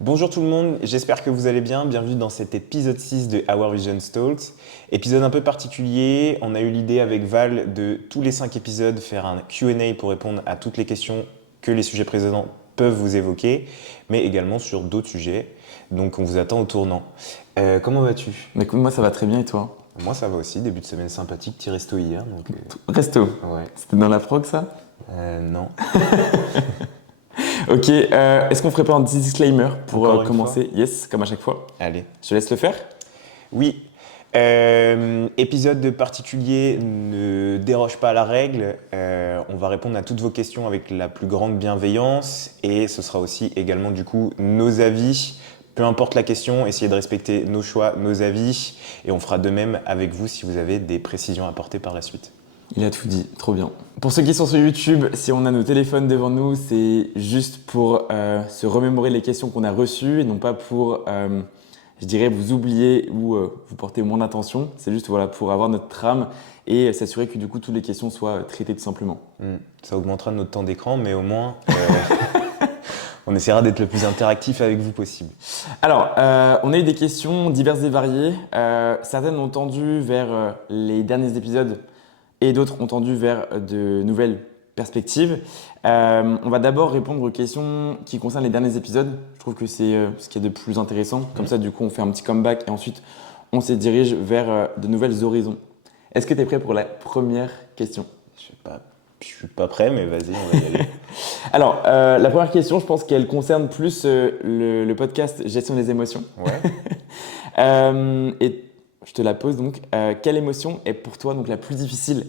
Bonjour tout le monde, j'espère que vous allez bien. Bienvenue dans cet épisode 6 de Our Vision Talks. Épisode un peu particulier, on a eu l'idée avec Val de tous les 5 épisodes faire un Q&A pour répondre à toutes les questions que les sujets précédents peuvent vous évoquer, mais également sur d'autres sujets. Donc on vous attend au tournant. Comment vas-tu? Écoute, moi ça va très bien et toi? Moi ça va aussi, début de semaine sympathique, petit resto hier. Donc, Resto. ouais. C'était dans la prog ça? Non. Ok, est-ce qu'on ferait pas un disclaimer pour Encore une commencer? Yes, comme à chaque fois. Allez. Je te laisse le faire. Oui. Épisode de particulier ne déroge pas à la règle. On va répondre à toutes vos questions avec la plus grande bienveillance et ce sera aussi également du coup nos avis. Peu importe la question, essayez de respecter nos choix, nos avis et on fera de même avec vous si vous avez des précisions à apporter par la suite. Il a tout dit, trop bien. Pour ceux qui sont sur YouTube, si on a nos téléphones devant nous, c'est juste pour se remémorer les questions qu'on a reçues et non pas pour, je dirais, vous oublier ou vous porter moins d'attention. C'est juste voilà, pour avoir notre trame et s'assurer que du coup toutes les questions soient traitées tout simplement. Ça augmentera notre temps d'écran, mais au moins on essaiera d'être le plus interactif avec vous possible. Alors, on a eu des questions diverses et variées. Certaines ont tendu vers les derniers épisodes et d'autres ont tendu vers de nouvelles perspectives. On va d'abord répondre aux questions qui concernent les derniers épisodes. Je trouve que c'est ce qu'il y a de plus intéressant. Comme ça, du coup, on fait un petit comeback et ensuite, on se dirige vers de nouvelles horizons. Est-ce que tu es prêt pour la première question? Je suis pas prêt, mais vas-y, on va y aller. Alors, la première question, je pense qu'elle concerne plus le podcast Gestion des émotions. Ouais. Et je te la pose donc. Quelle émotion est pour toi donc la plus difficile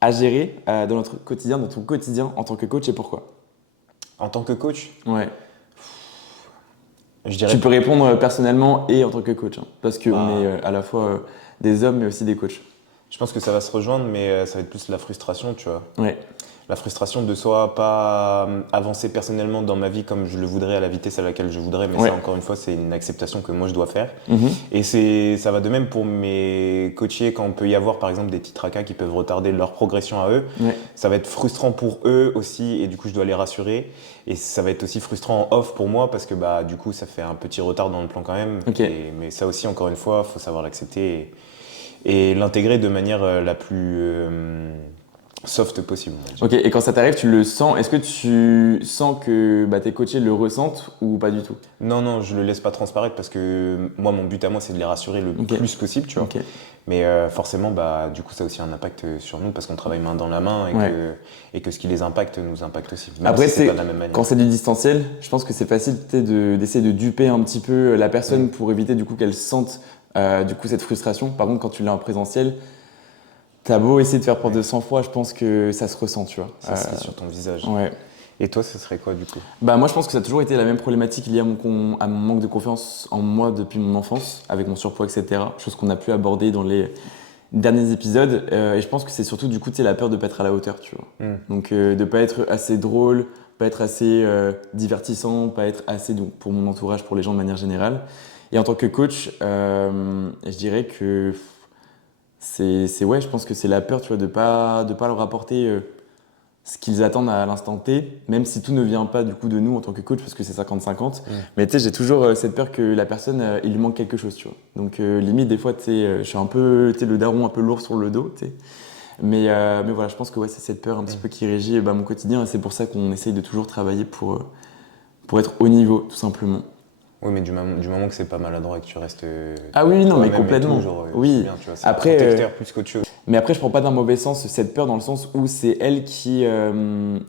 à gérer dans notre quotidien, dans ton quotidien en tant que coach et pourquoi? En tant que coach, Ouais. je dirais Tu peux répondre personnellement et en tant que coach, hein, parce qu'on Bah. est à la fois des hommes mais aussi des coachs. Je pense que ça va se rejoindre, mais ça va être plus la frustration, tu vois. Ouais. La frustration de soit pas avancer personnellement dans ma vie comme je le voudrais à la vitesse à laquelle je voudrais, mais Ouais. ça, encore une fois, c'est une acceptation que moi je dois faire. Mhm. Et ça va de même pour mes coachés quand on peut y avoir, par exemple, des petits tracas qui peuvent retarder leur progression à eux. Ouais. Ça va être frustrant pour eux aussi, et du coup, je dois les rassurer. Et ça va être aussi frustrant en off pour moi parce que, bah, du coup, ça fait un petit retard dans le plan quand même. Ok. Mais ça aussi, encore une fois, faut savoir l'accepter et l'intégrer de manière la plus soft possible. On va dire. Ok, et quand ça t'arrive, tu le sens. Est-ce que tu sens que tes coachés le ressentent ou pas du tout? Non, je le laisse pas transparaître parce que moi, mon but à moi, c'est de les rassurer le Ok. plus possible, tu vois. Ok. Mais forcément, bah, du coup, ça a aussi un impact sur nous parce qu'on travaille main dans la main Ouais. et que ce qui les impacte nous impacte aussi. Même Après, si c'est pas de la même manière. quand c'est du distanciel, je pense que c'est facile d'essayer de duper un petit peu la personne pour éviter du coup qu'elle sente du coup cette frustration. Par contre, quand tu l'as en présentiel, t'as beau essayer de faire preuve de sang-froid, je pense que ça se ressent, tu vois. Ça se lit sur ton visage. Ouais. Et toi, ce serait quoi du coup? Moi, je pense que ça a toujours été la même problématique liée à mon manque de confiance en moi depuis mon enfance, avec mon surpoids, etc. Chose qu'on a pu aborder dans les derniers épisodes. Et je pense que c'est surtout du coup, la peur de pas être à la hauteur, tu vois. Donc, de pas être assez drôle, pas être assez divertissant, pas être assez donc, pour mon entourage, pour les gens de manière générale. Et en tant que coach, je dirais que ouais, je pense que c'est la peur, tu vois, de pas leur apporter ce qu'ils attendent à l'instant T, même si tout ne vient pas du coup de nous en tant que coach, parce que c'est 50-50. Mais tu sais, j'ai toujours cette peur que la personne, il lui manque quelque chose, tu vois. Donc limite, des fois, tu sais, je suis un peu, tu sais, le daron un peu lourd sur le dos, tu sais. Mais voilà, je pense que ouais, c'est cette peur un petit peu qui régit mon quotidien, et c'est pour ça qu'on essaye de toujours travailler pour être au niveau, tout simplement. Oui, mais du moment que c'est pas maladroit et que tu restes. Ah oui, non, mais toi-même et complètement. tout, genre, Oui. c'est bien, tu vois, c'est Après, protecteur plus qu'autre chose. Mais après, je prends pas d'un mauvais sens cette peur dans le sens où c'est elle qui,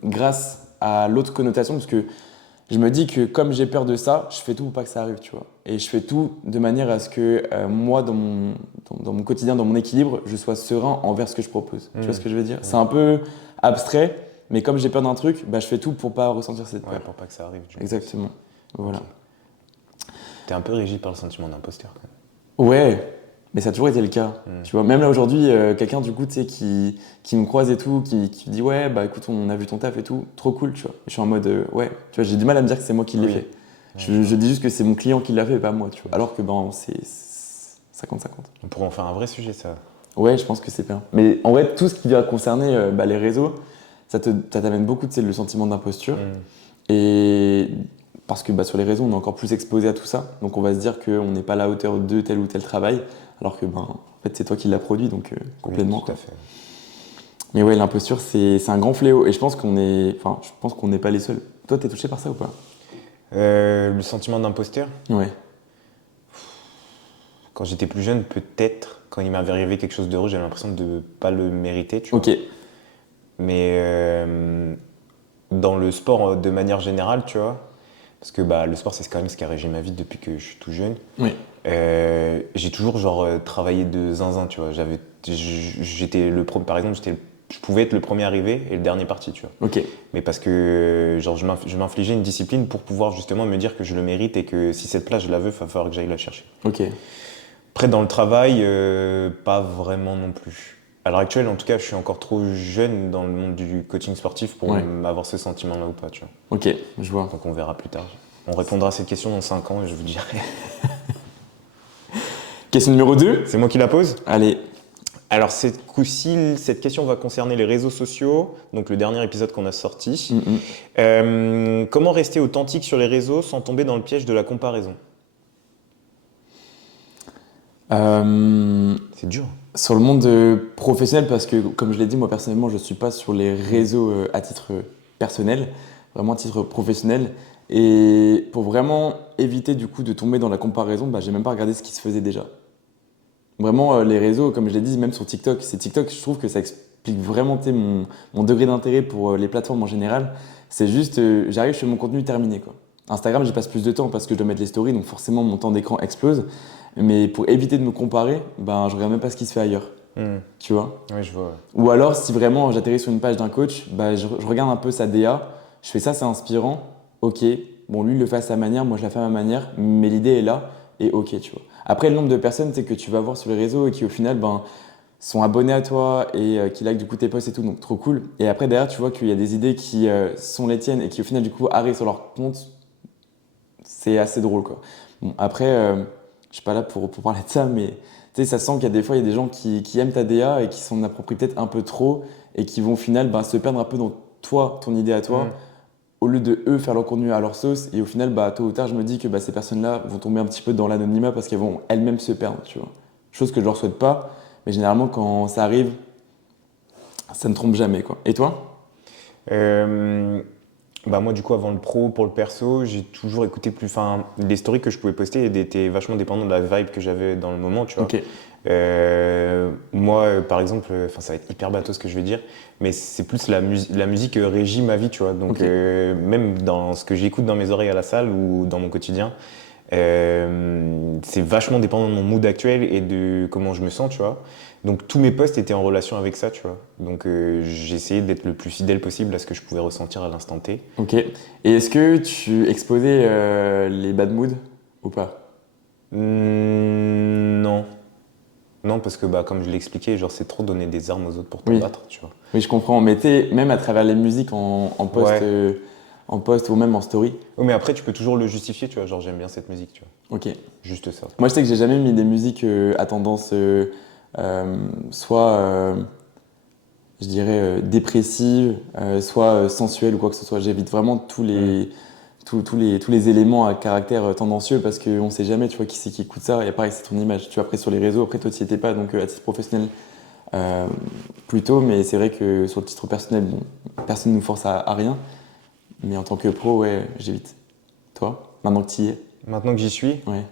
grâce à l'autre connotation, parce que je me dis que comme j'ai peur de ça, je fais tout pour pas que ça arrive, tu vois. Et je fais tout de manière à ce que moi, dans mon quotidien, dans mon équilibre, je sois serein envers ce que je propose. Tu vois ce que je veux dire? C'est un peu abstrait, mais comme j'ai peur d'un truc, je fais tout pour pas ressentir cette peur. Ouais, pour pas que ça arrive. Du coup. Exactement. Voilà. Ok. T'es un peu régi par le sentiment d'imposteur quand même. Ouais, mais ça a toujours été le cas. Tu vois, même là aujourd'hui, quelqu'un du coup, tu sais, qui me croise et tout, qui me dit ouais, bah écoute, on a vu ton taf et tout, trop cool, tu vois. Je suis en mode ouais, tu vois, j'ai du mal à me dire que c'est moi qui l'ai fait. Je dis juste que c'est mon client qui l'a fait et pas moi, tu vois. Alors que c'est 50-50. On pourrait en faire un vrai sujet, ça. Ouais, je pense que c'est bien. Mais en vrai, tout ce qui va concerner les réseaux, ça t'amène beaucoup, tu sais, le sentiment d'imposture. Et parce que sur les réseaux, on est encore plus exposé à tout ça. Donc on va se dire qu'on n'est pas à la hauteur de tel ou tel travail, alors que en fait, c'est toi qui l'as produit, donc complètement. Oui, tout à fait. Mais ouais, l'imposture, c'est un grand fléau. Et je pense qu'on n'est pas les seuls. Toi, t'es touché par ça ou pas? Le sentiment d'imposteur, Ouais. quand j'étais plus jeune, peut-être, quand il m'avait arrivé quelque chose d'heureux, j'avais l'impression de ne pas le mériter, tu vois. Ok. Mais dans le sport, de manière générale, tu vois, parce que le sport, c'est quand même ce qui a régi ma vie depuis que je suis tout jeune. Oui. J'ai toujours travaillé de zinzin, tu vois. J'étais par exemple, je pouvais être le premier arrivé et le dernier parti, tu vois. Ok. Mais parce que je m'infligeais une discipline pour pouvoir justement me dire que je le mérite et que si cette place je la veux, il va falloir que j'aille la chercher. Ok. Après, dans le travail, pas vraiment non plus. À l'heure actuelle, en tout cas, je suis encore trop jeune dans le monde du coaching sportif pour avoir ce sentiment-là ou pas, tu vois. Ok, je vois. Donc on verra plus tard. On répondra à cette question dans 5 ans et je vous dirai. Question numéro 2. C'est moi qui la pose? Allez. Alors, cette coup-ci, cette question va concerner les réseaux sociaux, donc le dernier épisode qu'on a sorti. Comment rester authentique sur les réseaux sans tomber dans le piège de la comparaison? C'est dur. Sur le monde professionnel, parce que comme je l'ai dit, moi personnellement, je ne suis pas sur les réseaux à titre personnel, vraiment à titre professionnel. Et pour vraiment éviter du coup de tomber dans la comparaison, j'ai même pas regardé ce qui se faisait déjà. Vraiment, les réseaux, comme je l'ai dit, même sur TikTok, c'est TikTok, je trouve que ça explique vraiment mon degré d'intérêt pour les plateformes en général. C'est juste, j'arrive, je fais mon contenu terminé, quoi. Instagram, j'y passe plus de temps parce que je dois mettre les stories, donc forcément mon temps d'écran explose. Mais pour éviter de me comparer, je regarde même pas ce qui se fait ailleurs. Tu vois? Oui, je vois. Ou alors, si vraiment j'atterris sur une page d'un coach, je regarde un peu sa DA, je fais ça, c'est inspirant, ok, bon, lui il le fait à sa manière, moi je la fais à ma manière, mais l'idée est là, et ok, tu vois. Après, le nombre de personnes que tu vas voir sur les réseaux et qui au final sont abonnés à toi et qui like du coup tes posts et tout, donc trop cool. Et après, derrière, tu vois qu'il y a des idées qui sont les tiennes et qui au final du coup arrivent sur leur compte, c'est assez drôle, quoi. Bon, après, je suis pas là pour parler de ça, mais tu sais, ça sent qu'il y a des fois, il y a des gens qui aiment ta DA et qui s'en approprient peut-être un peu trop et qui vont au final se perdre un peu dans toi, ton idée à toi, au lieu de eux faire leur contenu à leur sauce. Et au final, tôt ou tard, je me dis que ces personnes-là vont tomber un petit peu dans l'anonymat parce qu'elles vont elles-mêmes se perdre, tu vois. Chose que je leur souhaite pas, mais généralement, quand ça arrive, ça ne trompe jamais, quoi. Et toi? Moi, du coup, avant le pro, pour le perso, j'ai toujours écouté les stories que je pouvais poster étaient vachement dépendantes de la vibe que j'avais dans le moment, tu vois. Ok. Moi, par exemple, ça va être hyper bateau ce que je vais dire, mais c'est plus la musique régit ma vie, tu vois. Donc, même dans ce que j'écoute dans mes oreilles à la salle ou dans mon quotidien, c'est vachement dépendant de mon mood actuel et de comment je me sens, tu vois. Donc tous mes posts étaient en relation avec ça, tu vois. Donc j'ai essayé d'être le plus fidèle possible à ce que je pouvais ressentir à l'instant T. Ok. Et est-ce que tu exposais les bad moods ou pas? Non. Non, parce que comme je l'ai expliqué, c'est trop donner des armes aux autres pour te battre, tu vois. Oui, je comprends. Mais même à travers les musiques en post, en post ou même en story. Oui, mais après, tu peux toujours le justifier, tu vois. J'aime bien cette musique, tu vois. Ok. Juste ça. Moi, je sais que j'ai jamais mis des musiques à tendance soit, je dirais, dépressive, soit sensuelle ou quoi que ce soit. J'évite vraiment tous les éléments à caractère tendancieux parce qu'on sait jamais, tu vois, qui c'est qui écoute ça. Et pareil, c'est ton image. Tu vois, après, sur les réseaux, après, toi, tu n'y étais pas, donc à titre professionnel, plutôt. Mais c'est vrai que sur le titre personnel, personne ne nous force à rien. Mais en tant que pro, ouais, j'évite. Toi, maintenant que tu y es? Maintenant que j'y suis, Ouais.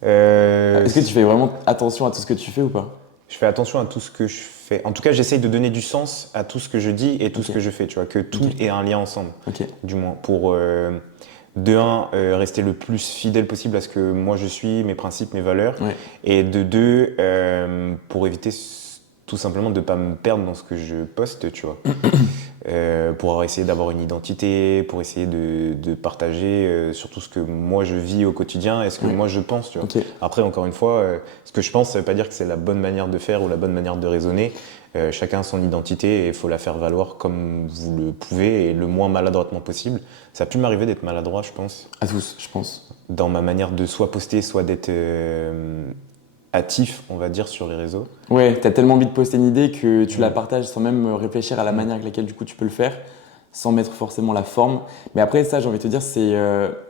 Est-ce que tu fais vraiment attention à tout ce que tu fais ou pas? je fais attention à tout ce que je fais. En tout cas, j'essaye de donner du sens à tout ce que je dis et tout ce que je fais, tu vois, que tout ait un lien ensemble, du moins, pour de un, rester le plus fidèle possible à ce que moi je suis, mes principes, mes valeurs, et de deux, pour éviter tout simplement de ne pas me perdre dans ce que je poste, tu vois. Pour essayer d'avoir une identité, pour essayer de partager surtout ce que moi je vis au quotidien et ce que moi je pense, tu vois. Après, encore une fois, ce que je pense, ça veut pas dire que c'est la bonne manière de faire ou la bonne manière de raisonner. Chacun a son identité et il faut la faire valoir comme vous le pouvez et le moins maladroitement possible. Ça a pu m'arriver d'être maladroit, je pense. À tous, je pense. Dans ma manière de soit poster, soit d'être hâtif, on va dire, sur les réseaux. Ouais, t'as tellement envie de poster une idée que tu la partages sans même réfléchir à la manière avec laquelle du coup tu peux le faire. sans mettre forcément la forme. Mais après, ça, j'ai envie de te dire, c'est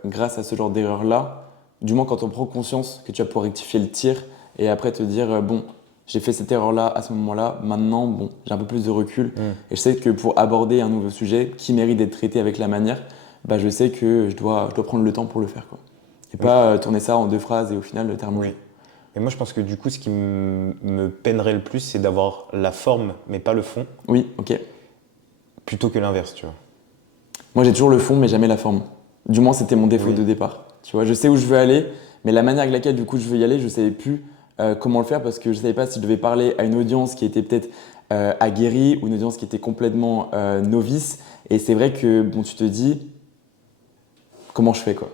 grâce à ce genre d'erreur-là, du moins quand on prend conscience que tu vas pouvoir rectifier le tir et après te dire, bon, j'ai fait cette erreur-là à ce moment-là, maintenant, bon, j'ai un peu plus de recul. Et je sais que pour aborder un nouveau sujet qui mérite d'être traité avec la manière, bah, je sais que je dois prendre le temps pour le faire, quoi. Et pas tourner ça en 2 phrases et au final le terme. Oui. Et moi, je pense que du coup, ce qui me peinerait le plus, c'est d'avoir la forme, mais pas le fond, Oui, ok. plutôt que l'inverse, tu vois. Moi, j'ai toujours le fond, mais jamais la forme. Du moins, c'était mon défaut Oui. de départ. Tu vois, je sais où je veux aller, mais la manière avec laquelle, du coup, je veux y aller, je savais plus comment le faire parce que je savais pas si je devais parler à une audience qui était peut-être aguerrie ou une audience qui était complètement novice. Et c'est vrai que, bon, tu te dis, comment je fais, quoi.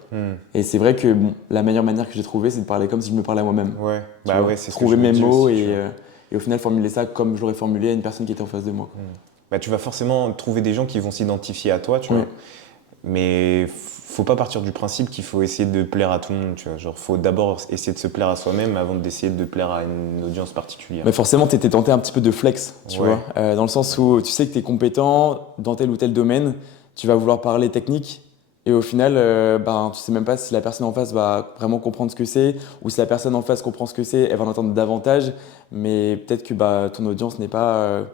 Et c'est vrai que, bon, la meilleure manière que j'ai trouvée, c'est de parler comme si je me parlais à moi-même. Ouais, Tu bah vois, ouais, c'est ce que trouver je me mes dis mots aussi, tu vois. et au final formuler ça comme je l'aurais formulé à une personne qui était en face de moi, quoi. Bah, tu vas forcément trouver des gens qui vont s'identifier à toi, tu Oui. vois. Mais faut pas partir du principe qu'il faut essayer de plaire à tout le monde, tu vois. Genre, faut d'abord essayer de se plaire à soi-même avant d'essayer de plaire à une audience particulière. Mais forcément, tu étais tenté un petit peu de flex, tu Ouais. vois, dans le sens où tu sais que tu es compétent dans tel ou tel domaine, tu vas vouloir parler technique, et au final, ben, tu sais même pas si la personne en face va vraiment comprendre ce que c'est, ou si la personne en face comprend ce que c'est, elle va en entendre davantage, mais peut-être que bah, ton audience n'est pas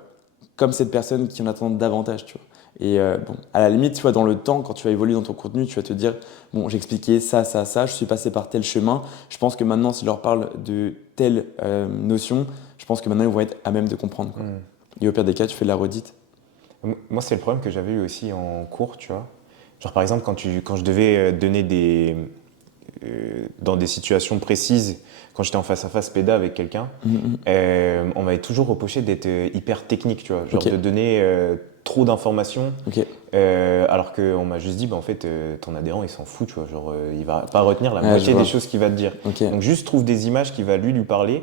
comme cette personne qui en attend davantage, tu vois. Et bon, à la limite, tu vois, dans le temps, quand tu vas évoluer dans ton contenu, tu vas te dire, bon, j'ai expliqué ça, ça, ça, je suis passé par tel chemin. Je pense que maintenant, si je leur parle de telle notion, je pense que maintenant, ils vont être à même de comprendre, quoi. Et au pire des cas, tu fais de la redite. Moi, c'est le problème que j'avais eu aussi en cours, tu vois. Genre, par exemple, quand je devais donner dans des situations précises, quand j'étais en face à face péda avec quelqu'un, on m'avait toujours reproché d'être hyper technique, tu vois. Genre Ok. de donner trop d'informations, Ok. alors qu'on m'a juste dit, bah, en fait, ton adhérent, il s'en fout, tu vois. Genre, il va pas retenir la Ouais, moitié je vois. des choses qu'il va te dire. Ok. Donc, juste trouve des images qui va lui parler.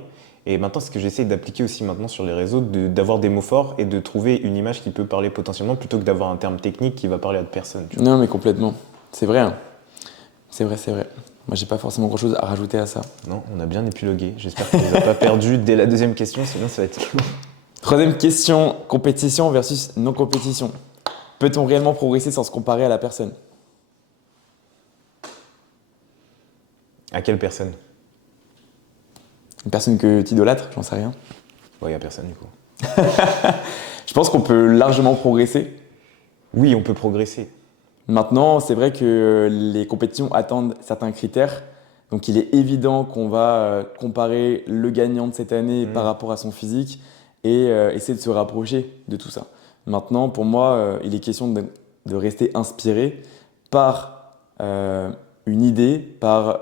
Et maintenant, c'est ce que j'essaie d'appliquer aussi maintenant sur les réseaux, d'avoir des mots forts et de trouver une image qui peut parler potentiellement plutôt que d'avoir un terme technique qui va parler à personne, tu vois. Non, mais complètement. C'est vrai, hein. C'est vrai, c'est vrai. Moi, j'ai pas forcément grand-chose à rajouter à ça. Non, on a bien épilogué. J'espère qu'on ne nous a pas perdu dès la deuxième question, sinon ça va être long. Troisième question, compétition versus non-compétition. Peut-on réellement progresser sans se comparer à la personne? À quelle personne? Une personne que tu idolâtres, j'en sais rien. Bon, il n'y a personne du coup. Je pense qu'on peut largement progresser. Oui, on peut progresser. Maintenant, c'est vrai que les compétitions attendent certains critères. Donc, il est évident qu'on va comparer le gagnant de cette année par rapport à son physique et essayer de se rapprocher de tout ça. Maintenant, pour moi, il est question de rester inspiré par une idée, par,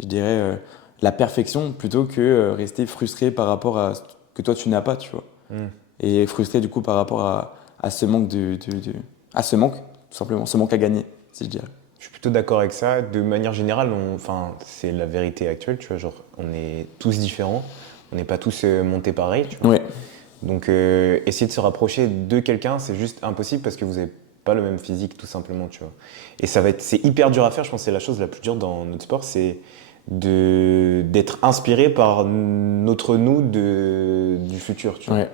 je dirais, la perfection, plutôt que rester frustré par rapport à ce que toi, tu n'as pas, tu vois. Et frustré, du coup, par rapport à ce manque à ce manque, tout simplement, ce manque à gagner, si je dirais. Je suis plutôt d'accord avec ça. De manière générale, enfin, c'est la vérité actuelle, tu vois. Genre, on est tous différents. On n'est pas tous montés pareil, tu vois. Ouais. Donc, essayer de se rapprocher de quelqu'un, c'est juste impossible parce que vous n'avez pas le même physique, tout simplement, tu vois. Et c'est hyper dur à faire. Je pense que c'est la chose la plus dure dans notre sport, c'est d'être inspiré par notre nous du futur, tu vois. Ouais.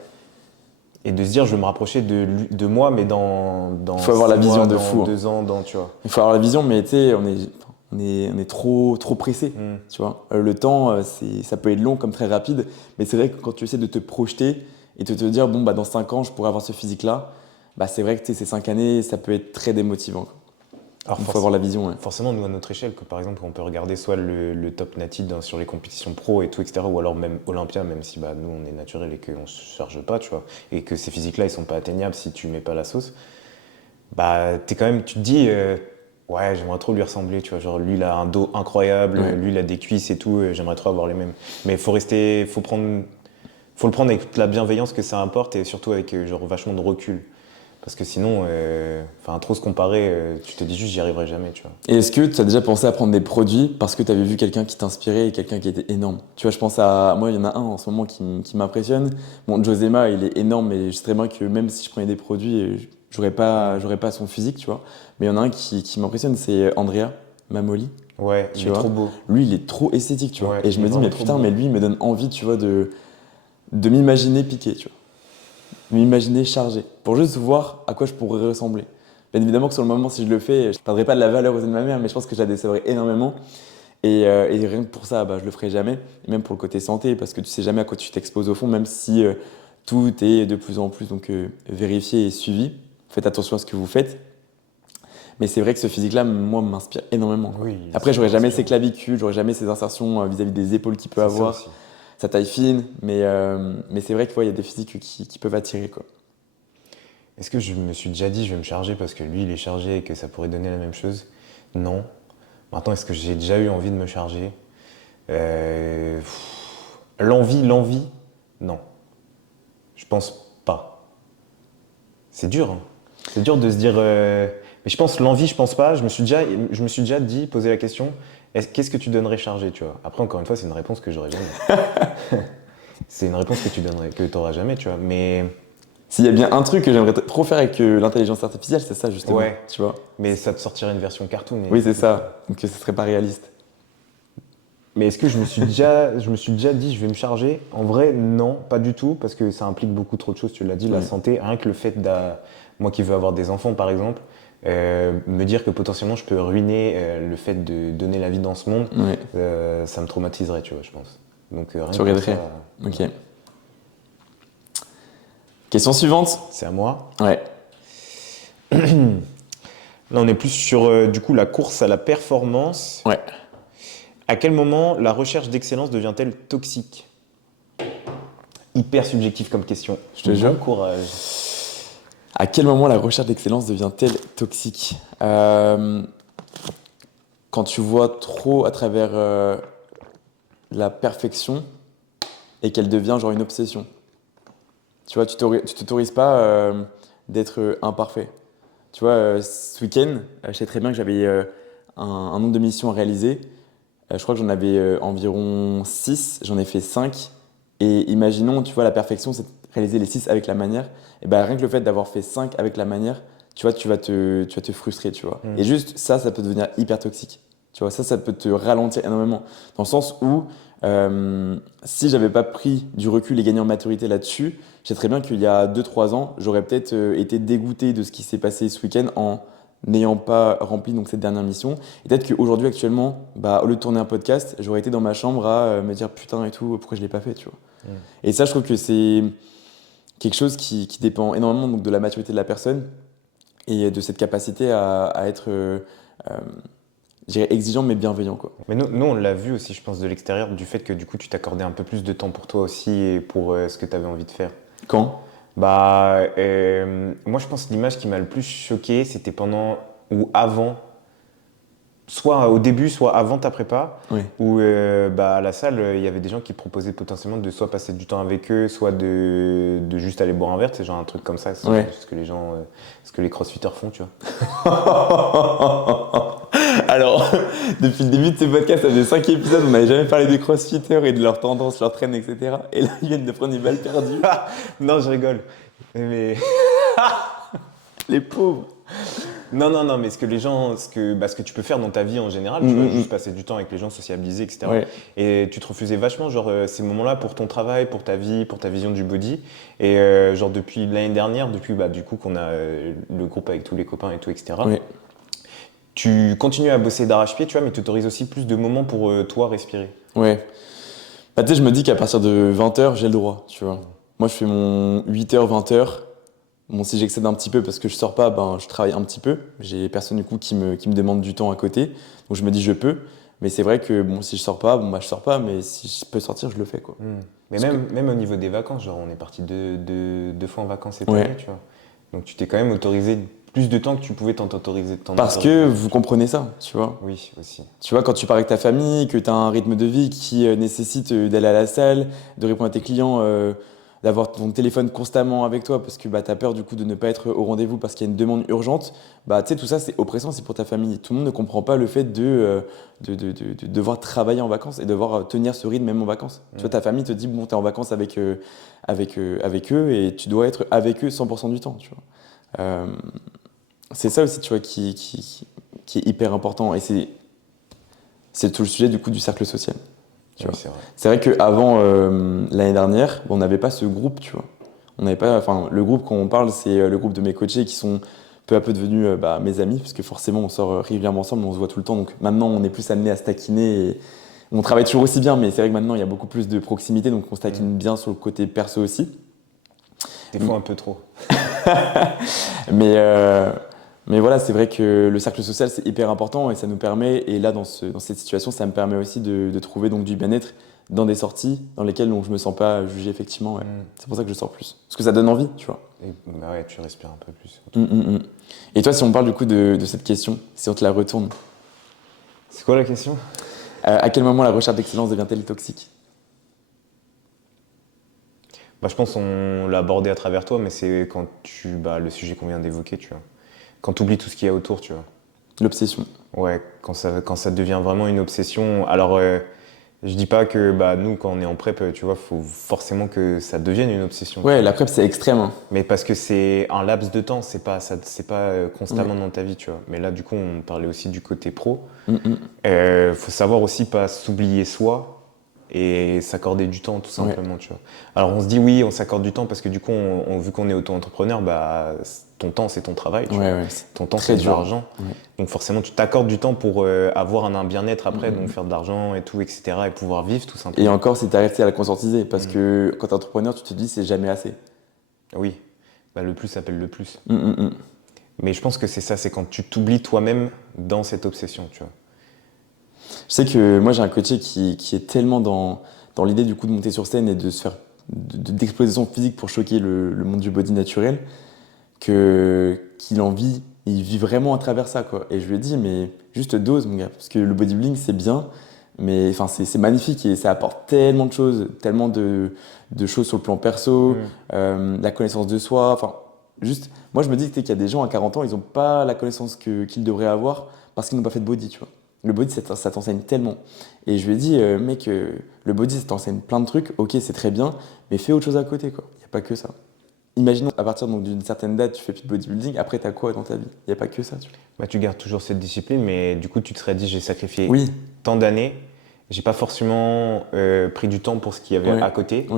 Et de se dire, je vais me rapprocher de moi, mais dans Faut avoir la 6 vision mois, de dans fou, hein. 2 ans, tu vois. Il faut avoir la vision, mais tu sais, on est trop pressé, tu vois. Le temps, ça peut être long comme très rapide, mais c'est vrai que quand tu essaies de te projeter et de te dire, bon, bah, dans 5 ans, je pourrais avoir ce physique-là, bah, c'est vrai que tu sais, ces 5 années, ça peut être très démotivant, quoi. Alors, Il faut avoir la vision, ouais. forcément, nous, à notre échelle, que par exemple, on peut regarder soit le top nati sur les compétitions pro et tout, etc., ou alors même Olympia, même si bah, nous, on est naturel et qu'on ne se charge pas, tu vois, et que ces physiques-là, ils sont pas atteignables si tu mets pas la sauce, bah, tu te dis, ouais, j'aimerais trop lui ressembler, tu vois, genre, lui, il a un dos incroyable, Ouais. lui, il a des cuisses et tout, j'aimerais trop avoir les mêmes. Mais il faut le prendre avec toute la bienveillance que ça apporte et surtout avec, genre, vachement de recul. Parce que sinon, trop se comparer, tu te dis juste j'y arriverai jamais, tu vois. Et est-ce que tu as déjà pensé à prendre des produits parce que tu avais vu quelqu'un qui t'inspirait et quelqu'un qui était énorme? Tu vois, je pense à. Moi, il y en a un en ce moment qui m'impressionne. Bon, Josema, il est énorme, mais je sais très bien que même si je prenais des produits, j'aurais pas son physique, tu vois. Mais il y en a un qui m'impressionne, c'est Andrea Mamoli. Ouais, Tu il est vois, trop beau. lui, il est trop esthétique, tu vois. Ouais, Et je il me est dis, mais vraiment trop putain, beau. mais lui, il me donne envie, tu vois, de m'imaginer piqué, tu vois. De m'imaginer chargé. Pour juste voir à quoi je pourrais ressembler. Bien évidemment que sur le moment, si je le fais, je ne perdrai pas de la valeur aux yeux de ma mère, mais je pense que je la décevrai énormément. Et rien que pour ça, je le ferai jamais. Et même pour le côté santé, parce que tu sais jamais à quoi tu t'exposes au fond, même si tout est de plus en plus donc, vérifié et suivi. Faites attention à ce que vous faites. Mais c'est vrai que ce physique-là, moi, m'inspire énormément. Oui, Après, j'aurais c'est jamais sûr. ses clavicules, j'aurais jamais ses insertions vis-à-vis des épaules qu'il peut C'est ça avoir, aussi. sa taille fine. Mais c'est vrai qu'il y a des physiques qui peuvent attirer, quoi. Est-ce que je me suis déjà dit je vais me charger parce que lui il est chargé et que ça pourrait donner la même chose? Non. Maintenant, est-ce que j'ai déjà eu envie de me charger? L'envie, non. Je pense pas. C'est dur, hein. C'est dur de se dire. Mais je pense l'envie, je pense pas. Je me suis déjà dit, posé la question, qu'est-ce que tu donnerais chargé, tu vois? Après, encore une fois, c'est une réponse que j'aurais jamais. C'est une réponse que tu donnerais, que t'auras jamais, tu vois. Mais S'il y a bien un truc que j'aimerais trop faire avec l'intelligence artificielle, c'est ça, justement. ouais, Tu vois? ça te sortirait une version cartoon. Oui, c'est ça. Donc, ce serait pas réaliste. Mais est-ce que je me suis déjà dit je vais me charger? En vrai, non, pas du tout, parce que ça implique beaucoup trop de choses, tu l'as dit, la Ouais. santé. Rien que le fait moi qui veux avoir des enfants par exemple, me dire que potentiellement je peux ruiner le fait de donner la vie dans ce monde, Ouais. ça me traumatiserait, tu vois, je pense. Donc rien Tu que pour regretterais. ça, Ok. Question suivante. c'est à moi. Ouais. Là, on est plus sur du coup la course à la performance. Ouais. À quel moment la recherche d'excellence devient-elle toxique? Hyper subjectif comme question. Je te jure. Bon courage. À quel moment la recherche d'excellence devient-elle toxique? Quand tu vois trop à travers la perfection et qu'elle devient genre une obsession. Tu vois, tu t'autorises pas d'être imparfait. Tu vois, ce week-end, je sais très bien que j'avais un nombre de missions à réaliser. Je crois que j'en avais environ 6, j'en ai fait 5. Et imaginons, tu vois, la perfection, c'est de réaliser les 6 avec la manière. Et ben rien que le fait d'avoir fait 5 avec la manière, tu vois, tu vas te frustrer, tu vois. Mm. Et juste ça peut devenir hyper toxique. Tu vois, ça peut te ralentir énormément. Dans le sens où, si j'avais pas pris du recul et gagné en maturité là-dessus, je sais très bien qu'il y a 2-3 ans, j'aurais peut-être été dégoûté de ce qui s'est passé ce week-end en n'ayant pas rempli donc, cette dernière mission. Et peut-être qu'aujourd'hui, actuellement, au lieu de tourner un podcast, j'aurais été dans ma chambre à me dire putain et tout, pourquoi je l'ai pas fait, tu vois. Mm. Et ça, je trouve que c'est quelque chose qui dépend énormément donc, de la maturité de la personne et de cette capacité à être, je dirais, exigeant mais bienveillant, quoi. Mais nous, on l'a vu aussi, je pense, de l'extérieur, du fait que du coup, tu t'accordais un peu plus de temps pour toi aussi et pour ce que tu avais envie de faire. Quand? Moi, je pense que l'image qui m'a le plus choqué, c'était pendant ou avant, soit au début, soit avant ta prépa, Oui. où à la salle, il y avait des gens qui proposaient potentiellement de soit passer du temps avec eux, soit de juste aller boire un verre, c'est genre un truc comme ça, c'est Ouais. ce que les gens, ce que les crossfitters font, tu vois. Alors, depuis le début de ce podcast, ça faisait 5 épisodes, on n'avait jamais parlé des crossfitters et de leurs tendances, leurs traînes, etc. Et là, ils viennent de prendre une balle perdue. Non, je rigole. Mais Les pauvres. non, mais ce que les gens, ce que tu peux faire dans ta vie en général, tu vois, juste passer du temps avec les gens, sociabiliser, etc. Ouais. Et tu te refusais vachement, genre, ces moments-là pour ton travail, pour ta vie, pour ta vision du body. Et genre, depuis l'année dernière, depuis du coup qu'on a le groupe avec tous les copains et tout, etc. Ouais. Tu continues à bosser d'arrache-pied, tu vois, mais tu autorises aussi plus de moments pour toi respirer. Ouais. Tu sais, je me dis qu'à partir de 20h, j'ai le droit, tu vois. Moi, je fais mon 8h, 20h. Bon, si j'excède un petit peu parce que je sors pas, je travaille un petit peu. J'ai personne du coup qui me demande du temps à côté. Donc je me dis je peux. Mais c'est vrai que bon, si je sors pas, je sors pas. Mais si je peux sortir, je le fais, quoi. Mais Parce même au niveau des vacances, genre, on est parti deux fois en vacances cette Ouais. année, tu vois. Donc tu t'es quand même autorisé plus de temps que tu pouvais t'en autoriser. Parce que vous comprenez ça, tu vois. Oui, aussi. Tu vois, quand tu pars avec ta famille, que tu as un rythme de vie qui nécessite d'aller à la salle, de répondre à tes clients, d'avoir ton téléphone constamment avec toi parce que tu as peur du coup de ne pas être au rendez-vous parce qu'il y a une demande urgente, tu sais, tout ça c'est oppressant, c'est pour ta famille. Tout le monde ne comprend pas le fait de devoir travailler en vacances et devoir tenir ce rythme même en vacances. Tu vois, ta famille te dit, bon, tu es en vacances avec eux et tu dois être avec eux 100% du temps, tu vois. C'est ça aussi, tu vois, qui est hyper important et c'est tout le sujet du coup du cercle social. Tu Oui, vois. c'est vrai. C'est vrai qu'avant l'année dernière, on n'avait pas ce groupe, tu vois. On n'avait pas, enfin, le groupe quand on parle, c'est le groupe de mes coachés qui sont peu à peu devenus mes amis, parce que forcément on sort régulièrement ensemble, on se voit tout le temps, donc maintenant on est plus amené à se taquiner, et on travaille toujours aussi bien, mais c'est vrai que maintenant il y a beaucoup plus de proximité, donc on se taquine bien sur le côté perso aussi. Des fois un peu trop. Mais, mais voilà, c'est vrai que le cercle social, c'est hyper important et ça nous permet, et là, dans cette situation, ça me permet aussi de trouver donc du bien-être dans des sorties dans lesquelles donc, je me sens pas jugé, effectivement. Ouais. C'est pour ça que je sors plus. Parce que ça donne envie, tu vois. Et, bah ouais, tu respires un peu plus. Et toi, si on parle du coup de cette question, si on te la retourne, C'est quoi la question? à quel moment la recherche d'excellence devient-elle toxique? Bah, je pense qu'on l'a abordé à travers toi, mais c'est quand le sujet qu'on vient d'évoquer, tu vois. Quand tu oublies tout ce qu'il y a autour, tu vois. L'obsession. Ouais, quand ça devient vraiment une obsession. Alors, je dis pas que nous, quand on est en prep, tu vois, faut forcément que ça devienne une obsession. Ouais, la prep, c'est extrême. Hein. Mais parce que c'est un laps de temps, c'est pas constamment dans ta vie, tu vois. Mais là, du coup, on parlait aussi du côté pro. Faut savoir aussi pas s'oublier soi et s'accorder du temps, tout simplement, tu vois. Alors, on se dit oui, on s'accorde du temps parce que du coup, vu qu'on est auto-entrepreneur, ton temps, c'est ton travail, tu vois. Ton temps, c'est de l'argent. Donc, forcément, tu t'accordes du temps pour avoir un bien-être après, donc faire de l'argent et tout, etc. et pouvoir vivre, tout simplement. Et encore, si tu arrives à la conscientiser, parce que quand tu es entrepreneur, tu te dis c'est jamais assez. Oui, le plus appelle le plus. Mais je pense que c'est ça, c'est quand tu t'oublies toi-même dans cette obsession, tu vois. Je sais que moi j'ai un coach qui est tellement dans l'idée du coup de monter sur scène et de se faire d'exploser son physique pour choquer le monde du body naturel qu'il en vit, il vit vraiment à travers ça quoi. Et je lui ai dit mais juste dose mon gars, parce que le bodybuilding c'est bien, mais enfin c'est magnifique et ça apporte tellement de choses, tellement de choses sur le plan perso, la connaissance de soi, enfin juste moi je me dis qu'il y a des gens à 40 ans ils n'ont pas la connaissance qu'ils devraient avoir parce qu'ils n'ont pas fait de body tu vois. Le body, ça t'enseigne tellement. Et je lui ai dit, mec, le body, ça t'enseigne plein de trucs. Ok, c'est très bien, mais fais autre chose à côté, quoi. Il n'y a pas que ça. Imaginons, à partir donc, d'une certaine date, tu fais plus de bodybuilding. Après, t'as quoi dans ta vie? Il n'y a pas que ça, tu vois. Tu gardes toujours cette discipline, mais du coup, tu te serais dit, j'ai sacrifié Oui. tant d'années, j'ai pas forcément pris du temps pour ce qu'il y avait à côté.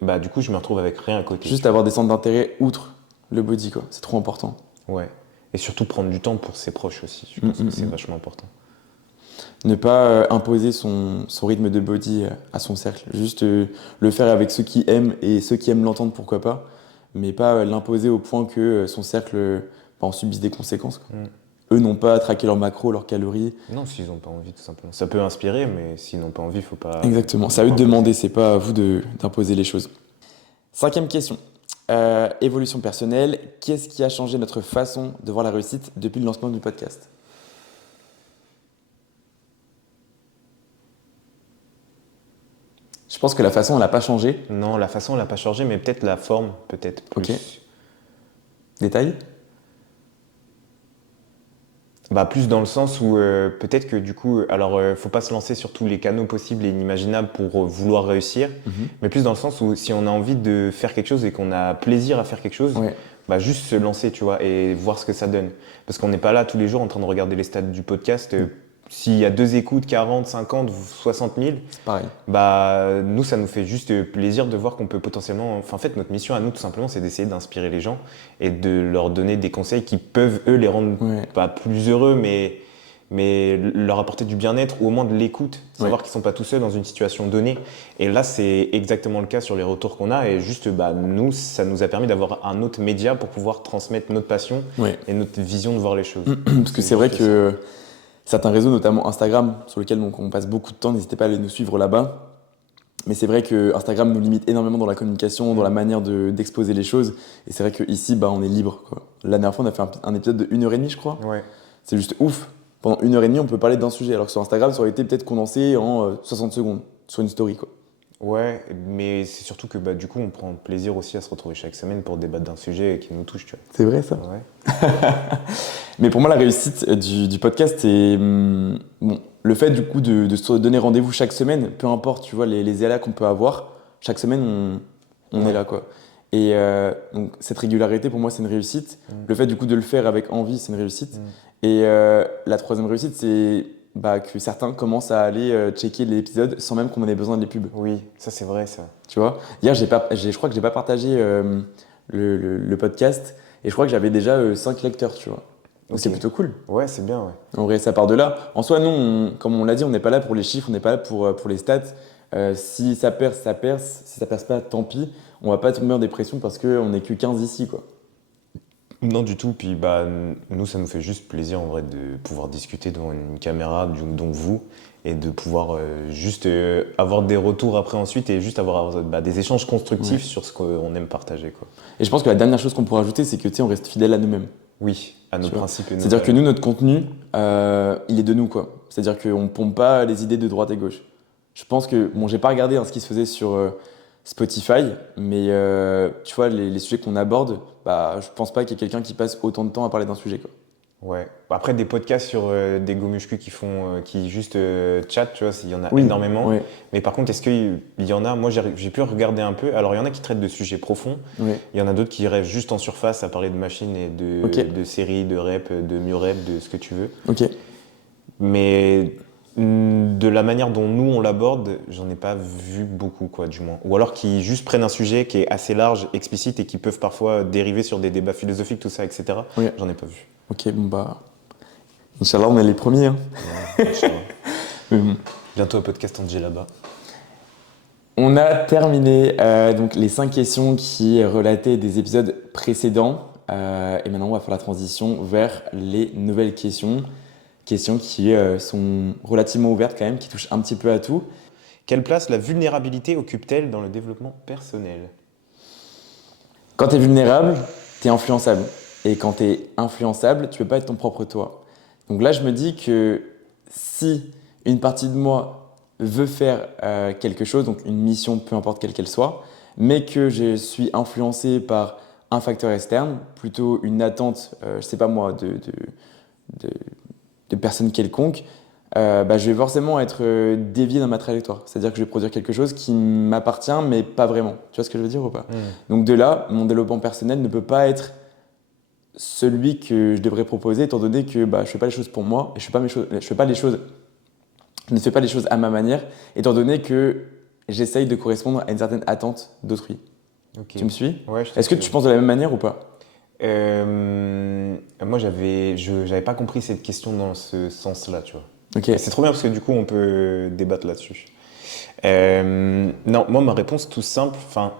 Du coup, je me retrouve avec rien à côté. Juste avoir des centres d'intérêt outre le body, quoi. C'est trop important. Ouais. Et surtout prendre du temps pour ses proches aussi. Je pense que c'est vachement important. Ne pas imposer son rythme de body à son cercle. Juste le faire avec ceux qui aiment et ceux qui aiment l'entendre, pourquoi pas. Mais pas l'imposer au point que son cercle en subisse des conséquences. Quoi. Eux n'ont pas à traquer leurs macros, leurs calories. Non, s'ils n'ont pas envie, tout simplement. Ça peut inspirer, mais s'ils n'ont pas envie, il faut pas... Exactement. C'est à eux de demander, c'est pas à vous d'imposer les choses. 5e question. Évolution personnelle. Qu'est-ce qui a changé notre façon de voir la réussite depuis le lancement du podcast ? Je pense que la façon, elle n'a pas changé. Non, la façon, elle n'a pas changé, mais peut-être la forme, peut-être plus. Ok. Détail ? Plus dans le sens où peut-être que du coup, alors faut pas se lancer sur tous les canaux possibles et inimaginables pour vouloir réussir, mais plus dans le sens où si on a envie de faire quelque chose et qu'on a plaisir à faire quelque chose, juste se lancer, tu vois, et voir ce que ça donne. Parce qu'on n'est pas là tous les jours en train de regarder les stats du podcast. S'il y a 2 écoutes, 40, 50, 60 000, c'est pareil. Nous, ça nous fait juste plaisir de voir qu'on peut potentiellement... Enfin, en fait, notre mission à nous, tout simplement, c'est d'essayer d'inspirer les gens et de leur donner des conseils qui peuvent, eux, les rendre pas plus heureux, mais leur apporter du bien-être ou au moins de l'écoute, savoir qu'ils ne sont pas tout seuls dans une situation donnée. Et là, c'est exactement le cas sur les retours qu'on a. Et juste, nous, ça nous a permis d'avoir un autre média pour pouvoir transmettre notre passion et notre vision de voir les choses. Parce que c'est vrai que... Certains réseaux, notamment Instagram, sur lesquels on passe beaucoup de temps, n'hésitez pas à aller nous suivre là-bas. Mais c'est vrai que Instagram nous limite énormément dans la communication, dans la manière d'exposer les choses. Et c'est vrai qu'ici, on est libre. Quoi. La dernière fois, on a fait un épisode de 1h30, je crois. C'est juste ouf. Pendant 1h30, on peut parler d'un sujet. Alors que sur Instagram, ça aurait été peut-être condensé en 60 secondes sur une story. Quoi. Ouais, mais c'est surtout que du coup, on prend plaisir aussi à se retrouver chaque semaine pour débattre d'un sujet qui nous touche. Tu vois. C'est vrai ça. Ouais. Mais pour moi, la réussite du podcast, c'est le fait du coup de se donner rendez-vous chaque semaine, peu importe, tu vois, les aléas qu'on peut avoir, chaque semaine, on est là, quoi. Et donc, cette régularité, pour moi, c'est une réussite. Le fait du coup de le faire avec envie, c'est une réussite. Et la 3e réussite, c'est que certains commencent à aller checker l'épisode sans même qu'on en ait besoin de les pubs. Oui, ça c'est vrai ça. Tu vois, hier, je crois que j'ai pas partagé le podcast. Et je crois que j'avais déjà 5 lecteurs, tu vois. Donc c'est Ok. plutôt cool. Ouais, c'est bien, ouais. En vrai, ça part de là. En soi, nous, comme on l'a dit, on n'est pas là pour les chiffres, on n'est pas là pour les stats. Si ça perce, ça perce. Si ça perce pas, tant pis. On va pas tomber en dépression parce qu'on n'est que 15 ici, quoi. Non, du tout. Puis bah, nous, ça nous fait juste plaisir en vrai de pouvoir discuter devant une caméra, dont vous, et de pouvoir juste avoir des retours après ensuite et juste avoir des échanges constructifs Ouais. sur ce qu'on aime partager, quoi. Et je pense que la dernière chose qu'on pourrait ajouter, c'est que tu sais, on reste fidèle à nous-mêmes. Oui, à nos Tu vois. principes et nos C'est-à-dire que valeurs. nous, notre contenu, il est de nous, quoi. C'est-à-dire qu'on pompe pas les idées de droite et gauche. Je pense que, bon, j'ai pas regardé ce qui se faisait sur Spotify, mais tu vois, les sujets qu'on aborde, bah, je pense pas qu'il y ait quelqu'un qui passe autant de temps à parler d'un sujet, quoi. Ouais. Après, des podcasts sur des go-muscu qui font, qui juste chat, tu vois, il y en a Oui, énormément. ouais, Mais par contre, est-ce qu'il y en a, moi j'ai pu regarder un peu, alors il y en a qui traitent de sujets profonds, ouais, il y en a d'autres qui rêvent juste en surface à parler de machines et ok, de séries, de rap, de murep, de ce que tu veux. ok. Mais de la manière dont nous on l'aborde, j'en ai pas vu beaucoup, quoi, du moins. Ou alors qui juste prennent un sujet qui est assez large, explicite et qui peuvent parfois dériver sur des débats philosophiques, tout ça, etc. Ouais. J'en ai pas vu. Ok, bon bah, Inch'Allah, on est les premiers, hein. Ouais, Inch'Allah. Mais bon. Bientôt un podcast en là-bas. On a terminé donc les 5 questions qui relataient des épisodes précédents. Et maintenant, on va faire la transition vers les nouvelles questions. Questions qui sont relativement ouvertes quand même, qui touchent un petit peu à tout. Quelle place la vulnérabilité occupe-t-elle dans le développement personnel? Quand tu es vulnérable, tu es influençable. Et quand tu es influençable, tu peux pas être ton propre toi. Donc là, je me dis que si une partie de moi veut faire quelque chose, donc une mission, peu importe quelle qu'elle soit, mais que je suis influencé par un facteur externe, plutôt une attente, je sais pas moi, de, de personne quelconque, bah, je vais forcément être dévié dans ma trajectoire. C'est-à-dire que je vais produire quelque chose qui m'appartient, mais pas vraiment. Tu vois ce que je veux dire ou pas? Donc de là, mon développement personnel ne peut pas être celui que je devrais proposer, étant donné que bah, je fais pas les choses pour moi, et je fais pas les choses, je ne fais pas les choses à ma manière, étant donné que j'essaye de correspondre à une certaine attente d'autrui. Ok. Tu me suis? Ouais, je te Est-ce que suis. tu penses de la même manière ou pas? Moi, j'avais pas compris cette question dans ce sens-là, tu vois. Ok. Et c'est trop bien parce que du coup, on peut débattre là-dessus. Non, moi, ma réponse tout simple, enfin,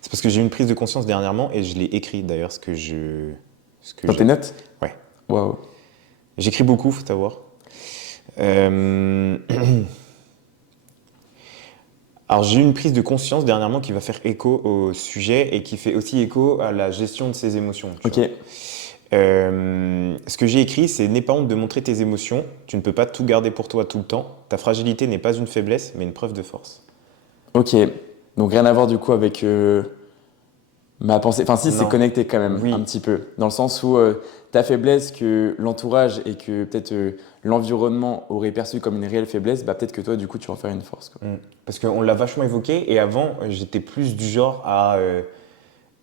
c'est parce que j'ai eu une prise de conscience dernièrement et je l'ai écrit d'ailleurs, ce que Dans tes j'ai. notes? Ouais. Waouh. J'écris beaucoup, faut savoir. Euh, Alors, j'ai eu une prise de conscience dernièrement qui va faire écho au sujet et qui fait aussi écho à la gestion de ses émotions. Tu Ok. vois. Ce que j'ai écrit, c'est n'aie pas honte de montrer tes émotions. Tu ne peux pas tout garder pour toi tout le temps. Ta fragilité n'est pas une faiblesse, mais une preuve de force. Ok. Donc rien à voir du coup avec ma pensée. Enfin si, c'est Non. connecté quand même un Oui. petit peu. Dans le sens où ta faiblesse que l'entourage et que peut-être l'environnement aurait perçu comme une réelle faiblesse, bah peut-être que toi du coup tu vas en faire une force, quoi. Parce qu'on l'a vachement évoqué et avant, j'étais plus du genre à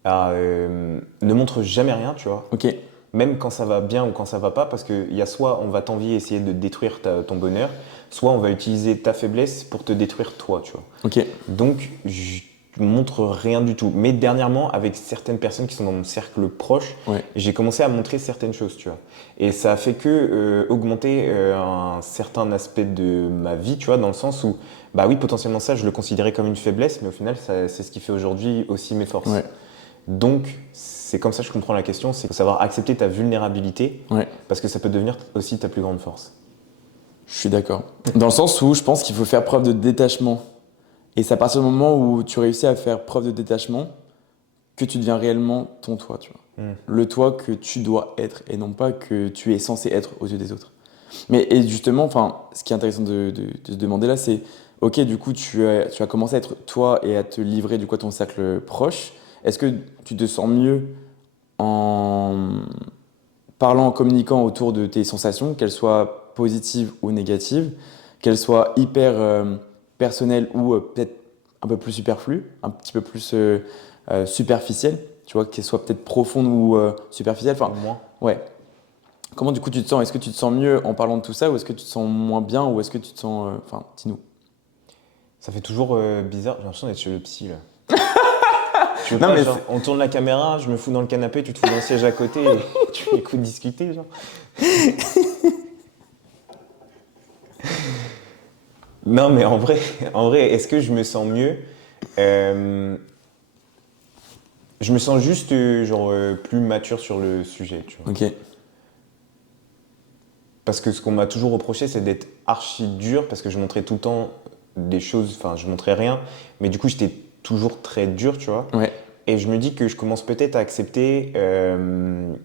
ne montre jamais rien, tu vois. Ok. Même quand ça va bien ou quand ça va pas, parce qu'il y a soit on va t'envier, essayer de détruire ton bonheur, soit on va utiliser ta faiblesse pour te détruire toi, tu vois. Ok. Donc, je montre rien du tout. Mais dernièrement, avec certaines personnes qui sont dans mon cercle proche, Ouais. j'ai commencé à montrer certaines choses, tu vois. Et ça a fait que augmenter un certain aspect de ma vie, tu vois, dans le sens où, bah oui, potentiellement ça, je le considérais comme une faiblesse, mais au final, c'est ce qui fait aujourd'hui aussi mes forces. Ouais. Donc, c'est comme ça que je comprends la question, c'est savoir accepter ta vulnérabilité, Ouais. parce que ça peut devenir aussi ta plus grande force. Je suis d'accord. Dans le sens où je pense qu'il faut faire preuve de détachement. Et c'est à partir du moment où tu réussis à faire preuve de détachement que tu deviens réellement ton toi, tu vois. Le toi que tu dois être et non pas que tu es censé être aux yeux des autres. Mais et justement, enfin, ce qui est intéressant de se demander là, c'est ok, du coup, tu as commencé à être toi et à te livrer du coup à ton cercle proche. Est-ce que tu te sens mieux en parlant, en communiquant autour de tes sensations, qu'elles soient positives ou négatives, qu'elles soient hyper personnelles ou peut-être un peu plus superflues, un petit peu plus superficielles, tu vois, qu'elles soient peut-être profondes ou superficielles. Enfin, Au moins. ouais. Comment du coup tu te sens? Est-ce que tu te sens mieux en parlant de tout ça ou est-ce que tu te sens moins bien ou est-ce que tu te sens... Enfin, dis-nous. Ça fait toujours bizarre, j'ai l'impression d'être chez le psy là. Tu veux Non, pas, mais genre, on tourne la caméra, je me fous dans le canapé, tu te fous dans le siège à côté et tu m'écoutes discuter, genre. Non, mais en vrai, est-ce que je me sens mieux? Euh, je me sens juste plus mature sur le sujet, tu vois. Ok, Parce que ce qu'on m'a toujours reproché, c'est d'être archi dur, parce que je montrais tout le temps des choses, enfin, je montrais rien, mais du coup, j'étais toujours très dur, tu vois. ouais, Et je me dis que je commence peut-être à accepter le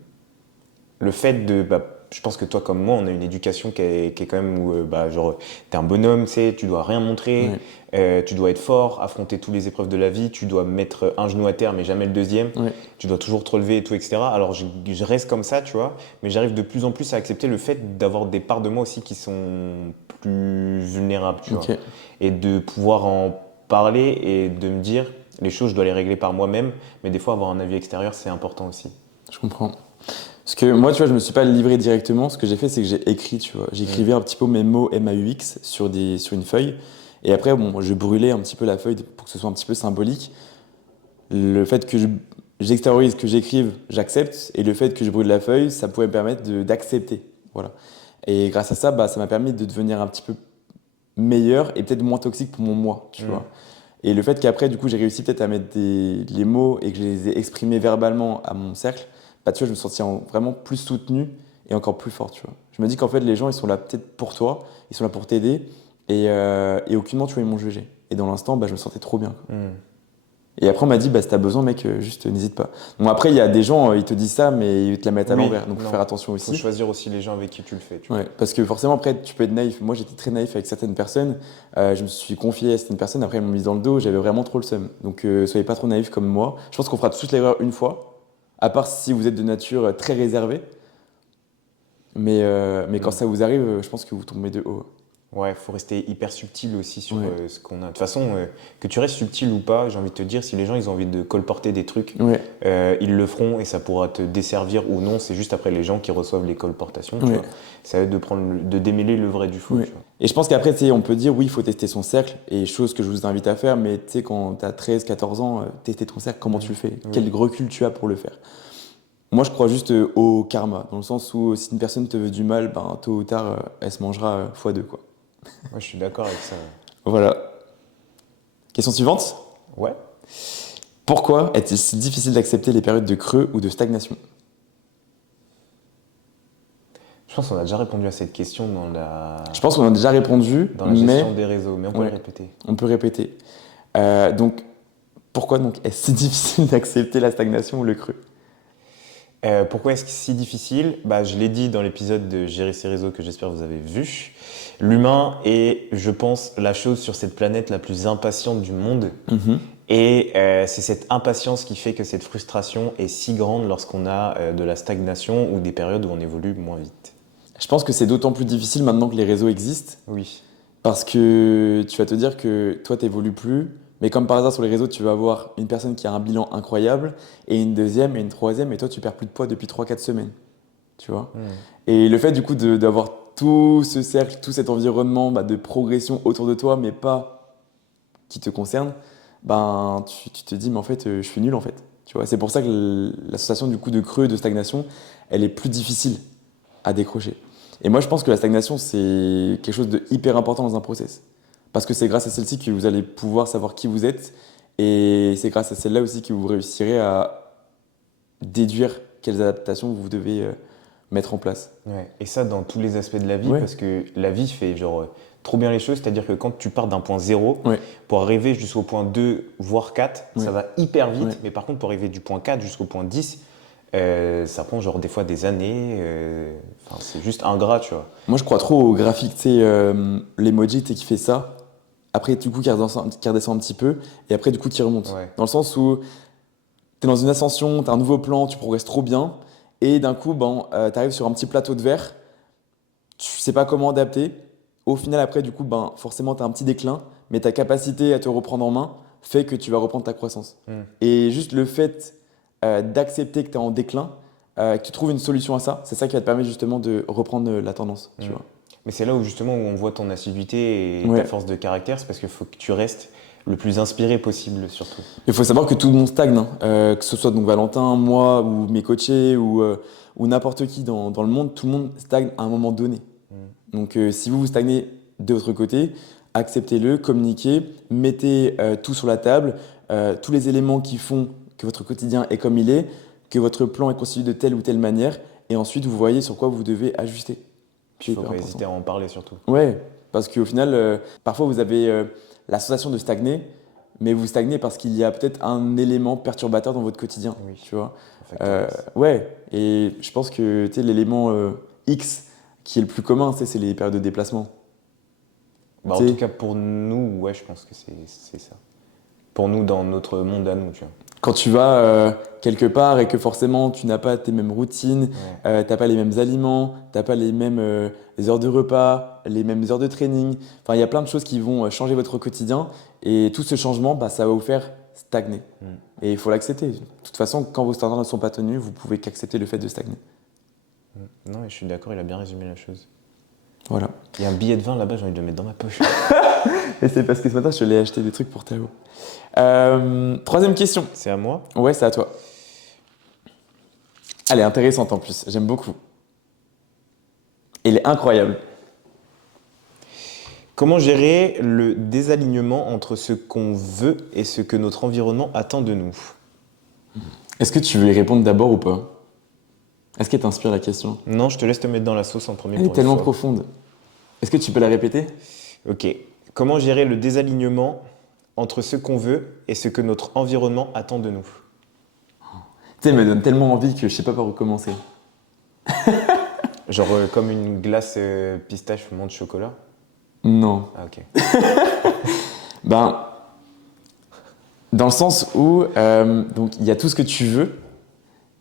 fait de. Bah, je pense que toi, comme moi, on a une éducation qui est quand même où, bah, genre, t'es un bonhomme, tu sais, tu dois rien montrer, ouais, tu dois être fort, affronter toutes les épreuves de la vie, tu dois mettre un genou à terre, mais jamais le deuxième, ouais, tu dois toujours te relever et tout, etc. Alors, je reste comme ça, tu vois, mais j'arrive de plus en plus à accepter le fait d'avoir des parts de moi aussi qui sont plus vulnérables, tu vois, ok, et de pouvoir en parler et de me dire, les choses, je dois les régler par moi-même, mais des fois, avoir un avis extérieur, c'est important aussi. je comprends. Parce que moi, tu vois, je me suis pas livré directement. Ce que j'ai fait, c'est que j'ai écrit, tu vois. Mm. J'écrivais un petit peu mes mots MAUX sur une feuille. Et après, bon, je brûlais un petit peu la feuille pour que ce soit un petit peu symbolique. Le fait que j'extériorise, que j'écrive, j'accepte. Et le fait que je brûle la feuille, ça pouvait me permettre d'accepter. Voilà. Et grâce à ça, bah, ça m'a permis de devenir un petit peu meilleur et peut-être moins toxique pour mon moi, tu Mm. vois. Et le fait qu'après, du coup, j'ai réussi peut-être à mettre les mots et que je les ai exprimés verbalement à mon cercle, bah, tu vois, je me sentis vraiment plus soutenu et encore plus fort, tu vois. Je me dis qu'en fait, les gens, ils sont là peut-être pour toi, ils sont là pour t'aider et aucunement, tu vois, ils m'ont jugé. Et dans l'instant, bah, je me sentais trop bien, quoi. Mm. Et après, on m'a dit, bah, si t'as besoin, mec, juste n'hésite pas. Bon, après, il y a des gens, ils te disent ça, mais ils te la mettent à Oui, l'envers, donc faut non. faire attention Faut aussi. choisir aussi les gens avec qui tu le fais, tu vois. Ouais, parce que forcément, après, tu peux être naïf. Moi, j'étais très naïf avec certaines personnes. Je me suis confié à certaines personnes. Après, elles m'ont mis dans le dos. J'avais vraiment trop le seum. Donc, soyez pas trop naïfs comme moi. Je pense qu'on fera tous l'erreur une fois. À part si vous êtes de nature très réservée. Mais quand Mm. ça vous arrive, je pense que vous tombez de haut. Ouais, faut rester hyper subtil aussi sur Ouais, ce qu'on a. De toute façon, que tu restes subtil ou pas, j'ai envie de te dire, si les gens ils ont envie de colporter des trucs, ouais, ils le feront et ça pourra te desservir ou non. C'est juste après les gens qui reçoivent les colportations, tu ouais, vois. Ça va être de de démêler le vrai du faux, ouais. tu vois. Et je pense qu'après, tu sais, on peut dire, oui, il faut tester son cercle. Et chose que je vous invite à faire. Mais tu sais, quand tu as 13, 14 ans, tester ton cercle, comment tu Mm. le fais? Oui. Quel recul tu as pour le faire? Moi, je crois juste au karma, dans le sens où si une personne te veut du mal, ben, tôt ou tard, elle se mangera fois deux, quoi. Moi, je suis d'accord avec ça. Voilà. Question suivante. Ouais. Pourquoi est-il si difficile d'accepter les périodes de creux ou de stagnation? Je pense qu'on a déjà répondu à cette question Je pense qu'on a déjà répondu, dans la gestion mais des réseaux, mais on peut le ouais, répéter. on peut répéter. Donc, pourquoi donc est-ce si difficile d'accepter la stagnation ou le creux? Pourquoi est-ce que c'est si difficile? Bah, je l'ai dit dans l'épisode de Gérer ses réseaux que j'espère que vous avez vu. L'humain est, je pense, la chose sur cette planète la plus impatiente du monde. Mhm. Et c'est cette impatience qui fait que cette frustration est si grande lorsqu'on a de la stagnation ou des périodes où on évolue moins vite. Je pense que c'est d'autant plus difficile maintenant que les réseaux existent, Oui. parce que tu vas te dire que toi, tu n'évolues plus, mais comme par hasard sur les réseaux, tu vas avoir une personne qui a un bilan incroyable, et une deuxième, et une troisième, et toi, tu perds plus de poids depuis 3, 4 semaines. Tu vois? Hmm. Et le fait du coup d'avoir tout ce cercle, tout cet environnement bah, de progression autour de toi, mais pas qui te concerne, ben tu te dis, mais en fait, je suis nul en fait. Tu vois? C'est pour ça que l'association du coup de creux et de stagnation, elle est plus difficile à décrocher. Et moi, je pense que la stagnation, c'est quelque chose de hyper important dans un process. Parce que c'est grâce à celle-ci que vous allez pouvoir savoir qui vous êtes. Et c'est grâce à celle-là aussi que vous réussirez à déduire quelles adaptations vous devez mettre en place. Ouais. Et ça dans tous les aspects de la vie, Ouais, parce que la vie fait trop bien les choses, c'est-à-dire que quand tu pars d'un point zéro, ouais, pour arriver jusqu'au point 2, voire 4, ça ouais, va hyper vite, ouais. mais par contre pour arriver du point 4 jusqu'au point 10, ça prend des fois des années, enfin, c'est juste ingrat, tu vois. Moi, je crois trop au graphique, tu sais, l'emoji, tu sais, qui fait ça. Après, du coup, qui redescend un petit peu. Et après, du coup, qui remonte. Ouais. Dans le sens où tu es dans une ascension, tu as un nouveau plan, tu progresses trop bien. Et d'un coup, ben, tu arrives sur un petit plateau de verre. Tu sais pas comment adapter. Au final, après, du coup, ben, forcément, tu as un petit déclin. Mais ta capacité à te reprendre en main fait que tu vas reprendre ta croissance. Hmm. Et juste le fait d'accepter que tu es en déclin, que tu trouves une solution à ça, c'est ça qui va te permettre justement de reprendre la tendance, tu Hmm. vois. Mais c'est là où justement où on voit ton assiduité et ta Ouais, force de caractère, c'est parce qu'il faut que tu restes le plus inspiré possible surtout. Il faut savoir que tout le monde stagne, hein. Que ce soit donc Valentin, moi ou mes coachés ou n'importe qui dans le monde, tout le monde stagne à un moment donné. Donc si vous stagnez de votre côté, acceptez-le, communiquez, mettez tout sur la table, tous les éléments qui font que votre quotidien est comme il est, que votre plan est constitué de telle ou telle manière, et ensuite vous voyez sur quoi vous devez ajuster. Il faut pas hésiter à en parler surtout. Ouais, parce qu'au final, parfois vous avez la sensation de stagner, mais vous stagnez parce qu'il y a peut-être un élément perturbateur dans votre quotidien, Oui. tu vois. Ouais, et je pense que tu sais, l'élément X qui est le plus commun, c'est les périodes de déplacement. En tout cas pour nous, ouais, je pense que c'est ça. Pour nous, dans notre monde à nous, tu vois. Quand tu vas quelque part et que forcément tu n'as pas tes mêmes routines, t'as pas les mêmes aliments, t'as pas les mêmes heures de repas, les mêmes heures de training. Enfin, il y a plein de choses qui vont changer votre quotidien et tout ce changement, bah, ça va vous faire stagner. Et il faut l'accepter. De toute façon, quand vos standards ne sont pas tenus, vous pouvez qu'accepter le fait de stagner. Non, mais je suis d'accord, il a bien résumé la chose. Voilà. Il y a un billet de vin là-bas, j'ai envie de le mettre dans ma poche. Et c'est parce que ce matin, je l'ai acheté des trucs pour Théo. Troisième question. C'est à moi? Ouais, c'est à toi. Elle est intéressante en plus, j'aime beaucoup. Elle est incroyable. Comment gérer le désalignement entre ce qu'on veut et ce que notre environnement attend de nous? Est-ce que tu veux y répondre d'abord ou pas? Est-ce qu'elle t'inspire la question? Non, je te laisse te mettre dans la sauce en premier. Elle est tellement profonde. Est-ce que tu peux la répéter? Ok. Comment gérer le désalignement entre ce qu'on veut et ce que notre environnement attend de nous? Tu sais, elle me donne tellement envie que je sais pas par où commencer. Genre comme une glace pistache menthe chocolat? Non. Ah ok. Ben, dans le sens où donc il y a tout ce que tu veux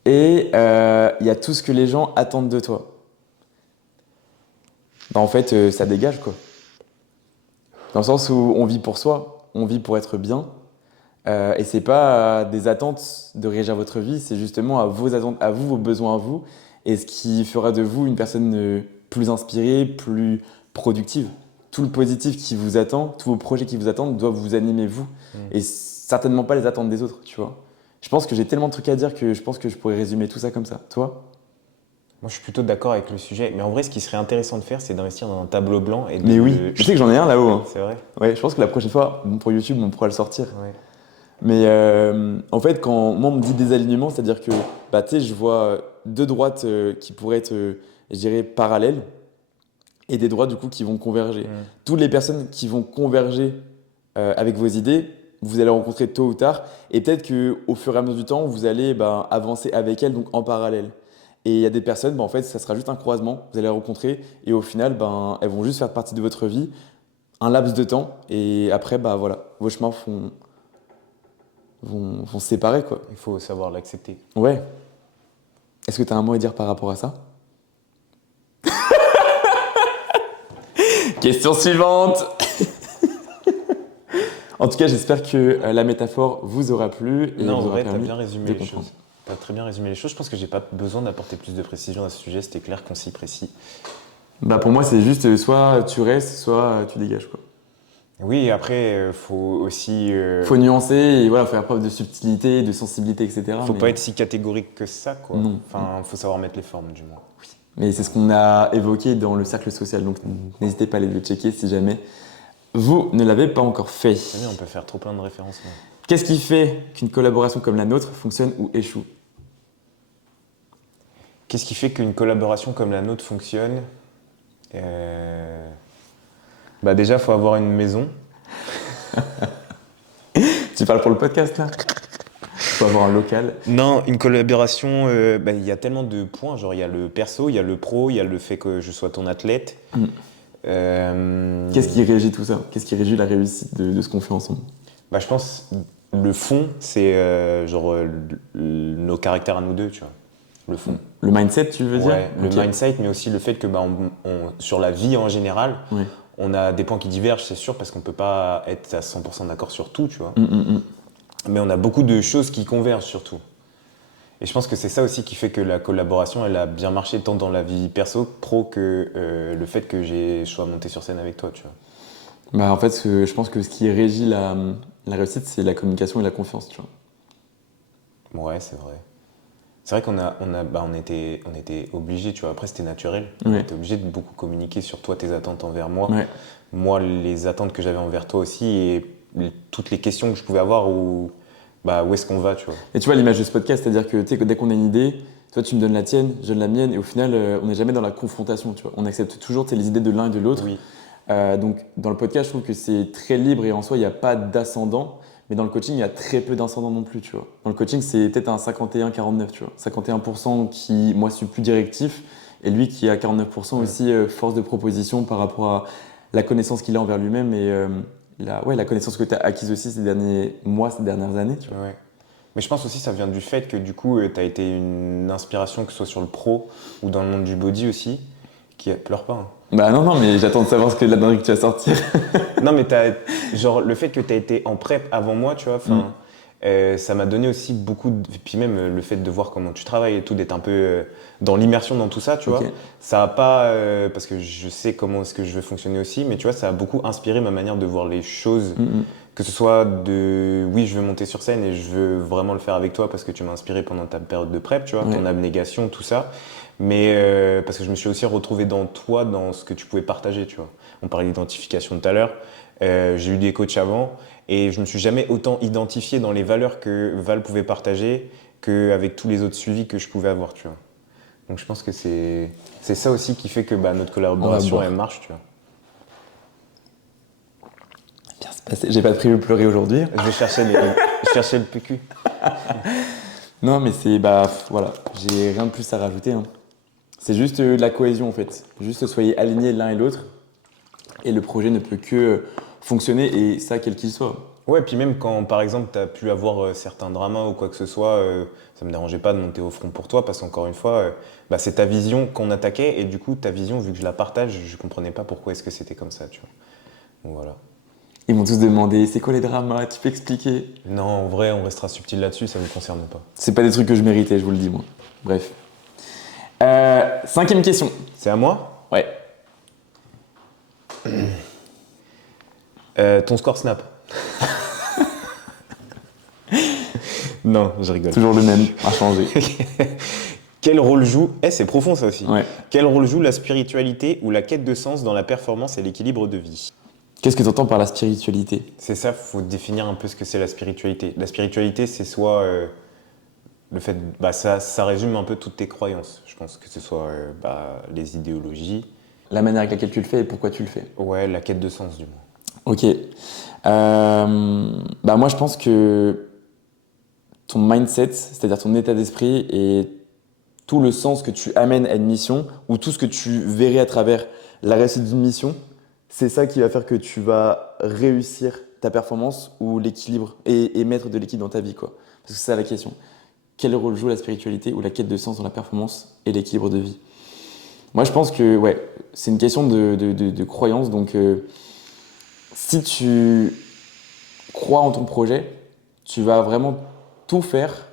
et il y a tout ce que les gens attendent de toi. Ben, en fait, ça dégage quoi. Dans le sens où on vit pour soi, on vit pour être bien. Et c'est pas des attentes de régir votre vie, c'est justement à vos attentes, à vous, vos besoins à vous, et ce qui fera de vous une personne plus inspirée, plus productive. Tout le positif qui vous attend, tous vos projets qui vous attendent doivent vous animer vous, et certainement pas les attentes des autres, tu vois. Je pense que j'ai tellement de trucs à dire que je pense que je pourrais résumer tout ça comme ça. Toi? Moi, je suis plutôt d'accord avec le sujet. Mais en vrai, ce qui serait intéressant de faire, c'est d'investir dans un tableau blanc. Et Mais oui, je sais que j'en ai un là-haut. Hein. C'est vrai? Ouais, je pense que la prochaine fois, bon, pour YouTube, on pourra le sortir. Ouais. Mais en fait, quand moi on me dit désalignement, c'est-à-dire que bah, tu sais, je vois deux droites qui pourraient être, je dirais, parallèles et des droites du coup qui vont converger. Toutes les personnes qui vont converger avec vos idées, vous allez rencontrer tôt ou tard, et peut-être qu'au fur et à mesure du temps, vous allez avancer avec elles, donc en parallèle. Et il y a des personnes, en fait, ça sera juste un croisement, vous allez les rencontrer, et au final, elles vont juste faire partie de votre vie, un laps de temps, et après, voilà, vos chemins vont se séparer, quoi. Il faut savoir l'accepter. Ouais. Est-ce que tu as un mot à dire par rapport à ça? Question suivante. En tout cas, j'espère que la métaphore vous aura plu. Et non, en vous aura vrai, t'as permis bien résumé de les comprendre. choses. T'as très bien résumé les choses. Je pense que j'ai pas besoin d'apporter plus de précision à ce sujet. C'était clair, concis, précis. Pour moi, c'est juste soit tu restes, soit tu dégages, quoi. Oui, après, faut aussi. Faut nuancer et voilà, faire preuve de subtilité, de sensibilité, etc. Faut pas être si catégorique que ça, quoi. Non. Enfin, faut savoir mettre les formes, du moins. Oui. Mais c'est ce qu'on a évoqué dans le cercle social, donc n'hésitez pas à aller le checker si jamais vous ne l'avez pas encore fait. C'est bien, on peut faire trop plein de références. Ouais. Qu'est-ce qui fait qu'une collaboration comme la nôtre fonctionne ou échoue? Qu'est-ce qui fait qu'une collaboration comme la nôtre fonctionne? Déjà, il faut avoir une maison. Tu parles pour le podcast là? Faut avoir un local. Non, une collaboration, il y a tellement de points. Genre, il y a le perso, il y a le pro, il y a le fait que je sois ton athlète. Qu'est-ce qui régit tout ça? Qu'est-ce qui régit la réussite de ce qu'on fait ensemble? Je pense le fond, c'est nos caractères à nous deux, tu vois. Le fond. Le mindset, tu veux dire? Le mindset, mais aussi le fait que sur la vie en général, on a des points qui divergent, c'est sûr, parce qu'on peut pas être à 100% d'accord sur tout, tu vois. Mais on a beaucoup de choses qui convergent surtout. Et je pense que c'est ça aussi qui fait que la collaboration, elle a bien marché tant dans la vie perso, pro, que le fait que je sois monté sur scène avec toi, tu vois. Bah, en fait, je pense que ce qui régit la réussite, c'est la communication et la confiance, tu vois. Ouais, c'est vrai. C'est vrai on était obligés, tu vois. Après, c'était naturel. On Ouais. était obligés de beaucoup communiquer sur toi, tes attentes envers moi. Ouais. Moi, les attentes que j'avais envers toi aussi et toutes les questions que je pouvais avoir où est-ce qu'on va, tu vois. Et tu vois l'image de ce podcast, c'est-à-dire que, tu sais, que dès qu'on a une idée, toi tu me donnes la tienne, je donne la mienne, et au final, on n'est jamais dans la confrontation, tu vois. On accepte toujours, tu sais, les idées de l'un et de l'autre. Oui, Donc dans le podcast, je trouve que c'est très libre et en soi, il n'y a pas d'ascendant. Mais dans le coaching, il y a très peu d'ascendant non plus, tu vois. Dans le coaching, c'est peut-être un 51-49, tu vois. 51% qui, moi, suis plus directif, et lui qui a 49% aussi force de proposition par rapport à la connaissance qu'il a envers lui-même et la connaissance que tu as acquise aussi ces derniers mois, ces dernières années, tu vois. ouais. Mais je pense aussi que ça vient du fait que du coup, tu as été une inspiration, que ce soit sur le pro ou dans le monde du body aussi, qui pleure pas, hein. Bah non, non, mais j'attends de savoir ce que la dinguerie que tu vas sortir. Non, mais genre, le fait que tu as été en prep avant moi, tu vois, ça m'a donné aussi beaucoup de. Puis même le fait de voir comment tu travailles et tout, d'être un peu dans l'immersion dans tout ça, tu Ok. vois. Ça a pas. Parce que je sais comment est-ce que je veux fonctionner aussi, mais tu vois, ça a beaucoup inspiré ma manière de voir les choses. Mm, mm. Que ce soit de. Oui, je veux monter sur scène et je veux vraiment le faire avec toi parce que tu m'as inspiré pendant ta période de prep, tu vois, Ouais. ton abnégation, tout ça. Mais parce que je me suis aussi retrouvé dans toi, dans ce que tu pouvais partager, tu vois. On parlait d'identification tout à l'heure. J'ai eu des coachs avant et je me suis jamais autant identifié dans les valeurs que Val pouvait partager qu'avec tous les autres suivis que je pouvais avoir, tu vois. Donc je pense que c'est ça aussi qui fait que notre collaboration boire. elle marche, tu vois. Bien se passer. J'ai pas prévu de pleurer aujourd'hui. Je cherchais le PQ. Non, mais voilà, j'ai rien de plus à rajouter, hein. C'est juste de la cohésion en fait. Juste soyez alignés l'un et l'autre et le projet ne peut que fonctionner et ça quel qu'il soit. Ouais, puis même quand, par exemple, tu as pu avoir certains dramas ou quoi que ce soit, ça me dérangeait pas de monter au front pour toi parce qu'encore une fois, c'est ta vision qu'on attaquait et du coup, ta vision, vu que je la partage, je comprenais pas pourquoi est-ce que c'était comme ça, tu vois. Donc voilà. Ils m'ont tous demandé c'est quoi les dramas, tu peux expliquer? Non, en vrai, on restera subtil là-dessus, ça ne me concerne pas. C'est pas des trucs que je méritais, je vous le dis moi. Bref. Cinquième question. C'est à moi? Ouais. Ton score Snap? Non, je rigole. Toujours le même, à changer. Quel rôle joue... c'est profond ça aussi. Ouais. Quel rôle joue la spiritualité ou la quête de sens dans la performance et l'équilibre de vie? Qu'est-ce que tu entends par la spiritualité? C'est ça, faut définir un peu ce que c'est la spiritualité. La spiritualité, c'est soit le fait, ça résume un peu toutes tes croyances. Je pense que ce soit les idéologies, La manière avec laquelle tu le fais et pourquoi tu le fais. ouais, la quête de sens du moins. Ok. Moi je pense que ton mindset, c'est-à-dire ton état d'esprit et tout le sens que tu amènes à une mission ou tout ce que tu verrais à travers la réussite d'une mission, c'est ça qui va faire que tu vas réussir ta performance ou l'équilibre et mettre de l'équilibre dans ta vie, quoi. Parce que c'est ça la question. Quel rôle joue la spiritualité ou la quête de sens dans la performance et l'équilibre de vie? Moi, je pense que c'est une question de croyance. Donc, si tu crois en ton projet, tu vas vraiment tout faire,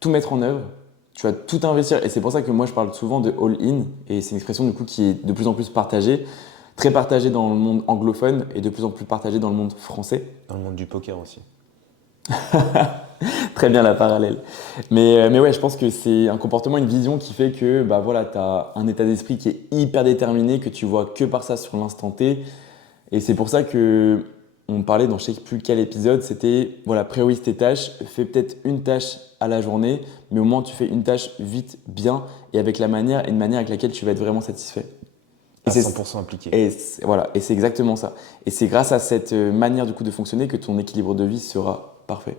tout mettre en œuvre. Tu vas tout investir. Et c'est pour ça que moi, je parle souvent de all-in. Et c'est une expression du coup qui est de plus en plus partagée. Très partagée dans le monde anglophone et de plus en plus partagée dans le monde français. Dans le monde du poker aussi. Très bien la parallèle. Mais ouais, je pense que c'est un comportement, une vision qui fait que tu as un état d'esprit qui est hyper déterminé, que tu vois que par ça sur l'instant T. Et c'est pour ça que on parlait dans je sais plus quel épisode, c'était priorise tes tâches, fais peut-être une tâche à la journée, mais au moins tu fais une tâche vite, bien et avec une manière avec laquelle tu vas être vraiment satisfait. À 100% impliqué. Et c'est exactement ça. Et c'est grâce à cette manière du coup de fonctionner que ton équilibre de vie sera parfait.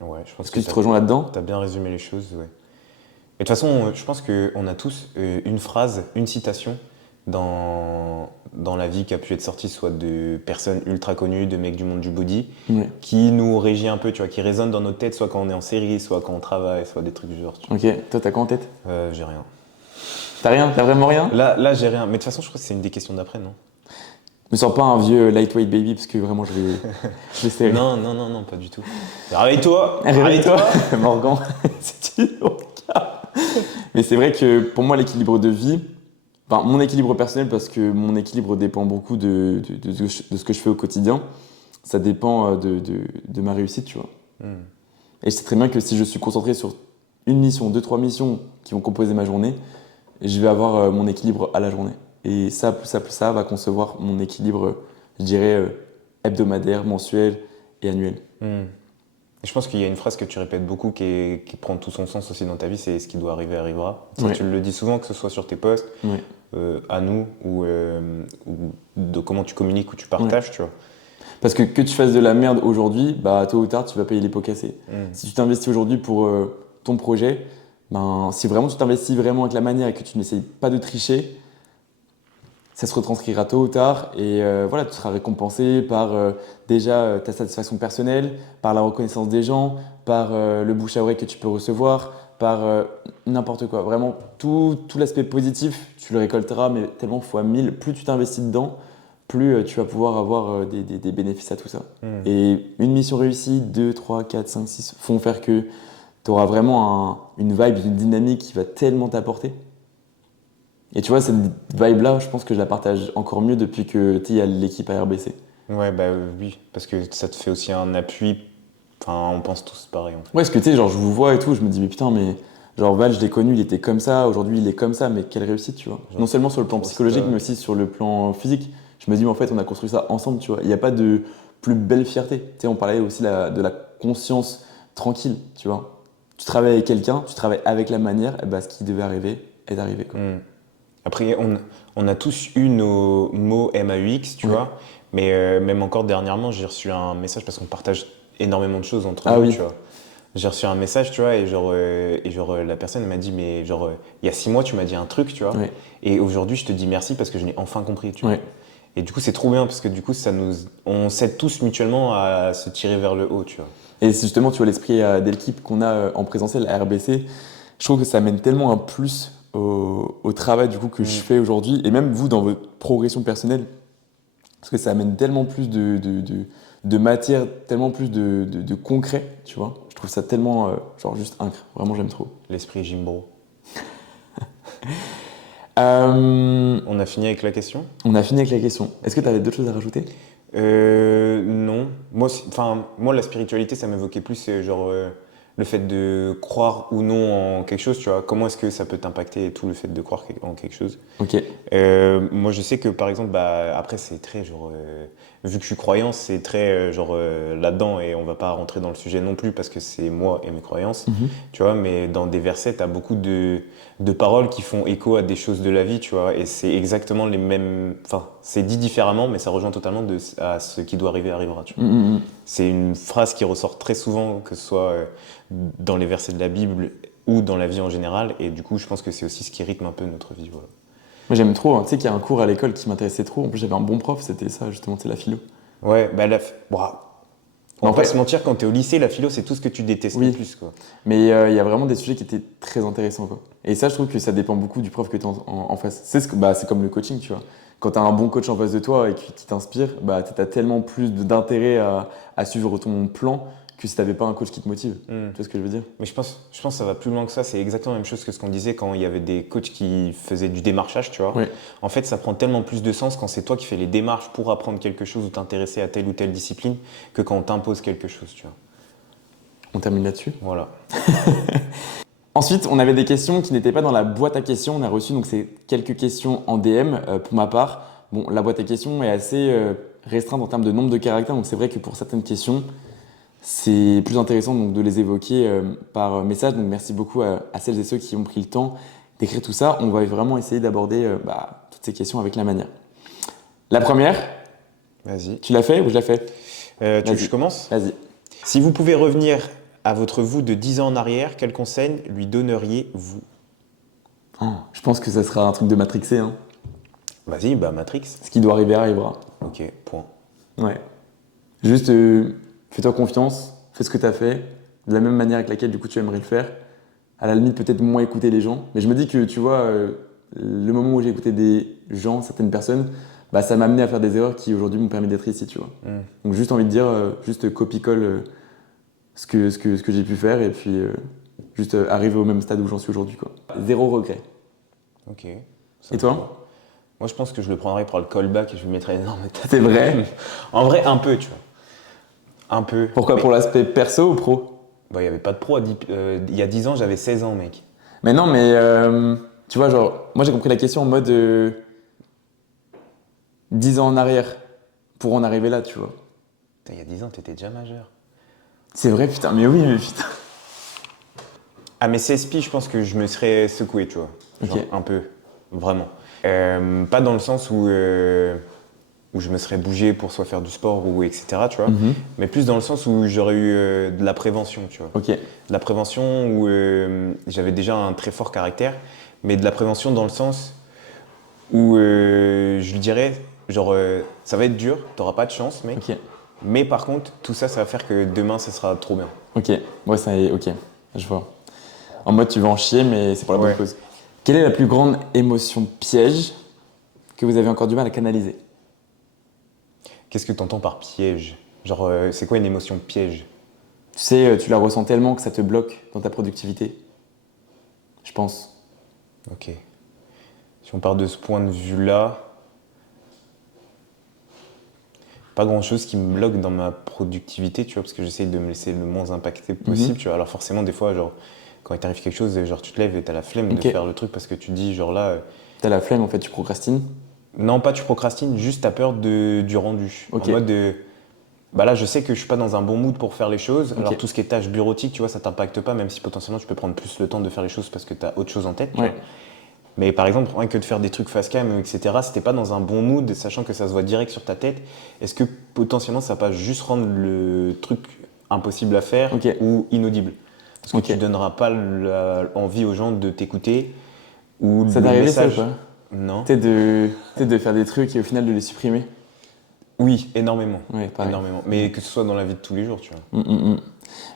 Ouais, je pense Est-ce que tu te rejoins là-dedans? Tu as bien résumé les choses, ouais. Et de toute façon, je pense qu'on a tous une phrase, une citation dans la vie qui a pu être sortie, soit de personnes ultra connues, de mecs du monde du body, qui nous régit un peu, tu vois, qui résonne dans notre tête, soit quand on est en série, soit quand on travaille, soit des trucs du genre. Tu vois. Ok, toi t'as quoi en tête? J'ai rien. T'as rien? T'as vraiment rien? Là, j'ai rien. Mais de toute façon, je crois que c'est une des questions d'après, non? Me sens pas un vieux lightweight baby parce que vraiment je vais serrer. Non, pas du tout. Réveille-toi. Morgan, c'est toujours le cas. Mais c'est vrai que pour moi l'équilibre de vie, Enfin, mon équilibre personnel, parce que mon équilibre dépend beaucoup de ce que je fais au quotidien. Ça dépend de ma réussite, tu vois. Hmm. Et je sais très bien que si je suis concentré sur une mission, deux, trois missions qui vont composer ma journée, je vais avoir mon équilibre à la journée. Et ça, plus ça, plus ça va concevoir mon équilibre, je dirais, hebdomadaire, mensuel et annuel. Hmm. Je pense qu'il y a une phrase que tu répètes beaucoup qui prend tout son sens aussi dans ta vie, c'est ce qui doit arriver arrivera. Ça, Ouais. tu le dis souvent, que ce soit sur tes posts, Ouais. à nous, ou de comment tu communiques ou tu partages, tu vois. Parce que tu fasses de la merde aujourd'hui, bah tôt ou tard, tu vas payer les pots cassés. Hmm. Si tu t'investis aujourd'hui pour ton projet, ben, si vraiment tu t'investis vraiment avec la manière et que tu n'essayes pas de tricher, ça se retranscrira tôt ou tard et voilà, tu seras récompensé par déjà ta satisfaction personnelle, par la reconnaissance des gens, par le bouche à oreille que tu peux recevoir, par n'importe quoi. Vraiment, tout l'aspect positif, tu le récolteras, mais tellement fois 1000. Plus tu t'investis dedans, plus tu vas pouvoir avoir des bénéfices à tout ça. Hmm. Et une mission réussie, 2, 3, 4, 5, 6 font faire que tu auras vraiment une vibe, une dynamique qui va tellement t'apporter. Et tu vois, cette vibe-là, je pense que je la partage encore mieux depuis que tu sais, il y a l'équipe à RBC. Ouais, bah oui, parce que ça te fait aussi un appui. Enfin, on pense tous pareil, en fait. Ouais, parce que tu sais, genre, je vous vois et tout, je me dis, mais putain, mais genre, Val, je l'ai connu, il était comme ça, aujourd'hui, il est comme ça, mais quelle réussite, tu vois. Genre, Non seulement sur le plan trop psychologique, stock. mais aussi sur le plan physique. Je me dis, mais en fait, on a construit ça ensemble, tu vois. Il n'y a pas de plus belle fierté. Tu sais, on parlait aussi de la conscience tranquille, tu vois. Tu travailles avec quelqu'un, tu travailles avec la manière, et bah, ce qui devait arriver est arrivé, quoi. Hmm. Après, on a tous eu nos mots MAUX, tu Ouais. vois. Mais même encore dernièrement, j'ai reçu un message parce qu'on partage énormément de choses entre Ah nous, oui. tu vois. J'ai reçu un message, tu vois, et la personne m'a dit, mais genre, il y a 6 mois, tu m'as dit un truc, tu vois. Ouais. Et aujourd'hui, je te dis merci parce que je l'ai enfin compris, tu vois. Ouais. Et du coup, c'est trop bien parce que du coup, on s'aide tous mutuellement à se tirer vers le haut, tu vois. Et c'est justement, tu vois, l'esprit d'équipe qu'on a en présentiel à RBC, je trouve que ça amène tellement un plus au travail du coup que je Mm. fais aujourd'hui, et même vous dans votre progression personnelle, parce que ça amène tellement plus de matière, tellement plus de concret, tu vois. Je trouve ça tellement, genre juste incre, vraiment j'aime trop. L'esprit Jimbro. Euh, On a fini avec la question? on a fini avec la question. Est-ce que tu avais d'autres choses à rajouter? Non. Moi, la spiritualité, ça m'évoquait plus le fait de croire ou non en quelque chose, tu vois. Comment est-ce que ça peut t'impacter et tout le fait de croire en quelque chose? Ok. Moi, je sais que par exemple, bah, après, c'est très vu que je suis croyant, c'est très là-dedans et on va pas rentrer dans le sujet non plus parce que c'est moi et mes croyances, Mhm. tu vois. Mais dans des versets, tu as beaucoup de paroles qui font écho à des choses de la vie, tu vois. Et c'est exactement les mêmes. Enfin, c'est dit différemment, mais ça rejoint totalement à ce qui doit arriver arrivera, tu vois. Mhm. C'est une phrase qui ressort très souvent, que ce soit dans les versets de la Bible ou dans la vie en général. Et du coup, je pense que c'est aussi ce qui rythme un peu notre vie, voilà. Moi j'aime trop, hein. Tu sais qu'il y a un cours à l'école qui m'intéressait trop. En plus j'avais un bon prof, c'était ça justement, c'est la philo. Ouais, bah on Mais va en pas fait, se mentir, quand t'es au lycée, la philo, c'est tout ce que tu détestes le oui. plus, quoi. Mais il y a vraiment des sujets qui étaient très intéressants, quoi. Et ça, je trouve que ça dépend beaucoup du prof que tu as en face. C'est comme le coaching, tu vois. Quand tu as un bon coach en face de toi et qui t'inspire, bah, tu as tellement plus d'intérêt à suivre ton plan que si tu n'avais pas un coach qui te motive. Hmm. Tu vois ce que je veux dire? Mais je pense que ça va plus loin que ça. C'est exactement la même chose que ce qu'on disait quand il y avait des coachs qui faisaient du démarchage, tu vois. Ouais. En fait, ça prend tellement plus de sens quand c'est toi qui fais les démarches pour apprendre quelque chose ou t'intéresser à telle ou telle discipline que quand on t'impose quelque chose, tu vois. On termine là-dessus. Voilà. Ensuite, on avait des questions qui n'étaient pas dans la boîte à questions. On a reçu donc ces quelques questions en DM pour ma part. Bon, la boîte à questions est assez restreinte en termes de nombre de caractères, donc c'est vrai que pour certaines questions, c'est plus intéressant donc, de les évoquer par message. Donc merci beaucoup à celles et ceux qui ont pris le temps d'écrire tout ça. On va vraiment essayer d'aborder toutes ces questions avec la manière. La première, Vas-y. tu l'as fait ou je l'ai fait? Tu veux que Vas-y. je commence? Vas-y. Si vous pouvez revenir à votre vous de 10 ans en arrière, quel conseil lui donneriez-vous? Oh, je pense que ça sera un truc de matrixé, hein. Vas-y, bah Matrix. Ce qui doit arriver arrivera. Ok, point. Ouais. Juste fais-toi confiance, fais ce que tu as fait, de la même manière avec laquelle du coup tu aimerais le faire. À la limite, peut-être moins écouter les gens. Mais je me dis que tu vois, le moment où j'ai écouté des gens, certaines personnes, bah, ça m'a amené à faire des erreurs qui aujourd'hui m'ont permis d'être ici, tu vois. Hmm. Donc juste envie de dire, juste copie-colle ce que j'ai pu faire et puis juste arriver au même stade où j'en suis aujourd'hui, quoi. Zéro regret. Ok. Et toi? Moi, je pense que je le prendrais pour le callback et je lui mettrais énorme tête. C'est vrai? En vrai, un peu, tu vois. Un peu. Pourquoi? Mais, Pour l'aspect perso ou pro? bah, il n'y avait pas de pro. Il y a 10 ans, j'avais 16 ans, mec. Mais non, mais tu vois, genre, moi j'ai compris la question en mode 10 ans en arrière pour en arriver là, tu vois. Putain, il y a 10 ans, t'étais déjà majeur. C'est vrai, putain, mais oui, mais putain. À mes 16 piges, je pense que je me serais secoué, tu vois. Genre, Ok. un peu. Vraiment. Pas dans le sens où je me serais bougé pour soit faire du sport ou etc., tu vois. Mhm. Mais plus dans le sens où j'aurais eu de la prévention, tu vois. Ok. De la prévention où j'avais déjà un très fort caractère, mais de la prévention dans le sens où je lui dirais, genre, ça va être dur, t'auras pas de chance, mec. Ok. Mais par contre, tout ça, ça va faire que demain, ça sera trop bien. Ok. Ouais, ça y est, ok. Je vois. En mode, tu veux en chier, mais c'est pour la bonne Ouais. cause. Quelle est la plus grande émotion piège que vous avez encore du mal à canaliser? Qu'est-ce que t'entends par piège? Genre, c'est quoi une émotion piège? Tu sais, tu la ressens tellement que ça te bloque dans ta productivité. Je pense. Ok. Si on part de ce point de vue-là, pas grand-chose qui me bloque dans ma productivité, tu vois, parce que j'essaye de me laisser le moins impacté possible, tu vois. Alors forcément, des fois, genre, quand il t'arrive quelque chose, genre, tu te lèves et t'as la flemme Ok. de faire le truc parce que tu te dis, genre là, T'as la flemme, en fait, tu procrastines. non, pas tu procrastines, juste t'as peur du rendu. Ok. En mode de, bah là, je sais que je suis pas dans un bon mood pour faire les choses. Alors Ok. tout ce qui est tâches bureautiques, tu vois, ça t'impacte pas, même si potentiellement tu peux prendre plus le temps de faire les choses parce que t'as autre chose en tête, tu Ouais. vois. Mais par exemple, rien que de faire des trucs face cam, etc., si t'es pas dans un bon mood, sachant que ça se voit direct sur ta tête, est-ce que potentiellement ça va pas juste rendre le truc impossible à faire Ok. ou inaudible? Parce que Ok. tu donneras pas envie aux gens de t'écouter ou Ça le t'est arrivé ça ou message. pas? Non. Tu sais, de faire des trucs et au final de les supprimer. Oui, énormément. Ouais, pareil. Énormément. Mais que ce soit dans la vie de tous les jours, tu vois. Mm.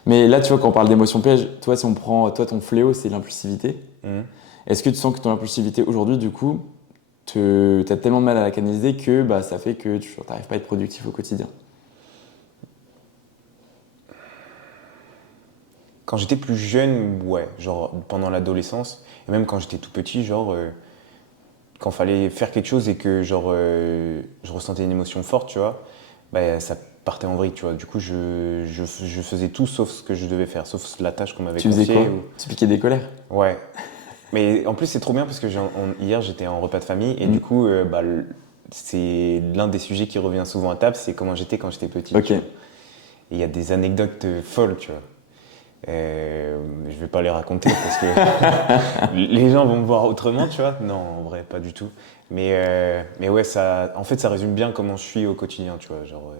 Mais là, tu vois, quand on parle d'émotion piège, toi, si on prend, toi, ton fléau, c'est l'impulsivité. Mhm. Est-ce que tu sens que ton impulsivité aujourd'hui, du coup, t'as tellement de mal à la canaliser que bah, ça fait que tu n'arrives pas à être productif au quotidien? Quand j'étais plus jeune, ouais, genre pendant l'adolescence, et même quand j'étais tout petit, genre, quand fallait faire quelque chose et que genre, je ressentais une émotion forte, tu vois, bah, ça partait en vrille, tu vois. Du coup, je faisais tout sauf ce que je devais faire, sauf la tâche qu'on m'avait Tu faisais confiée. quoi? Tu piquais des colères? Ouais. Mais en plus, c'est trop bien parce que hier, j'étais en repas de famille et Mm. du coup, bah, c'est l'un des sujets qui revient souvent à table, c'est comment j'étais quand j'étais petit. Ok. Tu vois. Et il y a des anecdotes folles, tu vois. Je vais pas les raconter parce que les gens vont me voir autrement, tu vois. Non, en vrai, pas du tout. Mais ouais, en fait, ça résume bien comment je suis au quotidien, tu vois. Genre,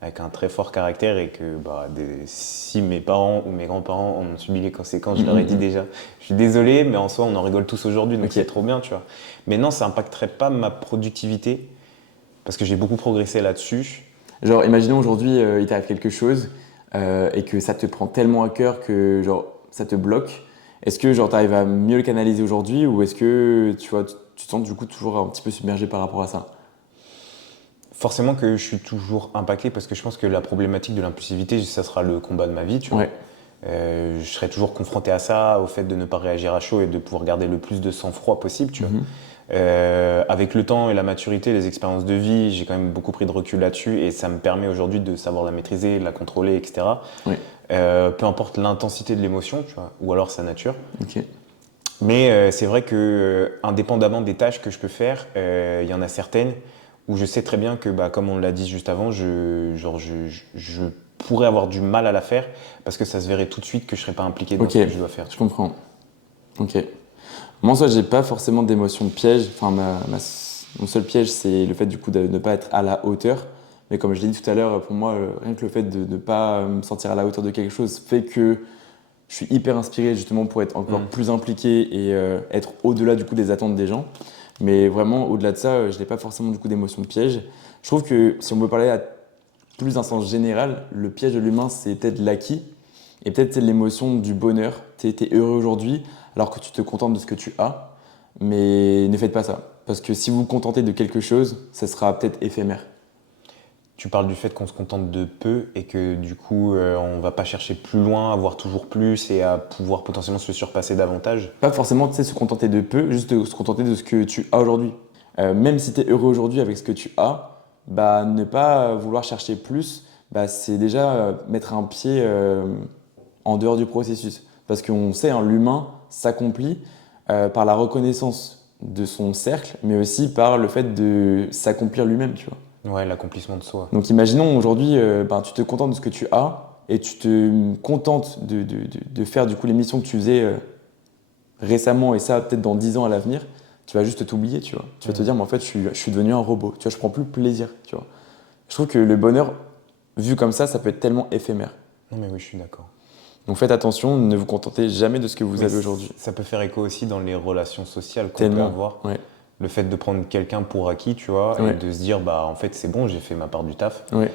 avec un très fort caractère et que bah, si mes parents ou mes grands-parents en ont subi les conséquences, je leur ai dit déjà. Je suis désolé, mais en soi, on en rigole tous aujourd'hui, donc Ok. c'est trop bien, tu vois. Mais non, ça impacterait pas ma productivité parce que j'ai beaucoup progressé là-dessus. Genre, imaginons aujourd'hui, il t'arrive quelque chose et que ça te prend tellement à cœur que genre, ça te bloque. Est-ce que genre, tu arrives à mieux le canaliser aujourd'hui ou est-ce que tu vois, tu te sens du coup toujours un petit peu submergé par rapport à ça? Forcément que je suis toujours impacté parce que je pense que la problématique de l'impulsivité, ça sera le combat de ma vie, tu vois. Ouais. Je serai toujours confronté à ça, au fait de ne pas réagir à chaud et de pouvoir garder le plus de sang-froid possible, tu vois. Mhm. Avec le temps et la maturité, les expériences de vie, j'ai quand même beaucoup pris de recul là-dessus et ça me permet aujourd'hui de savoir la maîtriser, la contrôler, etc. Ouais. Peu importe l'intensité de l'émotion, tu vois, ou alors sa nature. Ok. Mais c'est vrai que, indépendamment des tâches que je peux faire, il y en a certaines où je sais très bien que, bah, comme on l'a dit juste avant, je pourrais avoir du mal à la faire parce que ça se verrait tout de suite que je ne serais pas impliqué dans Ok. ce que je dois faire. Je comprends. Ok. Moi, en soi, j'ai pas forcément d'émotion de piège. Enfin, mon seul piège, c'est le fait du coup de ne pas être à la hauteur. Mais comme je l'ai dit tout à l'heure, pour moi, rien que le fait de ne pas me sentir à la hauteur de quelque chose fait que je suis hyper inspiré justement pour être encore plus impliqué et être au-delà du coup des attentes des gens. Mais vraiment, au-delà de ça, je n'ai pas forcément du coup d'émotion de piège. Je trouve que si on veut parler à plus d'un sens général, le piège de l'humain, c'est peut-être l'acquis et peut-être c'est l'émotion du bonheur. Tu es heureux aujourd'hui alors que tu te contentes de ce que tu as, mais ne faites pas ça. Parce que si vous vous contentez de quelque chose, ça sera peut-être éphémère. Tu parles du fait qu'on se contente de peu et que du coup, on va pas chercher plus loin, avoir toujours plus et à pouvoir potentiellement se surpasser davantage. Pas forcément, tu sais, se contenter de peu, juste se contenter de ce que tu as aujourd'hui. même si tu es heureux aujourd'hui avec ce que tu as, bah, ne pas vouloir chercher plus, bah, c'est déjà mettre un pied en dehors du processus. Parce qu'on sait, hein, l'humain s'accomplit par la reconnaissance de son cercle, mais aussi par le fait de s'accomplir lui-même, tu vois. Ouais, l'accomplissement de soi. Donc imaginons aujourd'hui, ben, tu te contentes de ce que tu as et tu te contentes de faire du coup les missions que tu faisais récemment et ça peut-être dans 10 ans à l'avenir, tu vas juste t'oublier, tu vois. Tu vas te dire, mais en fait, je suis devenu un robot, tu vois, je prends plus plaisir, tu vois. Je trouve que le bonheur, vu comme ça peut être tellement éphémère. Non, mais oui, je suis d'accord. Donc faites attention, ne vous contentez jamais de ce que vous avez aujourd'hui. Ça peut faire écho aussi dans les relations sociales qu'on peut Tellement, avoir. ouais, Le fait de prendre quelqu'un pour acquis, tu vois, Ouais. et de se dire, bah en fait c'est bon, j'ai fait ma part du taf. ouais,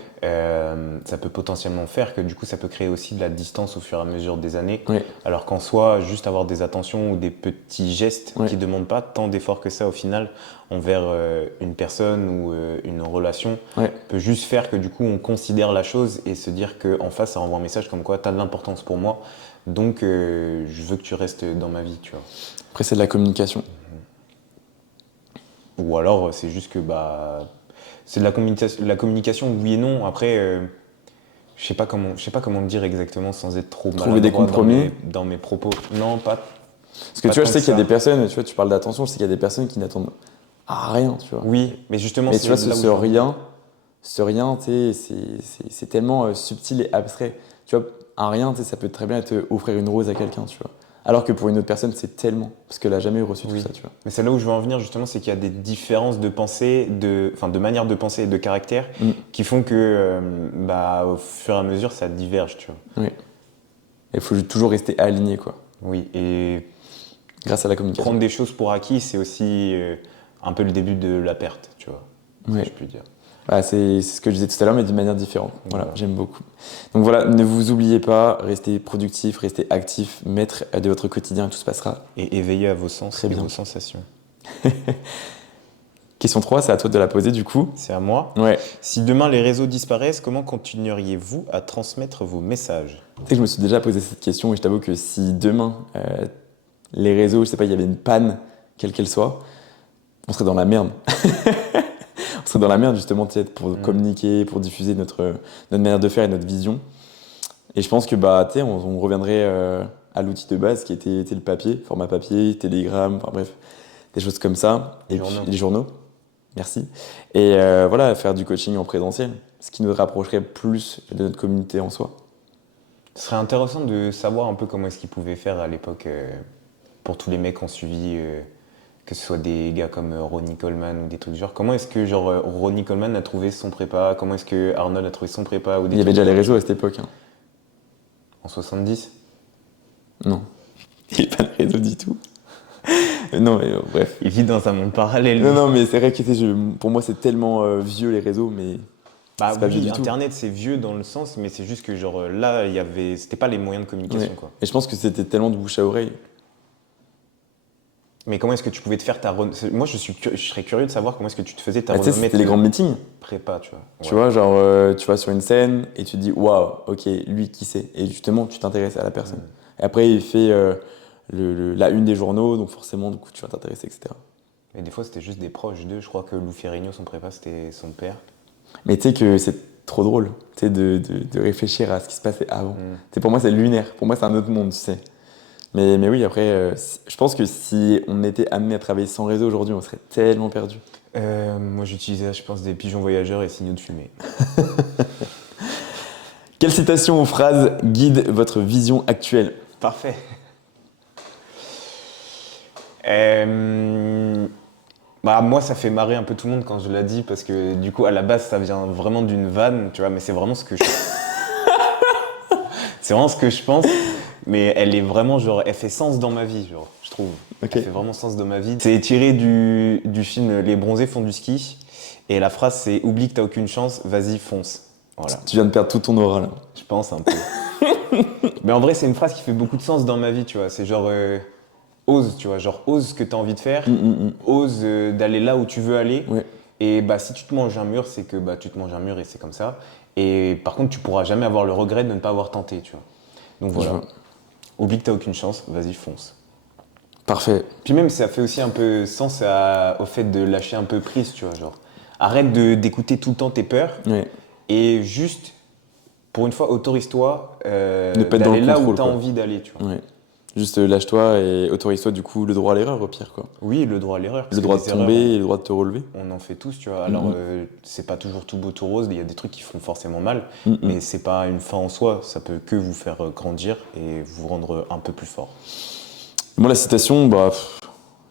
Ça peut potentiellement faire que du coup ça peut créer aussi de la distance au fur et à mesure des années. ouais, Alors qu'en soi, juste avoir des attentions ou des petits gestes Ouais. qui ne demandent pas tant d'efforts que ça au final envers une personne ou une relation ouais. peut juste faire que du coup on considère la chose et se dire qu'en face ça renvoie un message comme quoi tu as de l'importance pour moi, donc je veux que tu restes dans ma vie, tu vois. Après, c'est de la communication. Ou alors c'est juste que bah c'est de la communication oui et non. Après je sais pas comment le dire exactement sans être trop Trouver des maladroit compromis. dans mes propos. Non, pas. Parce que Pas tu vois, tant je sais que qu'il y a ça. des personnes, tu vois, tu parles d'attention, je sais qu'il y a des personnes qui n'attendent à rien, tu vois. Oui, mais justement Mais tu c'est vois, là où je veux en venir. ce rien, tu sais, c'est tellement subtil et abstrait. Tu vois, un rien, tu sais, ça peut très bien être offrir une rose à quelqu'un, tu vois. Alors que pour une autre personne, c'est tellement, parce qu'elle a jamais reçu tout Oui. ça, tu vois. Mais c'est là où je veux en venir justement, c'est qu'il y a des différences de pensée, enfin de manière de penser et de caractère Mm. qui font que bah au fur et à mesure ça diverge, tu vois. Oui. Il faut toujours rester aligné, quoi, Oui, et grâce à la communication. prendre des choses pour acquis, c'est aussi un peu le début de la perte, tu vois, Ouais. si je puis dire. Voilà, c'est ce que je disais tout à l'heure, mais d'une manière différente. Voilà, Voilà. j'aime beaucoup. Donc voilà, ne vous oubliez pas, restez productif, restez actif, maître de votre quotidien et tout se passera. Et éveiller à vos sens Très et bien. vos sensations. Question 3, c'est à toi de la poser du coup. C'est à moi. Ouais. Si demain les réseaux disparaissent, comment continueriez-vous à transmettre vos messages? Tu sais que je me suis déjà posé cette question et je t'avoue que si demain, les réseaux, je sais pas, il y avait une panne, quelle qu'elle soit, on serait dans la merde. On serait dans la merde justement tu sais, pour communiquer, pour diffuser notre manière de faire et notre vision. Et je pense que bah, tu sais, on reviendrait à l'outil de base qui était le papier, format papier, télégramme, enfin bref, des choses comme ça. Et Journaux. puis les journaux, merci. Et voilà, faire du coaching en présentiel, ce qui nous rapprocherait plus de notre communauté en soi. Ce serait intéressant de savoir un peu comment est-ce qu'ils pouvaient faire à l'époque pour tous les mecs qui ont suivi, que ce soit des gars comme Ronnie Coleman ou des trucs du genre. Comment est-ce que genre Ronnie Coleman a trouvé son prépa? Comment est-ce que Arnold a trouvé son prépa ou des Il y avait trucs déjà du les genre réseaux à cette époque. Hein. En 70? Non. Il n'y a pas de réseau du tout. Non, mais bref. Il vit dans un monde parallèle. Non, non, mais c'est vrai que pour moi, c'est tellement vieux les réseaux, mais Bah c'est pas vieux oui, du tout. Internet c'est vieux dans le sens, mais c'est juste que genre là, c'était pas les moyens de communication Ouais. quoi. Et je pense que c'était tellement de bouche à oreille. Mais comment est-ce que tu pouvais te faire ta Moi je serais curieux de savoir comment est-ce que tu te faisais ta Bah, tu sais, renommée c'était les de grands meetings. prépa, tu vois. Tu Ouais. vois, genre, tu vas sur une scène et tu te dis, waouh, ok, lui, qui c'est? Et justement, tu t'intéresses à la personne. Et après, il fait la une des journaux, donc forcément, du coup, tu vas t'intéresser, etc. Mais des fois c'était juste des proches d'eux. Je crois que Lou Ferrigno, son prépa, c'était son père. Mais tu sais que c'est trop drôle, tu sais, de réfléchir à ce qui se passait avant. Tu sais, pour moi, c'est lunaire. Pour moi, c'est un autre monde, tu sais. Mais oui, après, je pense que si on était amené à travailler sans réseau aujourd'hui, on serait tellement perdu. Moi j'utilisais, je pense, des pigeons voyageurs et signaux de fumée. Quelle citation ou phrase guide votre vision actuelle? Parfait. Bah moi ça fait marrer un peu tout le monde quand je l'ai dit parce que du coup à la base ça vient vraiment d'une vanne, tu vois, mais c'est vraiment ce que je... c'est vraiment ce que je pense, mais elle est vraiment genre, elle fait sens dans ma vie, genre, je trouve. Ok. Elle fait vraiment sens dans ma vie. C'est tiré du film Les bronzés font du ski et la phrase c'est oublie que t'as aucune chance, vas-y fonce. Voilà, Tu viens de perdre tout ton aura là. je pense un peu. Mais en vrai c'est une phrase qui fait beaucoup de sens dans ma vie, tu vois, c'est genre ose, tu vois, genre ose ce que t'as envie de faire, ose d'aller là où tu veux aller. Ouais. Et bah si tu te manges un mur, c'est que bah tu te manges un mur et c'est comme ça. Et par contre, tu pourras jamais avoir le regret de ne pas avoir tenté, tu vois. Donc Je voilà. vois. Oublie que t'as aucune chance, vas-y fonce. Parfait. Puis même, ça fait aussi un peu sens au fait de lâcher un peu prise, tu vois, genre. Arrête d'écouter tout le temps tes peurs Ouais. et juste, pour une fois, autorise-toi Ne pas être dans d'aller le là où contrôle, tu as quoi. envie d'aller, tu vois. Ouais. Juste lâche-toi et autorise-toi du coup le droit à l'erreur au pire, quoi. Oui, le droit à l'erreur, parce Le que droit de les erreurs, tomber et le droit de te relever. on en fait tous, tu vois. Alors, Mhm. c'est pas toujours tout beau, tout rose, il y a des trucs qui font forcément mal, Mhm. mais c'est pas une fin en soi, ça peut que vous faire grandir et vous rendre un peu plus fort. Moi, la citation,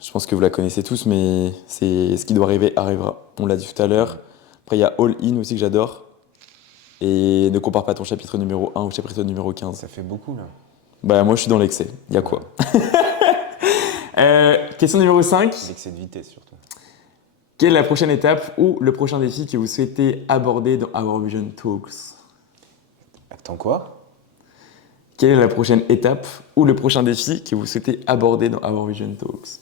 je pense que vous la connaissez tous, mais c'est ce qui doit arriver arrivera. On l'a dit tout à l'heure. Après, il y a All In aussi que j'adore. Et ne compare pas ton chapitre numéro 1 au chapitre numéro 15. Ça fait beaucoup, là. Bah, moi, je suis dans l'excès. Il y a quoi? Question numéro 5. L'excès de vitesse, surtout. Quelle est la prochaine étape ou le prochain défi que vous souhaitez aborder dans Our Vision Talks? Attends, quoi? Quelle est la prochaine étape ou le prochain défi que vous souhaitez aborder dans Our Vision Talks?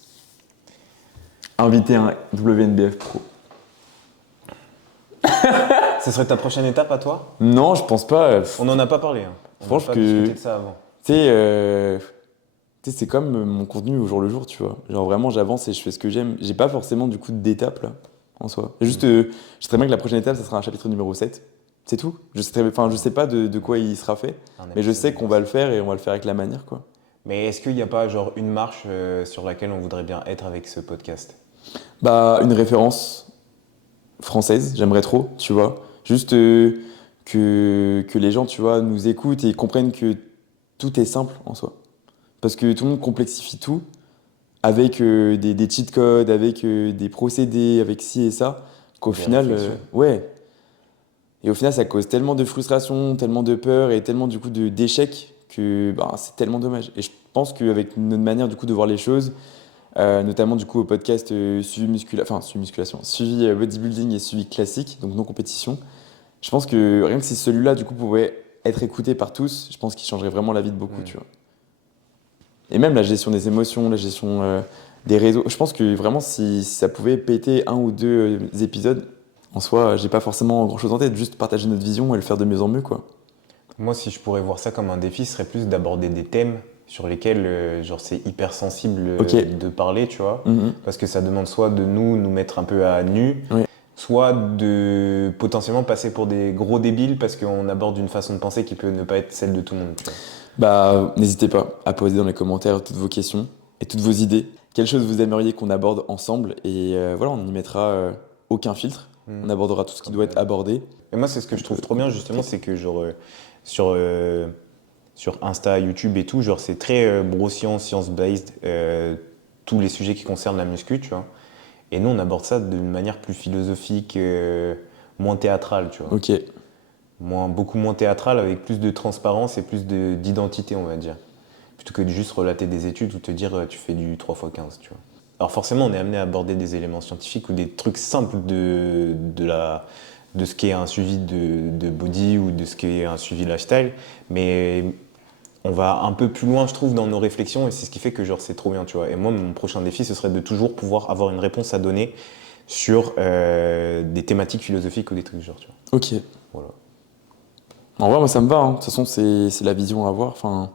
Inviter un WNBF Pro. Ce serait ta prochaine étape à toi? Non, je pense pas. On n'en a pas parlé, hein. On n'a Franchement pas que- discuté de ça avant. Tu sais, c'est comme mon contenu au jour le jour, tu vois. Genre vraiment, j'avance et je fais ce que j'aime. J'ai pas forcément du coup d'étape là, en soi. Juste, je sais très bien que la prochaine étape, ça sera un chapitre numéro 7. C'est tout. Je sais pas de quoi il sera fait, mais je sais qu'on va le faire et on va le faire avec la manière, quoi. Mais est-ce qu'il n'y a pas genre une marche sur laquelle on voudrait bien être avec ce podcast? Bah, une référence française, j'aimerais trop, tu vois. Juste que les gens, tu vois, nous écoutent et comprennent que tout est simple en soi. Parce que tout le monde complexifie tout avec des cheat codes, avec des procédés, avec ci et ça, qu'au Des final, réflexions. ouais. Et au final, ça cause tellement de frustration, tellement de peur et tellement du coup d'échecs que c'est tellement dommage. Et je pense qu'avec notre manière du coup de voir les choses, notamment du coup au podcast suivi musculation, suivi bodybuilding et suivi classique, donc non compétition, je pense que rien que si celui-là du coup pouvait être écouté par tous, je pense qu'il changerait vraiment la vie de beaucoup, tu vois. Et même la gestion des émotions, la gestion des réseaux. Je pense que vraiment, si ça pouvait péter un ou deux épisodes, en soi, j'ai pas forcément grand chose en tête, juste partager notre vision et le faire de mieux en mieux, quoi. Moi, si je pourrais voir ça comme un défi, ce serait plus d'aborder des thèmes sur lesquels genre c'est hyper sensible Ok. de parler, tu vois. Mhm. Parce que ça demande soit de nous mettre un peu à nu, Ouais. soit de potentiellement passer pour des gros débiles parce qu'on aborde une façon de penser qui peut ne pas être celle de tout le monde, tu vois. N'hésitez pas à poser dans les commentaires toutes vos questions et toutes vos idées. Quelles choses vous aimeriez qu'on aborde ensemble? Et voilà, on n'y mettra aucun filtre. On abordera tout ce qui doit être abordé. Et moi, c'est ce que je trouve trop bien, justement, c'est que genre sur, sur Insta, YouTube et tout, genre c'est très bro-science, science-based, tous les sujets qui concernent la muscu, tu vois. Et nous, on aborde ça d'une manière plus philosophique, moins théâtrale, tu vois. Ok. Beaucoup moins théâtrale, avec plus de transparence et plus d'identité, on va dire. Plutôt que de juste relater des études ou te dire tu fais du 3x15, tu vois. Alors forcément, on est amené à aborder des éléments scientifiques ou des trucs simples de ce qu'est un suivi de body ou de ce qu'est un suivi lifestyle, mais on va un peu plus loin, je trouve, dans nos réflexions et c'est ce qui fait que genre c'est trop bien, tu vois. Et moi, mon prochain défi, ce serait de toujours pouvoir avoir une réponse à donner sur des thématiques philosophiques ou des trucs genre, tu vois. Ok. Voilà. En vrai, moi, ça me va, hein. De toute façon, c'est la vision à avoir. Enfin,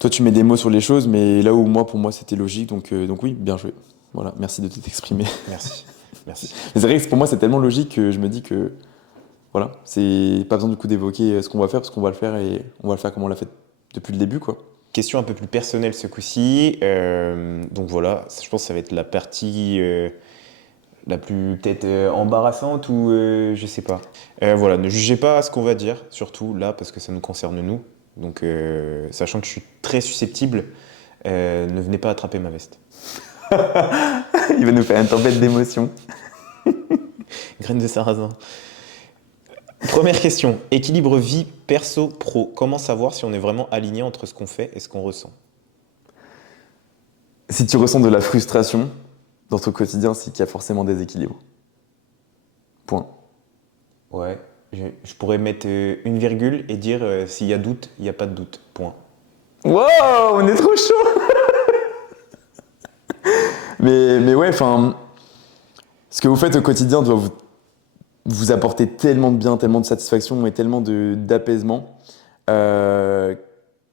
toi, tu mets des mots sur les choses, mais là où pour moi, c'était logique. Donc oui, bien joué. Voilà, merci de t'exprimer. Merci. Merci. Mais c'est vrai que pour moi, c'est tellement logique que je me dis que, voilà, c'est pas besoin du coup d'évoquer ce qu'on va faire, parce qu'on va le faire et on va le faire comme on l'a fait depuis le début, quoi. Question un peu plus personnelle ce coup-ci. Donc voilà, je pense que ça va être la partie la plus peut-être embarrassante ou je sais pas. Voilà, ne jugez pas ce qu'on va dire, surtout là, parce que ça nous concerne nous. Donc sachant que je suis très susceptible, ne venez pas attraper ma veste. Il va nous faire une tempête d'émotions. Graine de sarrasin. Première question. Équilibre vie perso-pro. Comment savoir si on est vraiment aligné entre ce qu'on fait et ce qu'on ressent? Si tu ressens de la frustration dans ton quotidien, c'est qu'il y a forcément des équilibres. Point. Ouais. Je pourrais mettre une virgule et dire s'il y a doute, il n'y a pas de doute. Point. Wow, on est trop chaud. mais ouais, enfin, ce que vous faites au quotidien doit vous apporter tellement de bien, tellement de satisfaction et tellement d'apaisement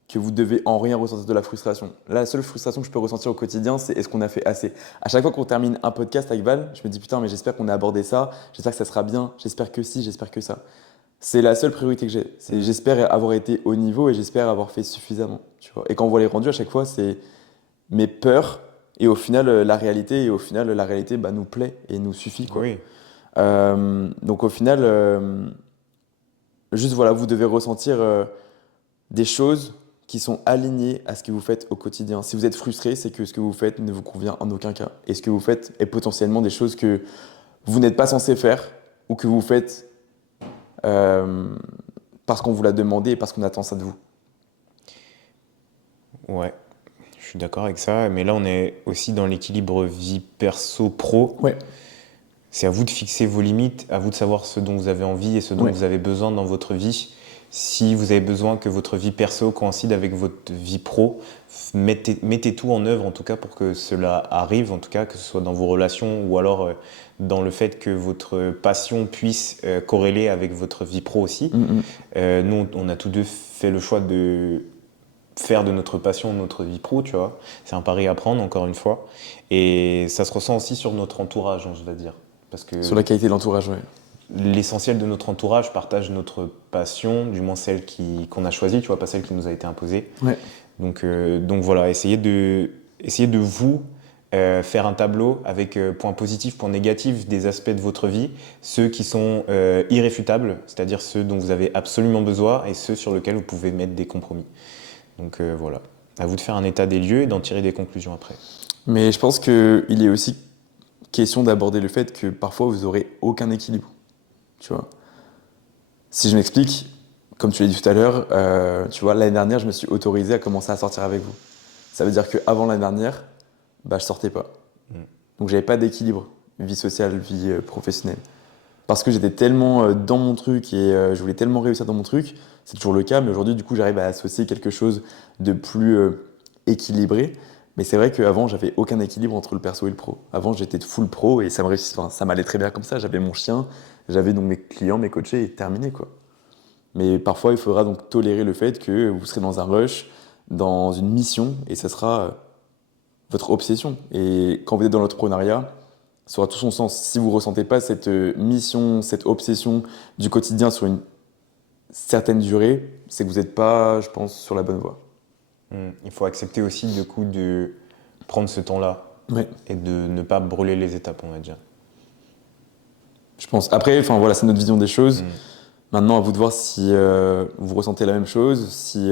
que vous devez en rien ressentir de la frustration. La seule frustration que je peux ressentir au quotidien, c'est est-ce qu'on a fait assez. À chaque fois qu'on termine un podcast avec Val, je me dis putain, mais j'espère qu'on a abordé ça, j'espère que ça sera bien, j'espère que si, j'espère que ça. C'est la seule priorité que j'ai. C'est j'espère avoir été au niveau et j'espère avoir fait suffisamment. Tu vois. Et quand on voit les rendus, à chaque fois, c'est mes peurs et au final la réalité. Et au final, la réalité nous plaît et nous suffit, quoi. Oui. Donc au final, juste voilà, vous devez ressentir des choses qui sont alignées à ce que vous faites au quotidien. Si vous êtes frustré, c'est que ce que vous faites ne vous convient en aucun cas. Et ce que vous faites est potentiellement des choses que vous n'êtes pas censé faire ou que vous faites euh, parce qu'on vous l'a demandé et parce qu'on attend ça de vous. Ouais, je suis d'accord avec ça. Mais là, on est aussi dans l'équilibre vie perso-pro. Ouais. C'est à vous de fixer vos limites, à vous de savoir ce dont vous avez envie et ce dont Ouais. vous avez besoin dans votre vie. Si vous avez besoin que votre vie perso coïncide avec votre vie pro, mettez tout en œuvre en tout cas pour que cela arrive, en tout cas que ce soit dans vos relations ou alors dans le fait que votre passion puisse corréler avec votre vie pro aussi. Nous, on a tous deux fait le choix de faire de notre passion notre vie pro, tu vois. C'est un pari à prendre, encore une fois. Et ça se ressent aussi sur notre entourage, hein, je dois dire. Parce que Sur la qualité de l'entourage, ouais. l'essentiel de notre entourage partage notre passion, du moins celle qu'on a choisie, tu vois, pas celle qui nous a été imposée. Ouais. Donc voilà, essayez de vous faire un tableau avec points positifs, points négatifs des aspects de votre vie, ceux qui sont irréfutables, c'est-à-dire ceux dont vous avez absolument besoin et ceux sur lesquels vous pouvez mettre des compromis. Donc voilà, à vous de faire un état des lieux et d'en tirer des conclusions après. Mais je pense qu'il est aussi question d'aborder le fait que parfois vous aurez aucun équilibre. Tu vois. Si je m'explique, comme tu l'as dit tout à l'heure, tu vois, l'année dernière, je me suis autorisé à commencer à sortir avec vous. Ça veut dire qu'avant l'année dernière, je sortais pas. Donc j'avais pas d'équilibre, vie sociale, vie professionnelle. Parce que j'étais tellement dans mon truc et je voulais tellement réussir dans mon truc, c'est toujours le cas, mais aujourd'hui, du coup, j'arrive à associer quelque chose de plus équilibré. Mais c'est vrai qu'avant, j'avais aucun équilibre entre le perso et le pro. Avant, j'étais full pro et ça me réussit, enfin, ça m'allait très bien comme ça. J'avais mon chien, j'avais donc mes clients, mes coachés et terminé, quoi. Mais parfois, il faudra donc tolérer le fait que vous serez dans un rush, dans une mission, et ça sera votre obsession. Et quand vous êtes dans l'entrepreneuriat, ça aura tout son sens. Si vous ne ressentez pas cette mission, cette obsession du quotidien sur une certaine durée, c'est que vous n'êtes pas, je pense, sur la bonne voie. Il faut accepter aussi du coup de prendre ce temps-là Ouais. et de ne pas brûler les étapes, on va dire. Je pense. Après, enfin voilà, c'est notre vision des choses. Maintenant, à vous de voir si vous ressentez la même chose, si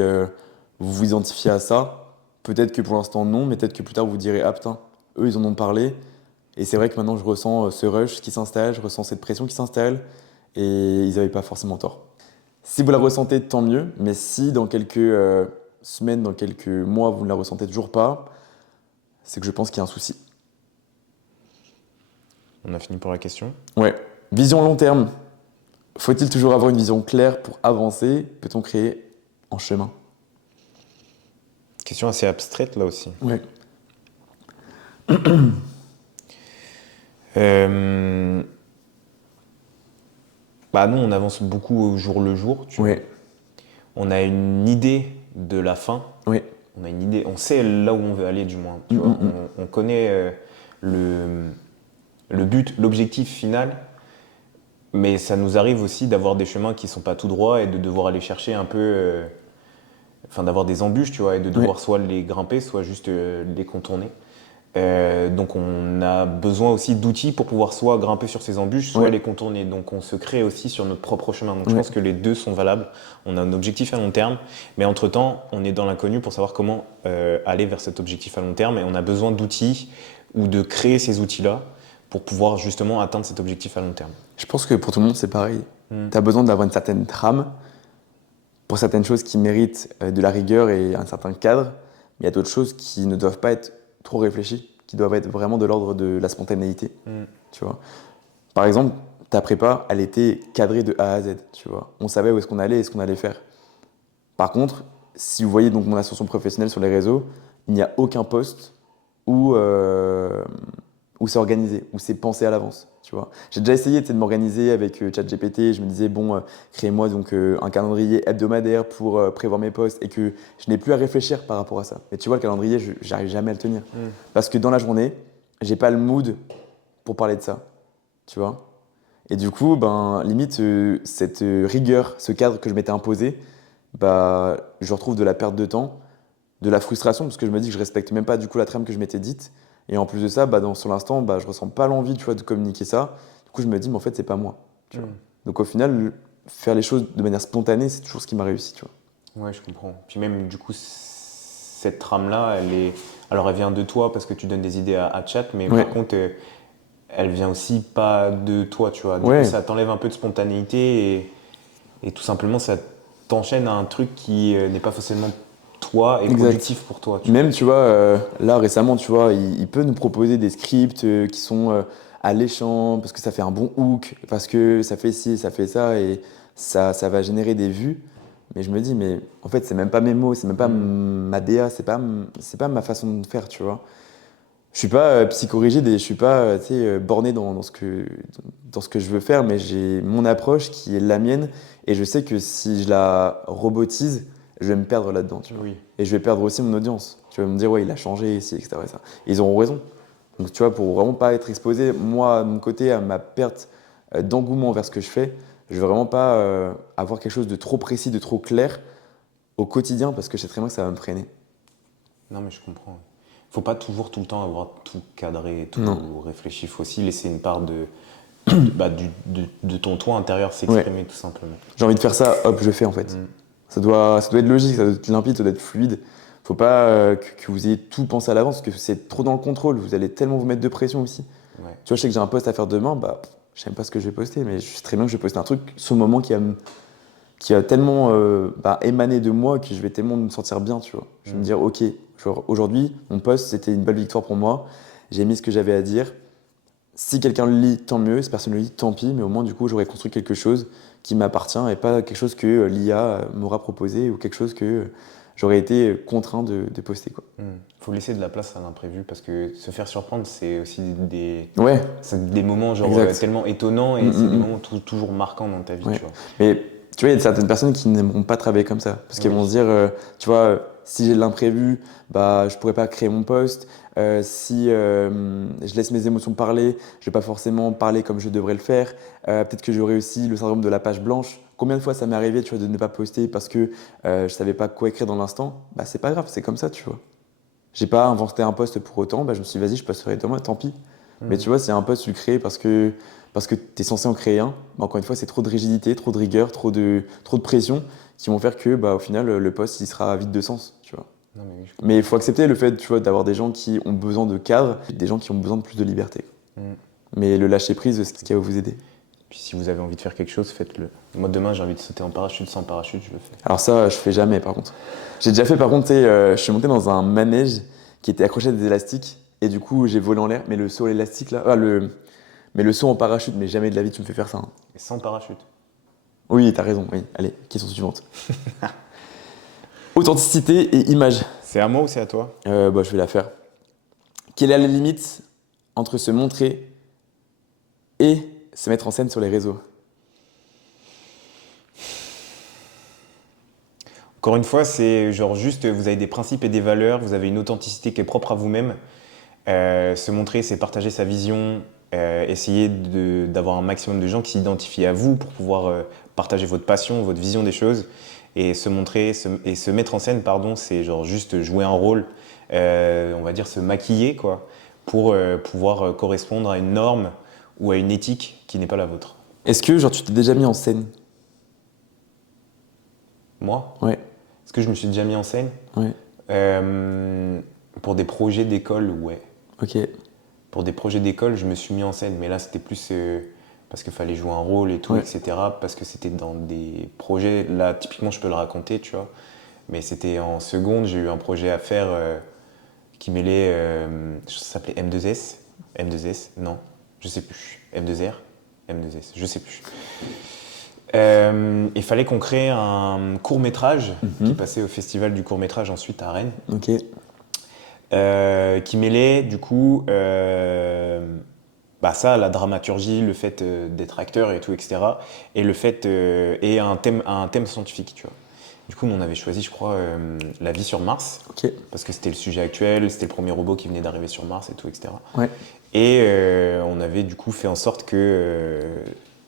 vous vous identifiez à ça. Peut-être que pour l'instant non, mais peut-être que plus tard vous direz ah putain, eux ils en ont parlé. Et c'est vrai que maintenant je ressens ce rush qui s'installe, je ressens cette pression qui s'installe, et ils n'avaient pas forcément tort. Si vous la ressentez, tant mieux. Mais si dans quelques semaines, dans quelques mois, vous ne la ressentez toujours pas, c'est que je pense qu'il y a un souci. On a fini pour la question. Ouais. Vision long terme. Faut-il toujours avoir une vision claire pour avancer? Peut-on créer en chemin? Question assez abstraite là aussi. Ouais. Nous, on avance beaucoup au jour le jour. Tu vois. Ouais. On a une idée de la fin. Ouais. On a une idée, on sait là où on veut aller du moins. Tu vois. On connaît le but, l'objectif final. Mais ça nous arrive aussi d'avoir des chemins qui sont pas tout droits et de devoir aller chercher un peu, d'avoir des embûches, tu vois, et de devoir soit les grimper, soit juste les contourner. Donc on a besoin aussi d'outils pour pouvoir soit grimper sur ces embûches, soit les contourner. Donc on se crée aussi sur notre propre chemin. Donc je pense que les deux sont valables. On a un objectif à long terme, mais entre-temps, on est dans l'inconnu pour savoir comment aller vers cet objectif à long terme. Et on a besoin d'outils ou de créer ces outils-là pour pouvoir justement atteindre cet objectif à long terme. Je pense que pour tout le monde, c'est pareil. Tu as besoin d'avoir une certaine trame pour certaines choses qui méritent de la rigueur et un certain cadre. Mais il y a d'autres choses qui ne doivent pas être trop réfléchies, qui doivent être vraiment de l'ordre de la spontanéité. Tu vois. Par exemple, ta prépa, elle était cadrée de A à Z. Tu vois. On savait où est-ce qu'on allait et ce qu'on allait faire. Par contre, si vous voyez donc mon ascension professionnelle sur les réseaux, il n'y a aucun poste où où c'est organisé, où c'est pensé à l'avance, tu vois. J'ai déjà essayé de m'organiser avec ChatGPT, je me disais, bon, créez-moi donc un calendrier hebdomadaire pour prévoir mes posts et que je n'ai plus à réfléchir par rapport à ça. Mais tu vois, le calendrier, j'arrive jamais à le tenir. Parce que dans la journée, j'ai pas le mood pour parler de ça, tu vois. Et du coup, ben, limite, cette rigueur, ce cadre que je m'étais imposé, bah, je retrouve de la perte de temps, de la frustration, parce que je me dis que je respecte même pas du coup la trame que je m'étais dite. Et en plus de ça, bah, sur l'instant, bah, je ressens pas l'envie, tu vois, de communiquer ça. Du coup, je me dis, mais en fait, c'est pas moi. Tu vois. Donc au final, faire les choses de manière spontanée, c'est toujours ce qui m'a réussi, tu vois. Ouais, je comprends. Puis même, du coup, cette trame-là, alors elle vient de toi parce que tu donnes des idées à Chat, mais Ouais. par contre, elle vient aussi pas de toi, tu vois. Du Ouais. coup, ça t'enlève un peu de spontanéité et tout simplement, ça t'enchaîne à un truc qui n'est pas forcément toi et Exact. productif pour toi. Même, tu vois, là récemment, tu vois, il peut nous proposer des scripts qui sont alléchants, parce que ça fait un bon hook, parce que ça fait ci, ça fait ça, et ça va générer des vues. Mais je me dis, mais en fait, c'est même pas mes mots, c'est même pas ma DA, c'est pas ma façon de faire, tu vois. Je suis pas psychorigide et je suis pas tu sais, borné dans ce que je veux faire, mais j'ai mon approche qui est la mienne, et je sais que si je la robotise, je vais me perdre là-dedans, tu vois. Oui. Et je vais perdre aussi mon audience. Tu vas me dire, ouais, il a changé ici, etc. Et ça. Et ils auront raison. Donc, tu vois, pour vraiment pas être exposé, moi, de mon côté, à ma perte d'engouement vers ce que je fais, je veux vraiment pas avoir quelque chose de trop précis, de trop clair au quotidien, parce que je sais très bien que ça va me freiner. Non, mais je comprends. Faut pas toujours tout le temps avoir tout cadré, tout Non. réfléchi. Faut aussi laisser une part de ton toi intérieur s'exprimer tout simplement. J'ai envie de faire ça, hop, je fais en fait. Ça doit être logique, ça doit être limpide, ça doit être fluide. Faut pas que vous ayez tout pensé à l'avance, parce que c'est trop dans le contrôle. Vous allez tellement vous mettre de pression aussi. Ouais. Tu vois, je sais que j'ai un post à faire demain, bah, je sais même pas ce que je vais poster, mais je sais très bien que je vais poster un truc sur le moment qui a tellement émané de moi que je vais tellement me sentir bien, tu vois. Je vais me dire, ok, genre, aujourd'hui, mon post, c'était une belle victoire pour moi. J'ai mis ce que j'avais à dire. Si quelqu'un le lit, tant mieux. Si personne le lit, tant pis. Mais au moins, du coup, j'aurais construit quelque chose qui m'appartient et pas quelque chose que l'IA m'aura proposé ou quelque chose que j'aurais été contraint de poster, quoi. Faut laisser de la place à l'imprévu parce que se faire surprendre, c'est aussi Ouais, c'est des moments genre exact. tellement étonnants et c'est des moments toujours marquants dans ta vie, Ouais. tu vois. Mais tu vois, il y a certaines personnes qui n'aimeront pas travailler comme ça. Parce qu'elles Oui. vont se dire, tu vois, si j'ai de l'imprévu, bah, je pourrais pas créer mon post. Si je laisse mes émotions parler, je vais pas forcément parler comme je devrais le faire. Peut-être que j'aurai aussi le syndrome de la page blanche. Combien de fois ça m'est arrivé, tu vois, de ne pas poster parce que je savais pas quoi écrire dans l'instant? Bah, c'est pas grave, c'est comme ça, tu vois. J'ai pas inventé un post pour autant, bah, je me suis dit, vas-y, je posterai demain, tant pis. Mais tu vois, si un post, tu le crées parce que tu es censé en créer un, bah, encore une fois, c'est trop de rigidité, trop de rigueur, trop de pression qui vont faire que, bah, au final, le post, il sera vide de sens, tu vois. Non, mais oui, Mais il faut accepter le fait, tu vois, d'avoir des gens qui ont besoin de cadre, des gens qui ont besoin de plus de liberté. Mais le lâcher prise, c'est ce qui va vous aider. Puis si vous avez envie de faire quelque chose, faites-le. Moi demain, j'ai envie de sauter en parachute, sans parachute, je le fais. Alors ça, je fais jamais, par contre. J'ai déjà fait, par contre, tu sais, je suis monté dans un manège qui était accroché à des élastiques, et du coup, j'ai volé en l'air, mais le saut à l'élastique, là, mais le saut en parachute, mais jamais de la vie tu me fais faire ça, hein. Et sans parachute. Oui, t'as raison, oui. Allez, question suivante. Authenticité et image. C'est à moi ou c'est à toi? Bah, je vais la faire. Quelle est la limite entre se montrer et se mettre en scène sur les réseaux? Encore une fois, c'est genre juste, vous avez des principes et des valeurs, vous avez une authenticité qui est propre à vous-même. Se montrer, c'est partager sa vision, essayer d'avoir un maximum de gens qui s'identifient à vous pour pouvoir partager votre passion, votre vision des choses. Et se montrer et se mettre en scène, pardon, c'est genre juste jouer un rôle, on va dire se maquiller, quoi, pour pouvoir correspondre à une norme ou à une éthique qui n'est pas la vôtre. Est-ce que, genre, tu t'es déjà mis en scène? Moi, Ouais, est-ce que je me suis déjà mis en scène? ouais, Pour des projets d'école, ouais. ok. Pour des projets d'école, je me suis mis en scène, mais là c'était plus parce qu'il fallait jouer un rôle et tout, Ouais. etc. Parce que c'était dans des projets, là typiquement je peux le raconter, tu vois. Mais c'était en seconde, j'ai eu un projet à faire qui mêlait, ça s'appelait M2S. M2S, non, je sais plus. M2R, M2S, je sais plus. Il fallait qu'on crée un court-métrage qui passait au festival du court-métrage ensuite à Rennes. Ok. qui mêlait du coup bah ça, la dramaturgie, le fait d'être acteur et tout, etc. Et le fait et un thème scientifique, tu vois. Du coup, on avait choisi, je crois, la vie sur Mars, Ok. parce que c'était le sujet actuel, c'était le premier robot qui venait d'arriver sur Mars et tout, etc. Ouais. Et on avait du coup fait en sorte que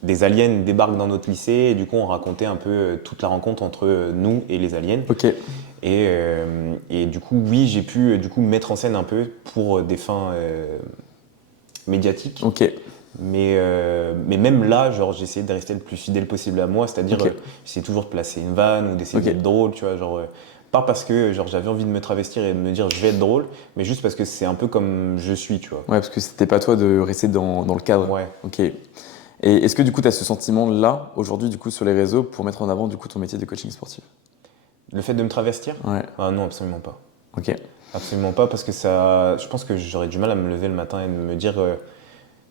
des aliens débarquent dans notre lycée, et du coup on racontait un peu toute la rencontre entre nous et les aliens. Ok. Et du coup, oui, j'ai pu du coup mettre en scène un peu pour des fins médiatiques. Ok. Mais même là, genre, j'ai essayé de rester le plus fidèle possible à moi, c'est-à-dire Ok. j'essayais toujours de placer une vanne ou d'essayer Ok. d'être drôle, tu vois, genre, pas parce que genre, j'avais envie de me travestir et de me dire je vais être drôle, mais juste parce que c'est un peu comme je suis, tu vois. Ouais, parce que c'était pas toi de rester dans le cadre. Ouais. Ok. Et est-ce que du coup, tu as ce sentiment-là, aujourd'hui, du coup, sur les réseaux, pour mettre en avant, du coup, ton métier de coaching sportif? Le fait de me travestir? Ouais. Ah non, absolument pas. Ok. Absolument pas, parce que ça, je pense que j'aurais du mal à me lever le matin et de me dire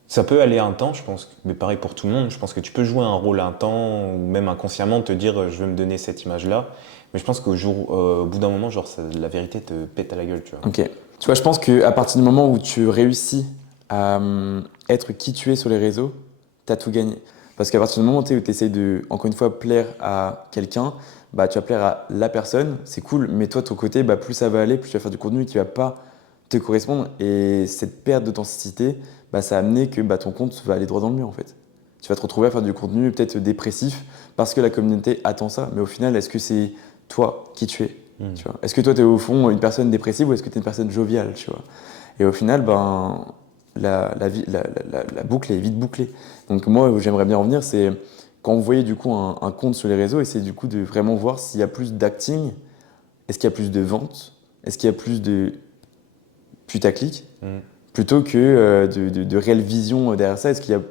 ça peut aller un temps, je pense, mais pareil pour tout le monde. Je pense que tu peux jouer un rôle un temps, ou même inconsciemment te dire je veux me donner cette image-là. Mais je pense au bout d'un moment, genre, la vérité te pète à la gueule, tu vois. Ok. Tu vois, je pense qu'à partir du moment où tu réussis à être qui tu es sur les réseaux, t'as tout gagné. Parce qu'à partir du moment où tu essaies de, encore une fois, plaire à quelqu'un, bah, tu vas plaire à la personne, c'est cool, mais toi, de ton côté, bah, plus ça va aller, plus tu vas faire du contenu qui va pas te correspondre. Et cette perte d'authenticité, bah, ça a amené que bah, ton compte va aller droit dans le mur, en fait. Tu vas te retrouver à faire du contenu peut-être dépressif parce que la communauté attend ça. Mais au final, est-ce que c'est toi qui tu es? Mm. Tu vois. Est-ce que toi, tu es au fond une personne dépressive ou est-ce que tu es une personne joviale, tu vois? Et au final, ben, la boucle est vite bouclée. Donc moi, où j'aimerais bien en venir, c'est quand vous voyez du coup un compte sur les réseaux, essayez du coup de vraiment voir s'il y a plus d'acting, est-ce qu'il y a plus de ventes, est-ce qu'il y a plus de putaclic, Mm. plutôt que de réelle vision derrière ça. Est-ce qu'il y a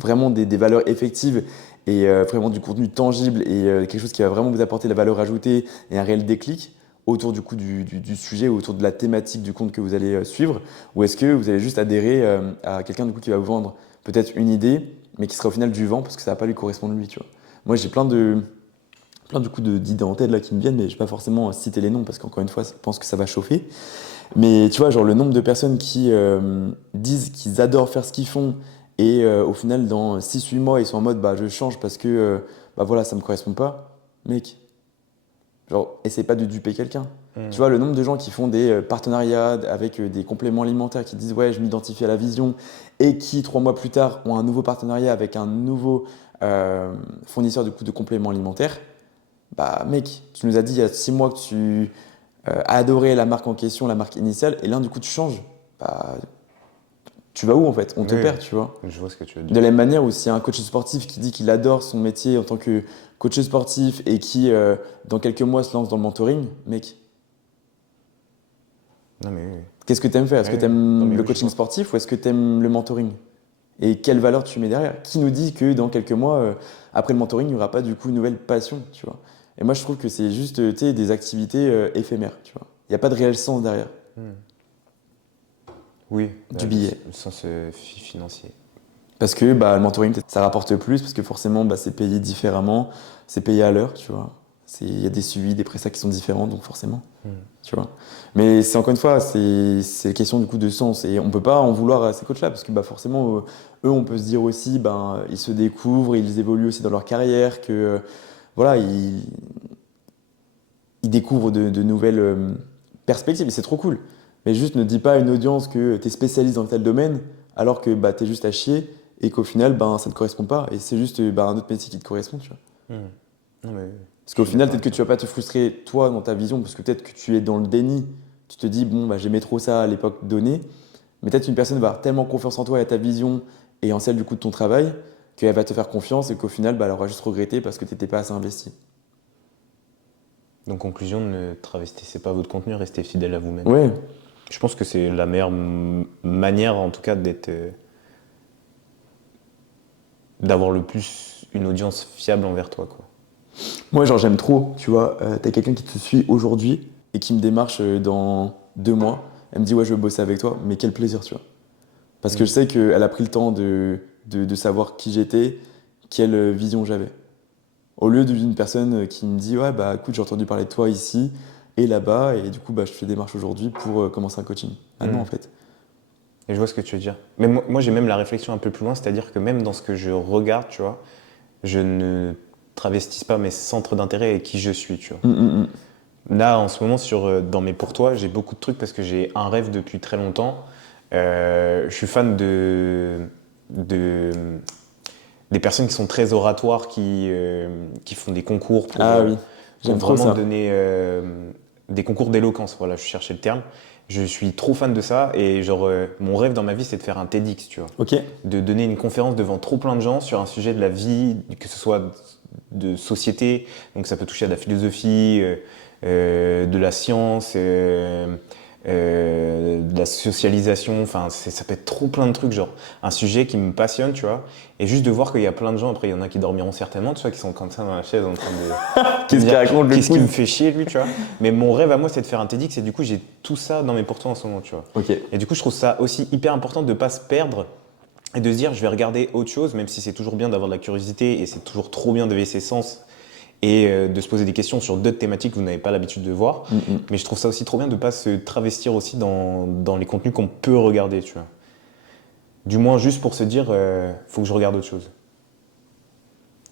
vraiment des valeurs effectives et vraiment du contenu tangible et quelque chose qui va vraiment vous apporter la valeur ajoutée et un réel déclic autour du coup du sujet, autour de la thématique du compte que vous allez suivre, ou est-ce que vous allez juste adhérer à quelqu'un du coup qui va vous vendre peut-être une idée, mais qui sera au final du vent parce que ça va pas lui correspondre lui, tu vois. Moi j'ai plein du coup d'idées en tête là qui me viennent, mais je vais pas forcément citer les noms parce qu'encore une fois, je pense que ça va chauffer. Mais tu vois, genre le nombre de personnes qui disent qu'ils adorent faire ce qu'ils font et au final, dans 6 8 mois, ils sont en mode bah, je change parce que bah, voilà, ça me correspond pas. Mec, genre, essaie pas de duper quelqu'un. Tu Mm. vois, le nombre de gens qui font des partenariats avec des compléments alimentaires, qui disent ouais, je m'identifie à la vision et qui 3 mois plus tard ont un nouveau partenariat avec un nouveau fournisseur de compléments alimentaires. Bah, mec, tu nous as dit il y a 6 mois que tu adorer la marque en question, la marque initiale, et là, du coup, tu changes. Bah, tu vas où en fait? On te Oui, perd, tu vois. je vois ce que tu veux De dire. la même manière où s'il y a un coach sportif qui dit qu'il adore son métier en tant que coach sportif et qui, dans quelques mois, se lance dans le mentoring, mec, Non, mais oui. qu'est-ce que tu aimes faire? Est-ce que tu Non, aimes mais le oui, je coaching vois. sportif ou est-ce que tu aimes le mentoring? Et quelle valeur tu mets derrière? Qui nous dit que dans quelques mois, après le mentoring, il n'y aura pas du coup une nouvelle passion, tu vois? Et moi, je trouve que c'est juste tu sais, des activités éphémères, tu vois. Il n'y a pas de réel sens derrière. Mm. Oui, Du billet. le sens financier. Parce que bah, le mentoring, peut-être, ça rapporte plus, parce que forcément, bah, c'est payé différemment, c'est payé à l'heure, tu vois. Il y a des suivis, des prestats qui sont différents, donc forcément, Mm. tu vois. Mais c'est encore une fois, c'est question du coup de sens. Et on peut pas en vouloir à ces coachs-là, parce que bah, forcément, eux, on peut se dire aussi, ben, ils se découvrent, ils évoluent aussi dans leur carrière, que voilà, ils découvrent de nouvelles perspectives, et c'est trop cool. Mais juste ne dis pas à une audience que tu es spécialiste dans tel domaine, alors que bah, tu es juste à chier, et qu'au final, ben, ça ne te correspond pas, et c'est juste ben, un autre métier qui te correspond, tu vois. Mm. Non, mais Parce je qu'au suis final, d'accord peut-être avec que tu toi. vas pas te frustrer, toi, dans ta vision, parce que peut-être que tu es dans le déni, tu te dis, bon, bah, j'aimais trop ça à l'époque donnée, mais peut-être une personne va avoir tellement confiance en toi et à ta vision, et en celle du coup de ton travail, qu'elle va te faire confiance, et qu'au final, bah, elle aura juste regretté parce que tu n'étais pas assez investi. Donc, conclusion, ne travestissez pas votre contenu, restez fidèle à vous-même. Ouais, Je pense que c'est la meilleure manière, en tout cas, d'avoir le plus une audience fiable envers toi, quoi. moi, genre, j'aime trop, tu vois. T'as quelqu'un qui te suit aujourd'hui et qui me démarche dans 2 mois. Elle me dit, ouais, je veux bosser avec toi, mais quel plaisir, tu vois. Parce que Mm. je sais qu'elle a pris le temps de savoir qui j'étais, quelle vision j'avais. Au lieu d'une personne qui me dit, ouais, bah écoute, j'ai entendu parler de toi ici, Et là-bas, et du coup, je fais des démarches aujourd'hui pour commencer un coaching. Maintenant, en fait. Et je vois ce que tu veux dire. Mais moi, j'ai même la réflexion un peu plus loin, c'est-à-dire que même dans ce que je regarde, tu vois, je ne travestisse pas mes centres d'intérêt et qui je suis, tu vois. Là, en ce moment, dans mes pour toi, j'ai beaucoup de trucs parce que j'ai un rêve depuis très longtemps. Je suis fan des personnes qui sont très oratoires, qui font des concours Ah oui, pour j'aime trop vraiment ça. donner des concours d'éloquence. Voilà, je cherchais le terme. Je suis trop fan de ça et genre mon rêve dans ma vie, c'est de faire un TEDx, tu vois. Ok. De donner une conférence devant trop plein de gens sur un sujet de la vie, que ce soit de société, donc ça peut toucher à de la philosophie, de la science, de la socialisation, enfin ça peut être trop plein de trucs, genre un sujet qui me passionne, tu vois, et juste de voir qu'il y a plein de gens, après il y en a qui dormiront certainement, tu vois, qui sont comme ça dans la chaise en train de Qu'est-ce me qu'il dire raconte le qu'est-ce qui me pouce? fait chier lui, tu vois, mais mon rêve à moi c'est de faire un TEDx et du coup j'ai tout ça dans mes pourtours en ce moment, tu vois, Ok. et du coup je trouve ça aussi hyper important de ne pas se perdre et de se dire je vais regarder autre chose, même si c'est toujours bien d'avoir de la curiosité et c'est toujours trop bien d'éveiller ses sens et de se poser des questions sur d'autres thématiques que vous n'avez pas l'habitude de voir. Mais je trouve ça aussi trop bien de ne pas se travestir aussi dans les contenus qu'on peut regarder, tu vois. Du moins juste pour se dire, faut que je regarde autre chose.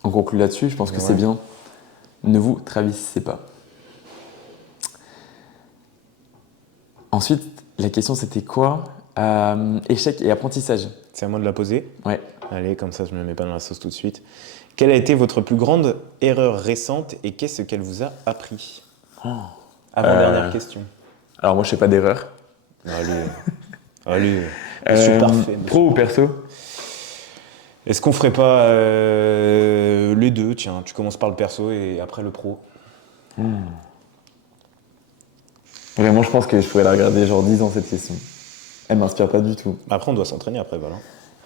On conclut là-dessus, je pense que c'est Ouais. bien. Ne vous travestissez pas. Ensuite, la question c'était quoi? Échec et apprentissage. C'est à moi de la poser. Ouais. Allez, comme ça je me mets pas dans la sauce tout de suite. Quelle a été votre plus grande erreur récente et qu'est-ce qu'elle vous a appris? Avant-dernière Euh, question. Alors moi je fais pas d'erreur. Allez, allez, monsieur parfait. Pro ou perso? Est-ce qu'on ferait pas les deux? Tiens, tu commences par le perso et après le pro. Vraiment, je pense que je pourrais la regarder genre 10 ans cette question. Elle m'inspire pas du tout. Après, on doit s'entraîner après, voilà.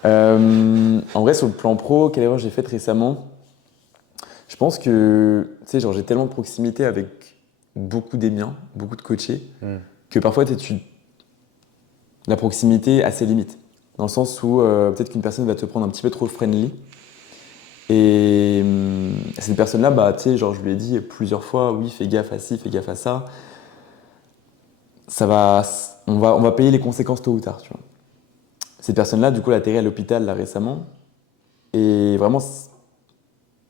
En vrai, sur le plan pro, quelle erreur j'ai faite récemment? Je pense que, tu sais, genre j'ai tellement de proximité avec beaucoup des miens, beaucoup de coachés, que parfois la proximité a ses limites. Dans le sens où peut-être qu'une personne va te prendre un petit peu trop friendly. Et cette personne-là, tu sais, genre je lui ai dit plusieurs fois, oui, fais gaffe à ci, fais gaffe à ça. Ça va, on va payer les conséquences tôt ou tard, tu vois. Cette personne-là, du coup, elle a atterri à l'hôpital là récemment. Et vraiment,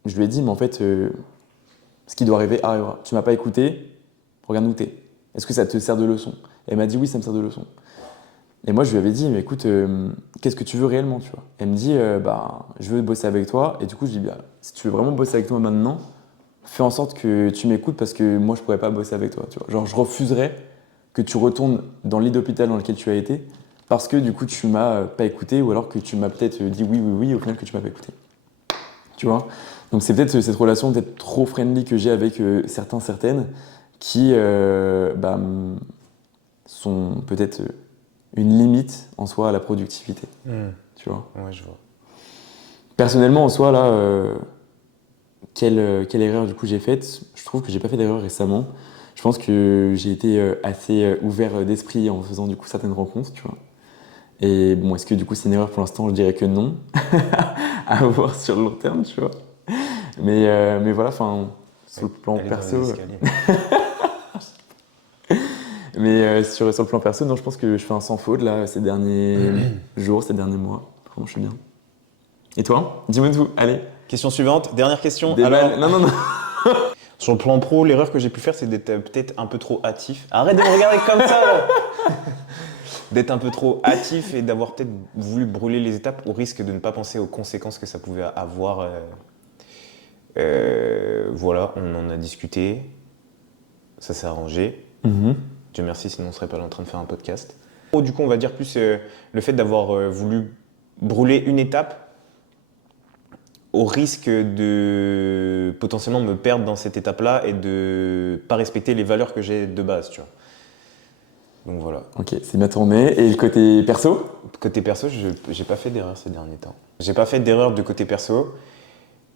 je lui ai dit, mais en fait, ce qui doit arriver arrivera. Tu m'as pas écouté, regarde où t'es. Est-ce que ça te sert de leçon? Et elle m'a dit, oui, ça me sert de leçon. Et moi, je lui avais dit, mais écoute, qu'est-ce que tu veux réellement, tu vois? Elle me dit, je veux bosser avec toi. Et du coup, je dis, si tu veux vraiment bosser avec toi maintenant, fais en sorte que tu m'écoutes parce que moi, je pourrais pas bosser avec toi, tu vois. Genre, je refuserais que tu retournes dans le lit d'hôpital dans lequel tu as été parce que du coup, tu m'as pas écouté ou alors que tu m'as peut-être dit oui, oui, oui, au final que tu m'as pas écouté. Tu vois? Donc, c'est peut-être cette relation peut-être trop friendly que j'ai avec certaines qui sont peut-être une limite en soi à la productivité. Tu vois? Ouais, je vois. Personnellement, en soi, là, quelle erreur du coup j'ai faite? Je trouve que j'ai pas fait d'erreur récemment. Je pense que j'ai été assez ouvert d'esprit en faisant du coup certaines rencontres, tu vois. Et bon, est-ce que du coup c'est une erreur pour l'instant? Je dirais que non. À voir sur le long terme, tu vois. Mais voilà, enfin, sur le plan Elle est dans les perso. escaliers. Mais sur le plan perso, non, je pense que je fais un sans faute là ces derniers jours, ces derniers mois. Franchement, je suis bien. Et toi? Dis-moi tout, allez. Question suivante, dernière question. Des Alors, balles. Non, non, non. sur le plan pro, l'erreur que j'ai pu faire, c'est d'être peut-être un peu trop hâtif. Arrête de me regarder comme ça là. D'être un peu trop hâtif et d'avoir peut-être voulu brûler les étapes au risque de ne pas penser aux conséquences que ça pouvait avoir. Voilà, on en a discuté. Ça s'est arrangé. Dieu merci, sinon on serait pas là en train de faire un podcast. Du coup, on va dire plus le fait d'avoir voulu brûler une étape au risque de potentiellement me perdre dans cette étape-là et de pas respecter les valeurs que j'ai de base, tu vois. Donc voilà. Ok, c'est bien tourné. Et le côté perso? Côté perso, j'ai pas fait d'erreur ces derniers temps. J'ai pas fait d'erreur de côté perso.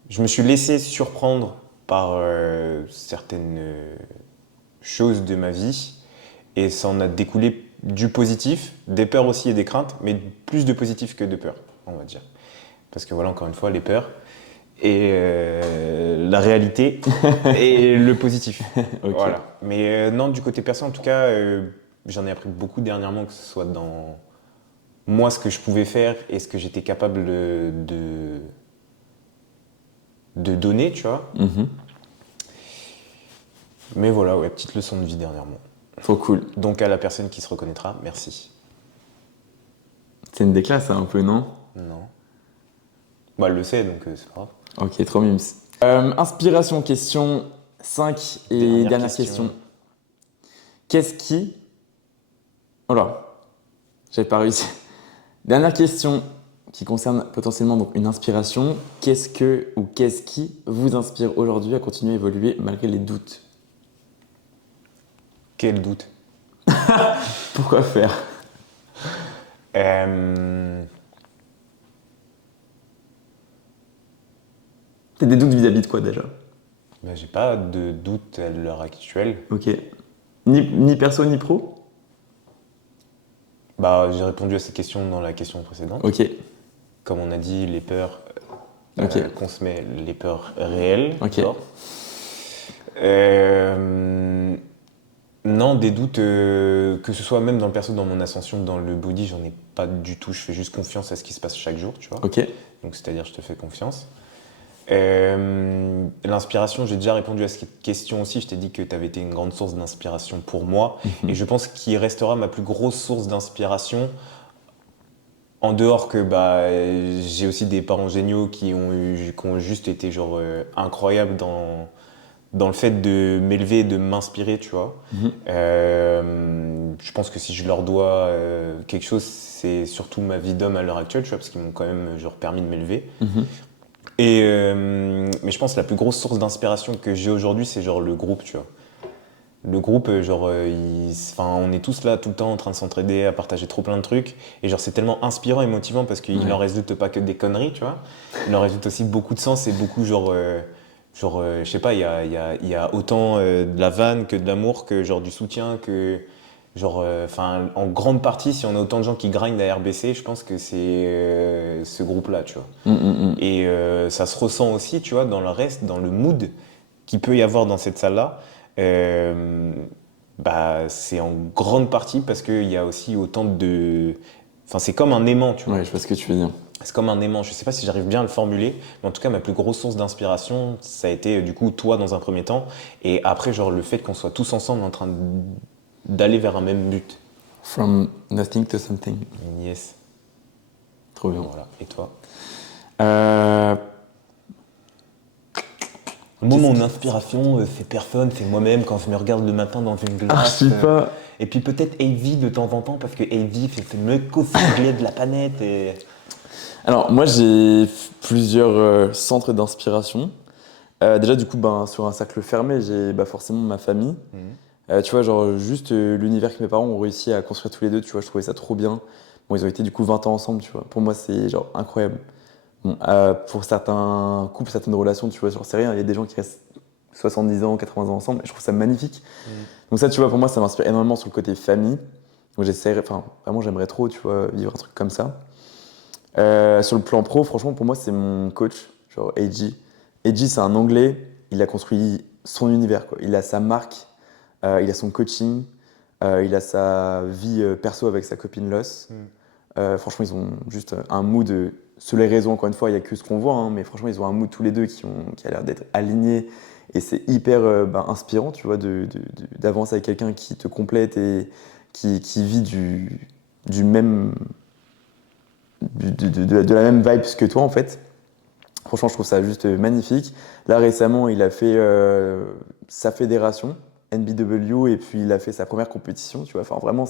Je me suis laissé surprendre par certaines choses de ma vie et ça en a découlé du positif, des peurs aussi et des craintes, mais plus de positif que de peur, on va dire. Parce que voilà, encore une fois, les peurs. et la réalité et le positif. Ok. Voilà. Mais non, du côté perso, en tout cas, j'en ai appris beaucoup dernièrement, que ce soit dans moi, ce que je pouvais faire et ce que j'étais capable de donner, tu vois. Mhm. Mais voilà, ouais, petite leçon de vie dernièrement. Trop cool. Donc à la personne qui se reconnaîtra, merci. C'est une déclasse, ça, un peu, non? Non. Bah, elle le sait, donc c'est pas grave. Ok, trop mimes. Inspiration, question 5 et dernière question. Qu'est-ce qui... Oh là, j'avais pas réussi. Dernière question qui concerne potentiellement donc une inspiration. Qu'est-ce qui vous inspire aujourd'hui à continuer à évoluer malgré les doutes? Quel doute. Pourquoi faire? Euh, T'as des doutes vis-à-vis de quoi déjà? Bah, j'ai pas de doute à l'heure actuelle. Ok. Ni perso ni pro? Bah, j'ai répondu à cette question dans la question précédente. Ok. Comme on a dit, les peurs Ok. qu'on se met, les peurs réelles. Ok. Genre. Non, des doutes, que ce soit même dans le perso, dans mon ascension, dans le body, j'en ai pas du tout. Je fais juste confiance à ce qui se passe chaque jour, tu vois. Ok. Donc, c'est-à-dire, je te fais confiance. L'inspiration, j'ai déjà répondu à cette question aussi. Je t'ai dit que tu avais été une grande source d'inspiration pour moi. Et je pense qu'il restera ma plus grosse source d'inspiration. En dehors que bah, j'ai aussi des parents géniaux qui ont juste été genre, incroyables dans le fait de m'élever et de m'inspirer, tu vois. Mhm. Je pense que si je leur dois quelque chose, c'est surtout ma vie d'homme à l'heure actuelle, tu vois, parce qu'ils m'ont quand même genre, permis de m'élever. Mhm. Mais je pense que la plus grosse source d'inspiration que j'ai aujourd'hui, c'est genre le groupe, tu vois. Le groupe, genre, enfin, on est tous là tout le temps en train de s'entraider, à partager trop plein de trucs. Et genre, c'est tellement inspirant et motivant parce qu'il Ouais. n'en résulte pas que des conneries, tu vois. Il en résulte aussi beaucoup de sens et beaucoup, genre, je sais pas, il y a autant de la vanne que de l'amour, que genre du soutien, que genre, enfin, en grande partie, si on a autant de gens qui grindent à RBC, je pense que c'est ce groupe-là, tu vois. Mhm. Et ça se ressent aussi, tu vois, dans le reste, dans le mood qu'il peut y avoir dans cette salle-là. Euh, Bah, c'est en grande partie parce qu'il y a aussi autant de... Enfin, c'est comme un aimant, tu vois. Ouais, je vois ce que tu veux dire. C'est comme un aimant. Je sais pas si j'arrive bien à le formuler, mais en tout cas, ma plus grosse source d'inspiration, ça a été du coup toi dans un premier temps. Et après, genre, le fait qu'on soit tous ensemble en train d'aller vers un même but. From nothing to something. Yes. Trop bien. Voilà. Et toi? Euh, Moi, Qu'est-ce mon qui- inspiration, c'est personne, c'est moi-même quand je me regarde le matin dans une Ah, glace. je sais pas. Et puis peut-être AV de temps en temps, parce que AV, c'est le mec cosplay de la planète. Et... Alors, moi, j'ai plusieurs centres d'inspiration. Déjà, du coup, ben, sur un cercle fermé, j'ai forcément ma famille. Mhm. Tu vois, genre, juste l'univers que mes parents ont réussi à construire tous les deux, tu vois, je trouvais ça trop bien. Bon, ils ont été du coup 20 ans ensemble, tu vois. Pour moi, c'est genre incroyable. Bon, pour certains couples, certaines relations, tu vois, genre, c'est rien. Il y a des gens qui restent 70 ans, 80 ans ensemble, et je trouve ça magnifique. Mhm. Donc, ça, tu vois, pour moi, ça m'inspire énormément sur le côté famille. Donc, j'essaierai, enfin, vraiment, j'aimerais trop, tu vois, vivre un truc comme ça. Sur le plan pro, franchement, pour moi, c'est mon coach, genre AJ. AJ, c'est un Anglais, il a construit son univers, quoi. Il a sa marque, il a son coaching, il a sa vie perso avec sa copine Loss. Mhm. Franchement, ils ont juste un mood, sur les réseaux, encore une fois, il n'y a que ce qu'on voit, hein, mais franchement, ils ont un mood tous les deux qui a l'air d'être aligné. Et c'est hyper inspirant, tu vois, d'avancer avec quelqu'un qui te complète et qui vit du même de la même vibe que toi en fait. Franchement, je trouve ça juste magnifique. Là, récemment, il a fait sa fédération, NBW, et puis il a fait sa première compétition, tu vois. Enfin, vraiment,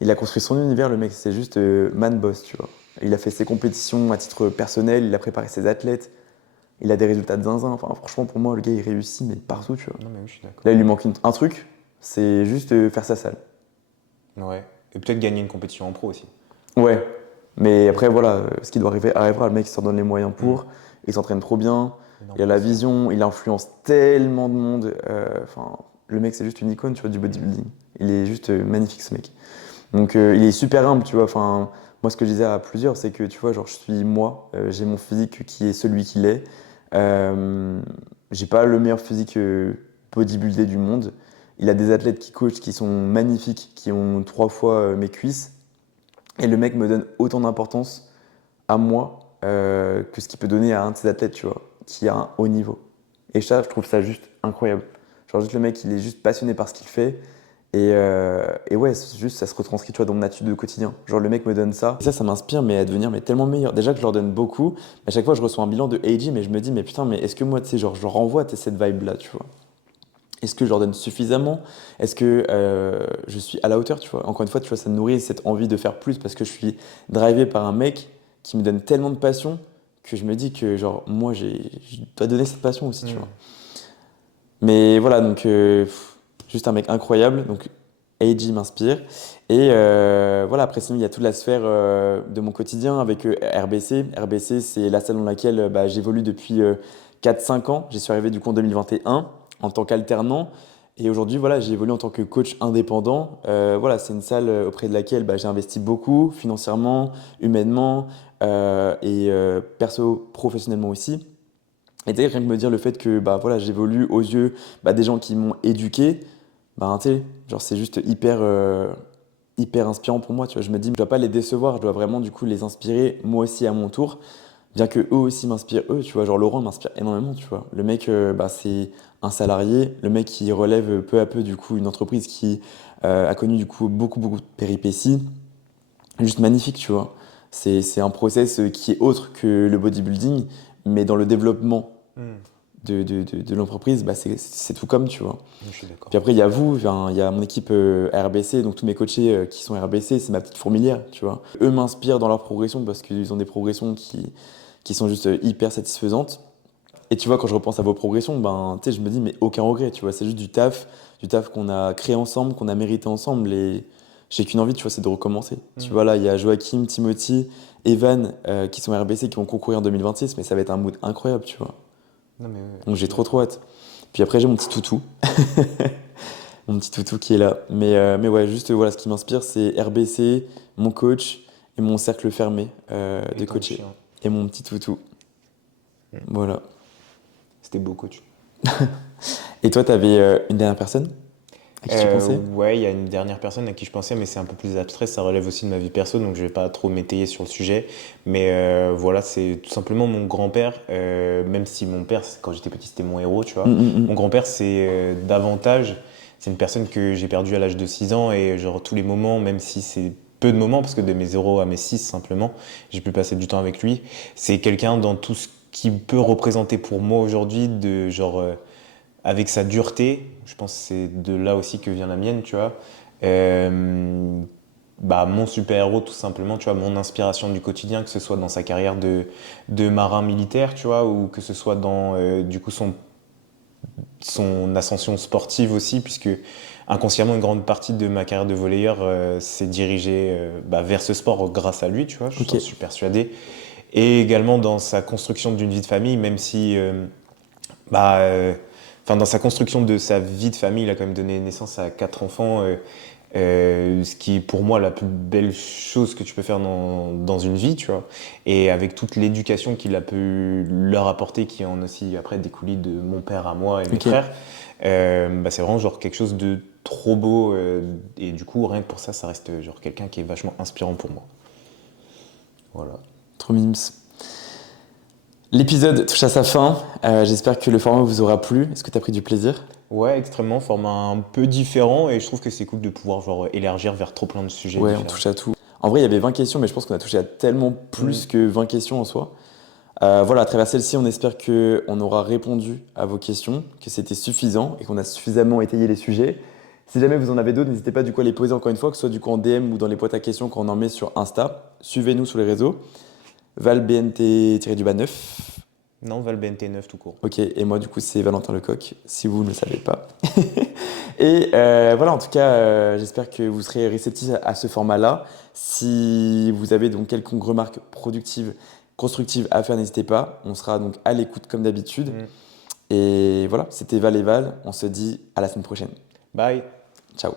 il a construit son univers, le mec, c'est juste man boss, tu vois. Il a fait ses compétitions à titre personnel, il a préparé ses athlètes, il a des résultats de zinzin. Enfin, franchement, pour moi, le gars, il réussit, mais partout, tu vois. Non, mais oui, je suis d'accord. Là, il lui manque un truc, c'est juste faire sa salle. Ouais. Et peut-être gagner une compétition en pro aussi. Ouais, mais après, voilà, ce qui doit arriver arrivera. Le mec, il s'en donne les moyens pour, il s'entraîne trop bien, Énorme il a la pousseur. vision, il influence tellement de monde. Enfin, le mec, c'est juste une icône, tu vois, du bodybuilding. Il est juste magnifique, ce mec. Donc, il est super humble, tu vois. Enfin, Moi, ce que je disais à plusieurs, c'est que tu vois, genre, je suis moi, j'ai mon physique qui est celui qu'il est. Euh, j'ai pas le meilleur physique bodybuildé du monde. Il a des athlètes qui coachent qui sont magnifiques, qui ont 3 fois mes cuisses. Et le mec me donne autant d'importance à moi que ce qu'il peut donner à un de ses athlètes, tu vois, qui a un haut niveau. Et ça, je trouve ça juste incroyable. Genre, juste le mec, il est juste passionné par ce qu'il fait. Et ouais, c'est juste, ça se retranscrit, tu vois, dans mon attitude de quotidien. Genre, le mec me donne ça. Et ça m'inspire, mais à devenir mais tellement meilleur. Déjà que je leur donne beaucoup, mais à chaque fois, je reçois un bilan de AG, mais je me dis, mais putain, mais est-ce que moi, tu sais, genre, je leur renvoie cette vibe-là, tu vois? Est-ce que je leur donne suffisamment? Est-ce que je suis à la hauteur, tu vois? Encore une fois, tu vois, ça nourrit cette envie de faire plus parce que je suis drivé par un mec qui me donne tellement de passion que je me dis que, genre, moi, je dois donner cette passion aussi, tu vois. Mais voilà, donc, juste un mec incroyable. Donc, AG m'inspire. Et voilà, après, sinon, il y a toute la sphère de mon quotidien avec RBC. RBC, c'est la salle dans laquelle bah, j'évolue depuis 4-5 ans. J'y suis arrivé du coup en 2021 en tant qu'alternant. Et aujourd'hui, voilà, j'évolue en tant que coach indépendant. Voilà, c'est une salle auprès de laquelle bah, j'ai investi beaucoup, financièrement, humainement et perso, professionnellement aussi. Et tu sais, rien que me dire le fait que bah, voilà, j'évolue aux yeux bah, des gens qui m'ont éduqué, bah, tu sais, genre c'est juste hyper inspirant pour moi. Tu vois. Je me dis, je dois pas les décevoir, je dois vraiment du coup les inspirer moi aussi à mon tour, bien que eux aussi m'inspirent eux. Tu vois, genre Laurent m'inspire énormément. Tu vois. Le mec, bah, c'est un salarié, le mec qui relève peu à peu du coup une entreprise qui a connu du coup beaucoup de péripéties, juste magnifique. Tu vois. C'est un process qui est autre que le bodybuilding, mais dans le développement Hmm. de l'entreprise, bah c'est tout comme, tu vois. Je suis d'accord. Puis après, il y a vous, enfin, il y a mon équipe RBC, donc tous mes coachés qui sont RBC, c'est ma petite fourmilière, tu vois. Eux m'inspirent dans leur progression parce qu'ils ont des progressions qui sont juste hyper satisfaisantes. Et tu vois, quand je repense à vos progressions, ben, tu sais, je me dis, mais aucun regret, tu vois. C'est juste du taf qu'on a créé ensemble, qu'on a mérité ensemble. Et j'ai qu'une envie, tu vois, c'est de recommencer. Tu vois, là, il y a Joachim, Timothy, Evan qui sont RBC qui vont concourir en 2026, mais ça va être un mood incroyable, tu vois. Non, mais Donc je j'ai suis trop d'accord. hâte. Puis après, j'ai mon petit toutou. Mon petit toutou qui est là. Mais ouais, juste voilà, ce qui m'inspire, c'est RBC, mon coach et mon cercle fermé Et de ton coachés. chien. Et mon petit toutou. Hmm. Voilà. C'était beau, coach. Et toi, t'avais une dernière personne à qui tu pensais? Ouais, il y a une dernière personne à qui je pensais, mais c'est un peu plus abstrait, ça relève aussi de ma vie perso, donc je vais pas trop m'étayer sur le sujet. Mais voilà, c'est tout simplement mon grand-père, même si mon père, quand j'étais petit, c'était mon héros, tu vois. Mon Mm. grand-père, c'est davantage, c'est une personne que j'ai perdue à l'âge de 6 ans, et genre tous les moments, même si c'est peu de moments, parce que de mes 0 à mes 6 simplement, j'ai pu passer du temps avec lui, c'est quelqu'un dans tout ce qui peut représenter pour moi aujourd'hui, de genre avec sa dureté, je pense que c'est de là aussi que vient la mienne, tu vois. Euh, Bah, mon super-héros, tout simplement, tu vois, mon inspiration du quotidien, que ce soit dans sa carrière de marin militaire, tu vois, ou que ce soit dans, du coup, son ascension sportive aussi, puisque inconsciemment, une grande partie de ma carrière de volleyeur s'est dirigée bah, vers ce sport grâce à lui, tu vois, Ok. j'en suis persuadé. Et également dans sa construction d'une vie de famille, même si bah, enfin, dans sa construction de sa vie de famille, il a quand même donné naissance à 4 enfants, ce qui est pour moi la plus belle chose que tu peux faire dans une vie, tu vois. Et avec toute l'éducation qu'il a pu leur apporter, qui en aussi après découlé de mon père à moi et mes Ok. frères, bah, c'est vraiment genre quelque chose de trop beau. Et du coup, rien que pour ça, ça reste genre quelqu'un qui est vachement inspirant pour moi. Voilà. Trop mimes. L'épisode touche à sa fin. J'espère que le format vous aura plu. Est-ce que tu as pris du plaisir? Ouais, extrêmement, format un peu différent et je trouve que c'est cool de pouvoir genre élargir vers trop plein de sujets Ouais, on différents. touche à tout. En vrai, il y avait 20 questions, mais je pense qu'on a touché à tellement Hmm. plus que 20 questions en soi. Voilà, à travers celle-ci, on espère qu'on aura répondu à vos questions, que c'était suffisant et qu'on a suffisamment étayé les sujets. Si jamais vous en avez d'autres, n'hésitez pas du coup à les poser encore une fois, que ce soit du coup en DM ou dans les boîtes à questions qu'on en met sur Insta. Suivez-nous sur les réseaux. ValBNT-9. Non, ValBNT 9 tout court. Ok, et moi du coup c'est Valentin Lecoq, si vous ne le savez pas. Et voilà, en tout cas, j'espère que vous serez réceptifs à ce format-là. Si vous avez donc quelconque remarque productive, constructive à faire, n'hésitez pas. On sera donc à l'écoute comme d'habitude. Hmm. Et voilà, c'était Val et Val. On se dit à la semaine prochaine. Bye. Ciao.